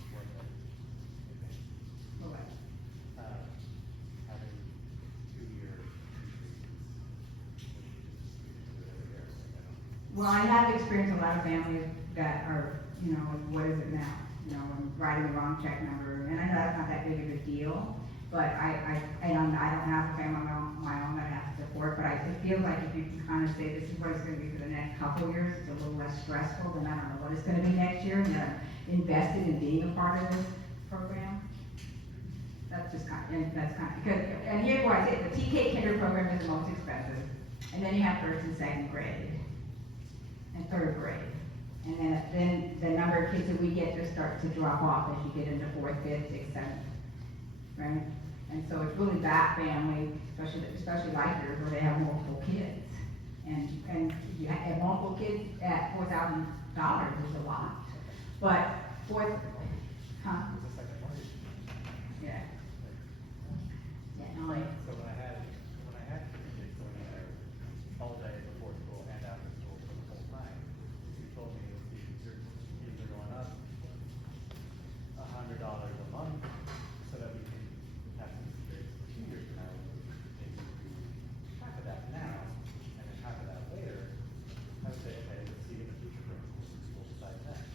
what that is. Okay. Having 2-year increases. Well, I have experienced a lot of families that are, you know, what is it now? You know, I'm writing the wrong check number, and I know that's not that big of a deal, but I don't have a family of my own that I have to support, but it feels like if you can kind of say this is what it's gonna be for the next couple of years, it's a little less stressful than I don't know what it's gonna be next year, and they're invested in being a part of this program. That's just kind of, because, and here's why I say it, the TK Kinder program is the most expensive, and then you have first and second grade, and third grade. And then the number of kids that we get just start to drop off as you get into 4th, 5th, 6th, 7th, right? And so it's really that family, especially like yours, where they have multiple kids. And you have multiple kids at $4,000 is But fourth, huh? It's a second mortgage. Yeah. Yeah, no, like, So when I had kids going in there all day before school and after school for the whole time, you told me your fees are going up $100 a month so that we can have some security for 2 years from now. Maybe do half of that now and then half of that later. I would say, okay, let's see what the future brings. We'll decide then.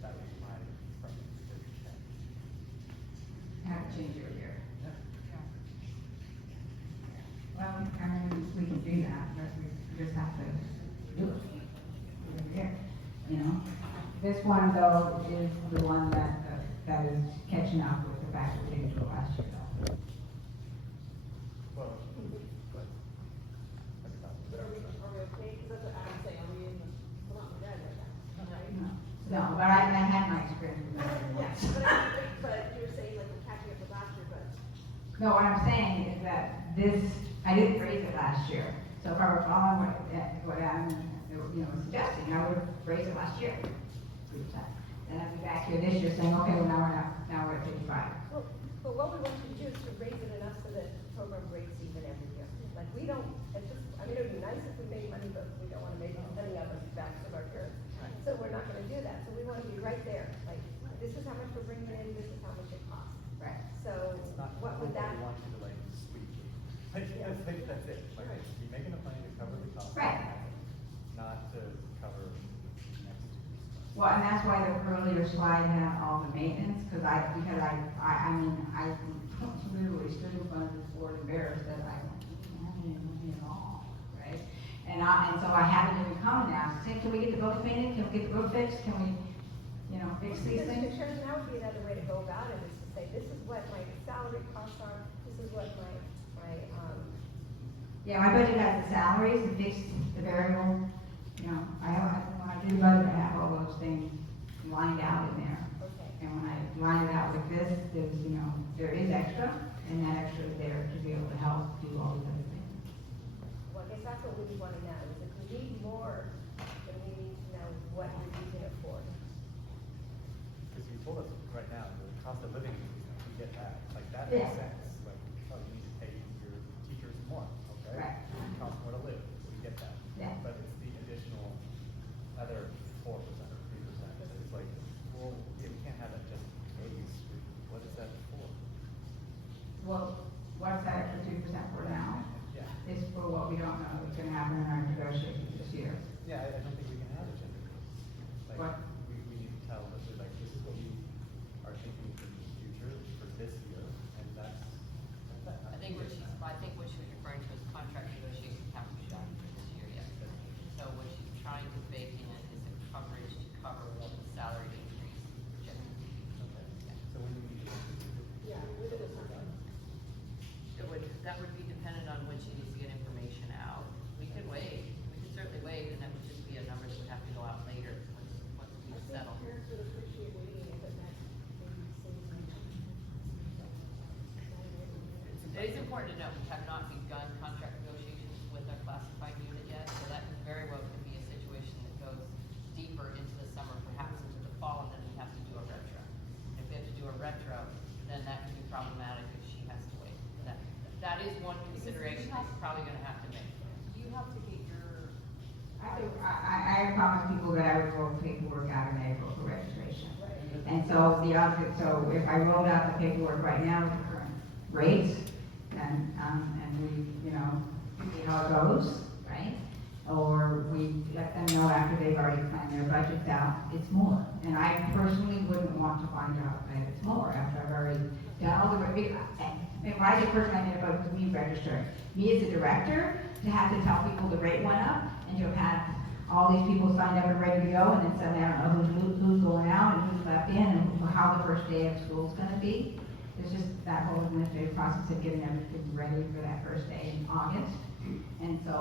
That would be my preference. have to change your year. Yeah. Well, I mean, we can do that, but we just have to do it. Every year, you know? This one though is the one that, that is catching up with the fact that we didn't do it last year though. Well, but that's about it. Are we okay? Because that's what Adam's saying, are we in the, we're not in the red right now, right? No, but I had my experience with that. Yes, but you're saying like we're catching up with last year, but. No, what I'm saying is that this, I didn't raise it last year. So if I were following what Adam, you know, was suggesting, I would have raised it last year. 3%. Then I'd be back here this year saying, okay, well, now we're at 55. Well, but what we want you to do is to raise it enough so that the program breaks even every year. Like, we don't, it's just, I mean, it would be nice if we made money, but we don't wanna make any of us back of our parents. So we're not gonna do that, so we wanna be right there, like, this is how much we're bringing in, this is how much it costs. Right. So, It's not, what would that? We want you to like sweep. Like, that's it. Like, you're making a plan to cover the cost. Right. Not to cover next year's. Well, and that's why the earlier slide had all the maintenance, because I mean, I literally stood in front of this board embarrassed that I don't have any money at all, right? And so I haven't even come now, say, can we get the roof painted, can we get the roof fixed, can we, you know, fix these things? Because now would be another way to go about it, is to say, this is what my salary costs are, this is what my, Yeah, my budget has the salaries, the fixed, the variable, you know, when I do the budget, I have all those things lined out in there. okay. And when I line it out like this, there's, you know, there is extra, and that extra is there to be able to help do all these other things. Well, I guess that's what we want to know, is if we need more, then we need to know what we're using it for. Because you told us right now, the cost of living, we get that, like, that Yeah. makes sense. Like, oh, you need to pay your teachers more, okay? Right. It costs more to live, we get that. Yeah. But it's the additional, other 4% or 3%, it's like, well, yeah, we can't have that just base, what is that for? Well, what's that extra 2% for now? Yeah. Is for what we don't know is gonna happen in our negotiations this year. Yeah, I don't think we can have a gender base. Like, What? we need to tell them, like, this is what we are thinking for the future, for this year, and that's that. I think what she was referring to is contract negotiations haven't been done for this year yet. So what she's trying to bake in is a coverage to cover the salary increase generally. So when do we need to? Yeah, with it, That would be dependent on when she needs to get information out. We could certainly wait, and that would just be a number that would have to go out later, once we settle. parents would appreciate waiting if it meant maybe saving. It is important to note, we have not begun contract negotiations with our classified unit yet, so that very well could be a situation that goes deeper into the summer, perhaps into the fall, and then we have to do a retro. If we have to do a retro, then that can be problematic if she has to wait. That is one consideration that we're probably gonna have to make. You have to get your. I promised people that I would roll paperwork out in April for registration. And so so if I rolled out the paperwork right now with the current rates, and we, you know, see how it goes, right? Or we let them know after they've already planned their budgets out, it's more. And I personally wouldn't want to find out that it's more after I've already done all the, and when I say personally, I mean about me registering. Me as a director, to have to tell people the rate went up, and to have had all these people signed up and ready to go, and then suddenly I don't know who's going out and who's left in, and how the first day of school is gonna be. It's just that whole administrative process of getting everything ready for that first day in August. And so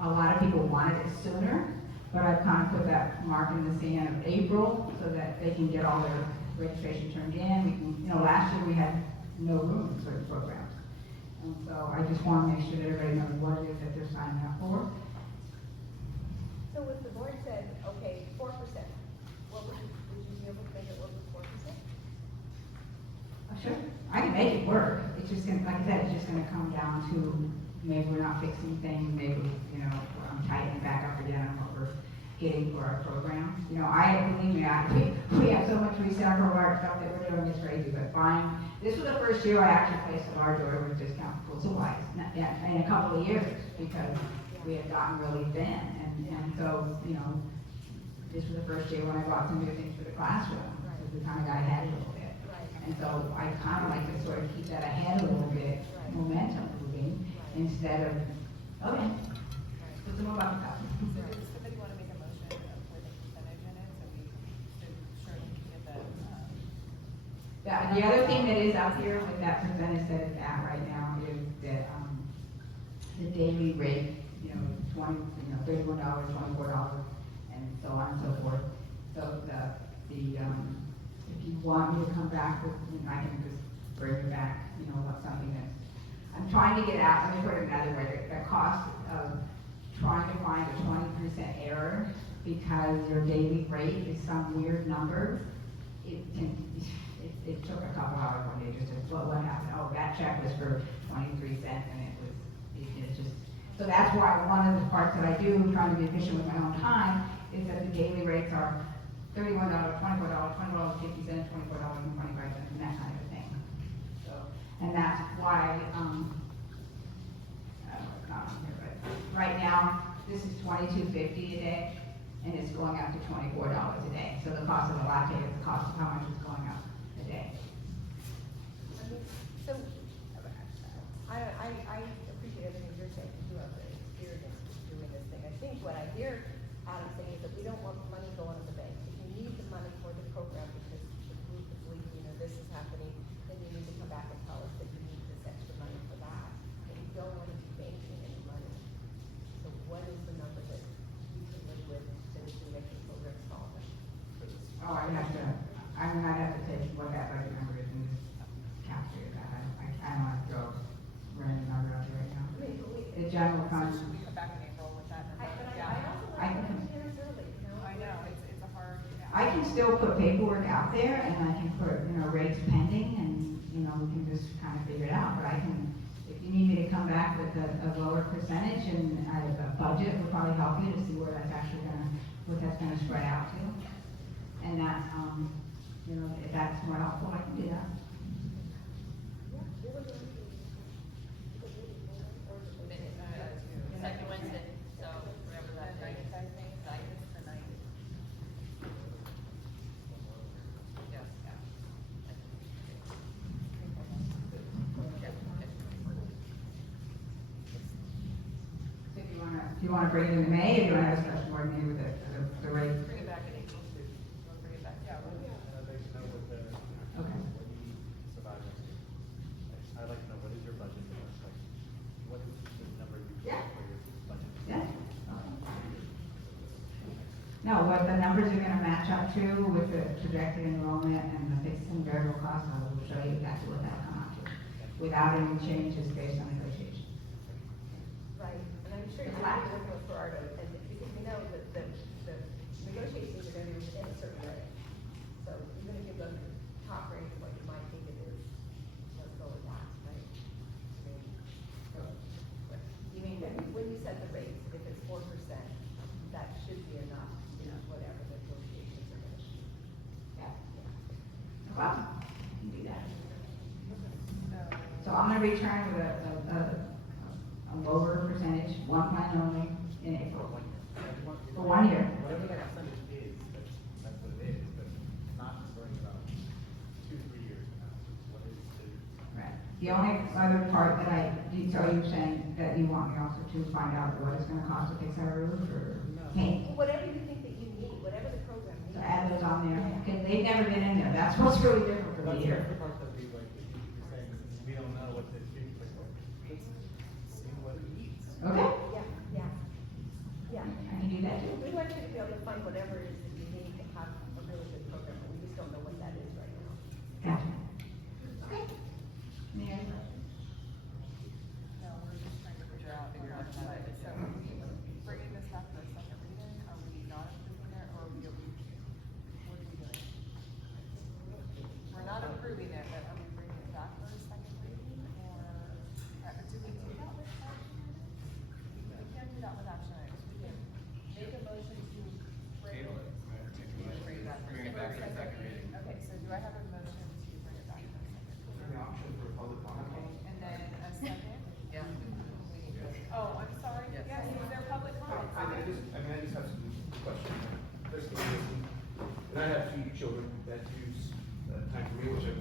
a lot of people wanted it sooner, but I've kind of put that mark in the sand of April so that they can get all their registration turned in. We can, you know, last year we had no room for certain programs. And so I just want to make sure that everybody knows what it is that they're signing up for. So if the board said, okay, 4%, what would you make it work, it's just gonna, like I said, it's just gonna come down to, maybe we're not fixing things, maybe, you know, I'm tightening back up again on what we're getting for our program. You know, believe me, we have so much recycle art stuff that we're doing is crazy, but fine. This was the first year I actually placed a large order with discount schools supplies, in a couple of years, because we had gotten really thin, and so, you know, this was the first year when I bought some new things for the classroom, because we kind of got ahead a little bit. And so I kind of like to sort of keep that ahead a little bit, momentum moving, instead of, okay, put some more buckets up. Does somebody want to make a motion for the percentage in it, so we should surely get the, The other thing that is up here with that percentage that it's at right now is the daily rate, you know, $31, $24, and so on and so forth. So if you want me to come back with, I can just bring you back, you know, something that's, I'm trying to get out, let me put it another way, the cost of trying to find a 20% error because your daily rate is some weird number, it took a couple hours one day just to, what happened? Oh, that check was for 23 cents and it's just, so that's why one of the parts that I do, trying to be efficient with my own time, is that the daily rates are $31, $24, $24.50, $24.25, and that kind of a thing. So, and that's why, I don't know, it's not on here, but right now, this is $22.50 a day, and it's going up to $24 a day. So the cost of a latte is the cost of how much it's going up a day. So, I appreciate everything you're saying, you have the experience doing this thing. I think what I hear Adam saying is that we don't want money going to the bank. If you need the money for the program because the group is believing, you know, this is happening, then you need to come back and tell us that you need this extra money for that. And you don't want to be banking any money. So what is the number that you can live with that is going to make the program solvent? Oh, I'd have to take what that budget number is and just calculate that. I don't want to throw a random number out there right now. The general fund. should we come back in April with that number? I also I like can- to understand early, you know? I know, it's a hard. I can still put paperwork out there and I can put, you know, rates pending and, you know, we can just kind of figure it out. But I can, if you need me to come back with a lower percentage and a budget would probably help you to see where that's actually gonna, what that's gonna spread out to. And that, you know, if that's more helpful, I can do that. Second Wednesday, so whatever that night, I think, it's the night. Yes, So if you wanna bring it into May, or do you wanna have a special board meeting with the rate? Bring it back in April. We'll bring it back, yeah. I'd like to know what the, Okay. what you need to survive next year. I'd like to know what is your budget, like, what is the number you Yeah. for your budget? Yeah. No, what the numbers are gonna match up to with the projected enrollment and the fixed and variable costs, I will show you exactly what that'll come out to, without any changes based on negotiation. Right, and I'm sure you're working with Gerardo, and because we know that the negotiations are gonna be within a certain range. So even if you go to the top range of what you might think it is, let's go with that, right? I mean, so, you mean, when you set the rates, if it's 4%, that should be enough, you know, whatever the negotiations are gonna be. Yeah. No problem, I can do that. So I'm gonna return with a lower percentage, one plan only, in April. For 1 year. Whatever that percentage is, that's what it is, but not worrying about 2-3 years from now. What is the? Right. The only other part that so you're saying that you want me also to find out what it's gonna cost to fix our roof or paint? Whatever you think that you need, whatever the program needs. So add those on there, because they've never been in there, that's what's really different for That's me here. the part that we like, you're saying, we don't know what the future is like. See what it needs. Okay, Yeah. I can do that too. We want you to be able to find whatever it is that you need to have a really good program, but we just don't know what that is right now. Gotcha. Okay. Any other questions? No, we're just trying to figure out, so are we bringing this back for a second reading, are we not approving it, or are we, what are we doing? We're not approving it, but are we bringing it back for a second do I have a motion to bring it back? Any option for public comment? And then a second? Yeah. Oh, I'm sorry, yes, is there public comment? I just have some questions. Basically, and I have 2 children that use time for me, which I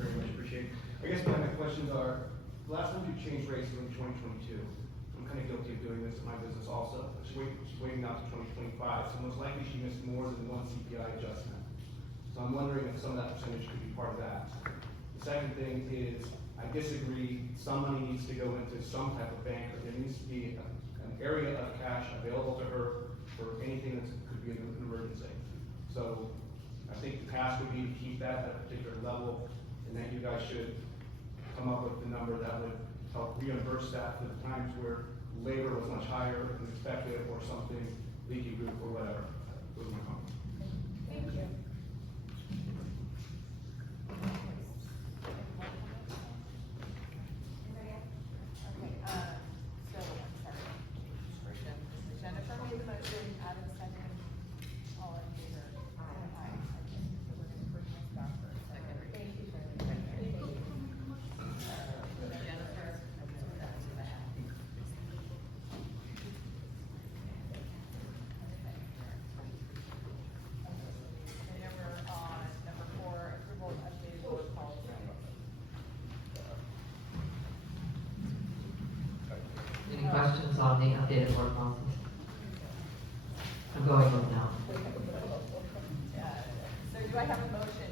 very much appreciate. I guess my questions are, the last time you changed rates was in 2022. I'm kind of guilty of doing this in my business also. She's waiting out to 2025, so most likely she missed more than one CPI adjustment. So I'm wondering if some of that percentage could be part of that. The second thing is, I disagree, some money needs to go into some type of bank, or there needs to be an area of cash available to her for anything that could be an emergency. So I think the task would be to keep that at a particular level, and then you guys should come up with the number that would help reimburse that for the times where labor was much higher than expected, or something, leaky roof or whatever. Those are my comments. Thank you. Okay, so, I'm sorry. Jennifer made the motion, Adam second, all in favor? Aye. So we're gonna bring this back for a second. Thank you, Shirley. Jennifer. And then we're on number 4, approval of updated board policy. Any questions on the updated board policies? I'm going with now. So do I have a motion